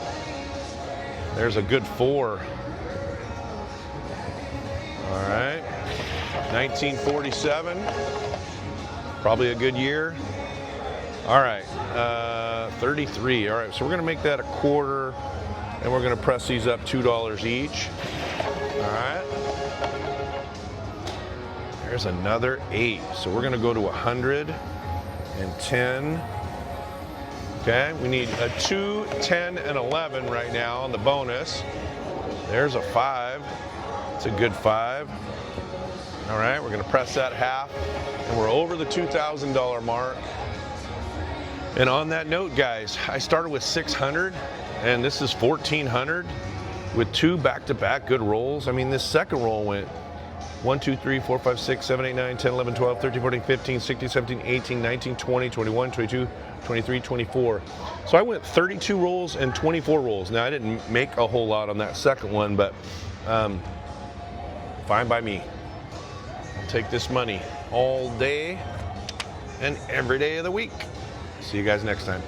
There's a good 4. All right, 1947. Probably a good year. All right, 33. All right, so we're gonna make that a quarter and we're gonna press these up $2 each. All right. There's another 8. So we're gonna go to 110. Okay, we need a 2, 10, and 11 right now on the bonus. There's a 5. It's a good 5. All right, we're gonna press that half and we're over the $2,000 mark. And on that note, guys, I started with 600 and this is 1,400 with 2 back-to-back good rolls. I mean, this second roll went 1, 2, 3, 4, 5, 6, 7, 8, 9, 10, 11, 12, 13, 14, 15, 16, 17, 18, 19, 20, 21, 22, 23, 24. So I went 32 rolls and 24 rolls. Now, I didn't make a whole lot on that second one, but fine by me. I'll take this money all day and every day of the week. See you guys next time.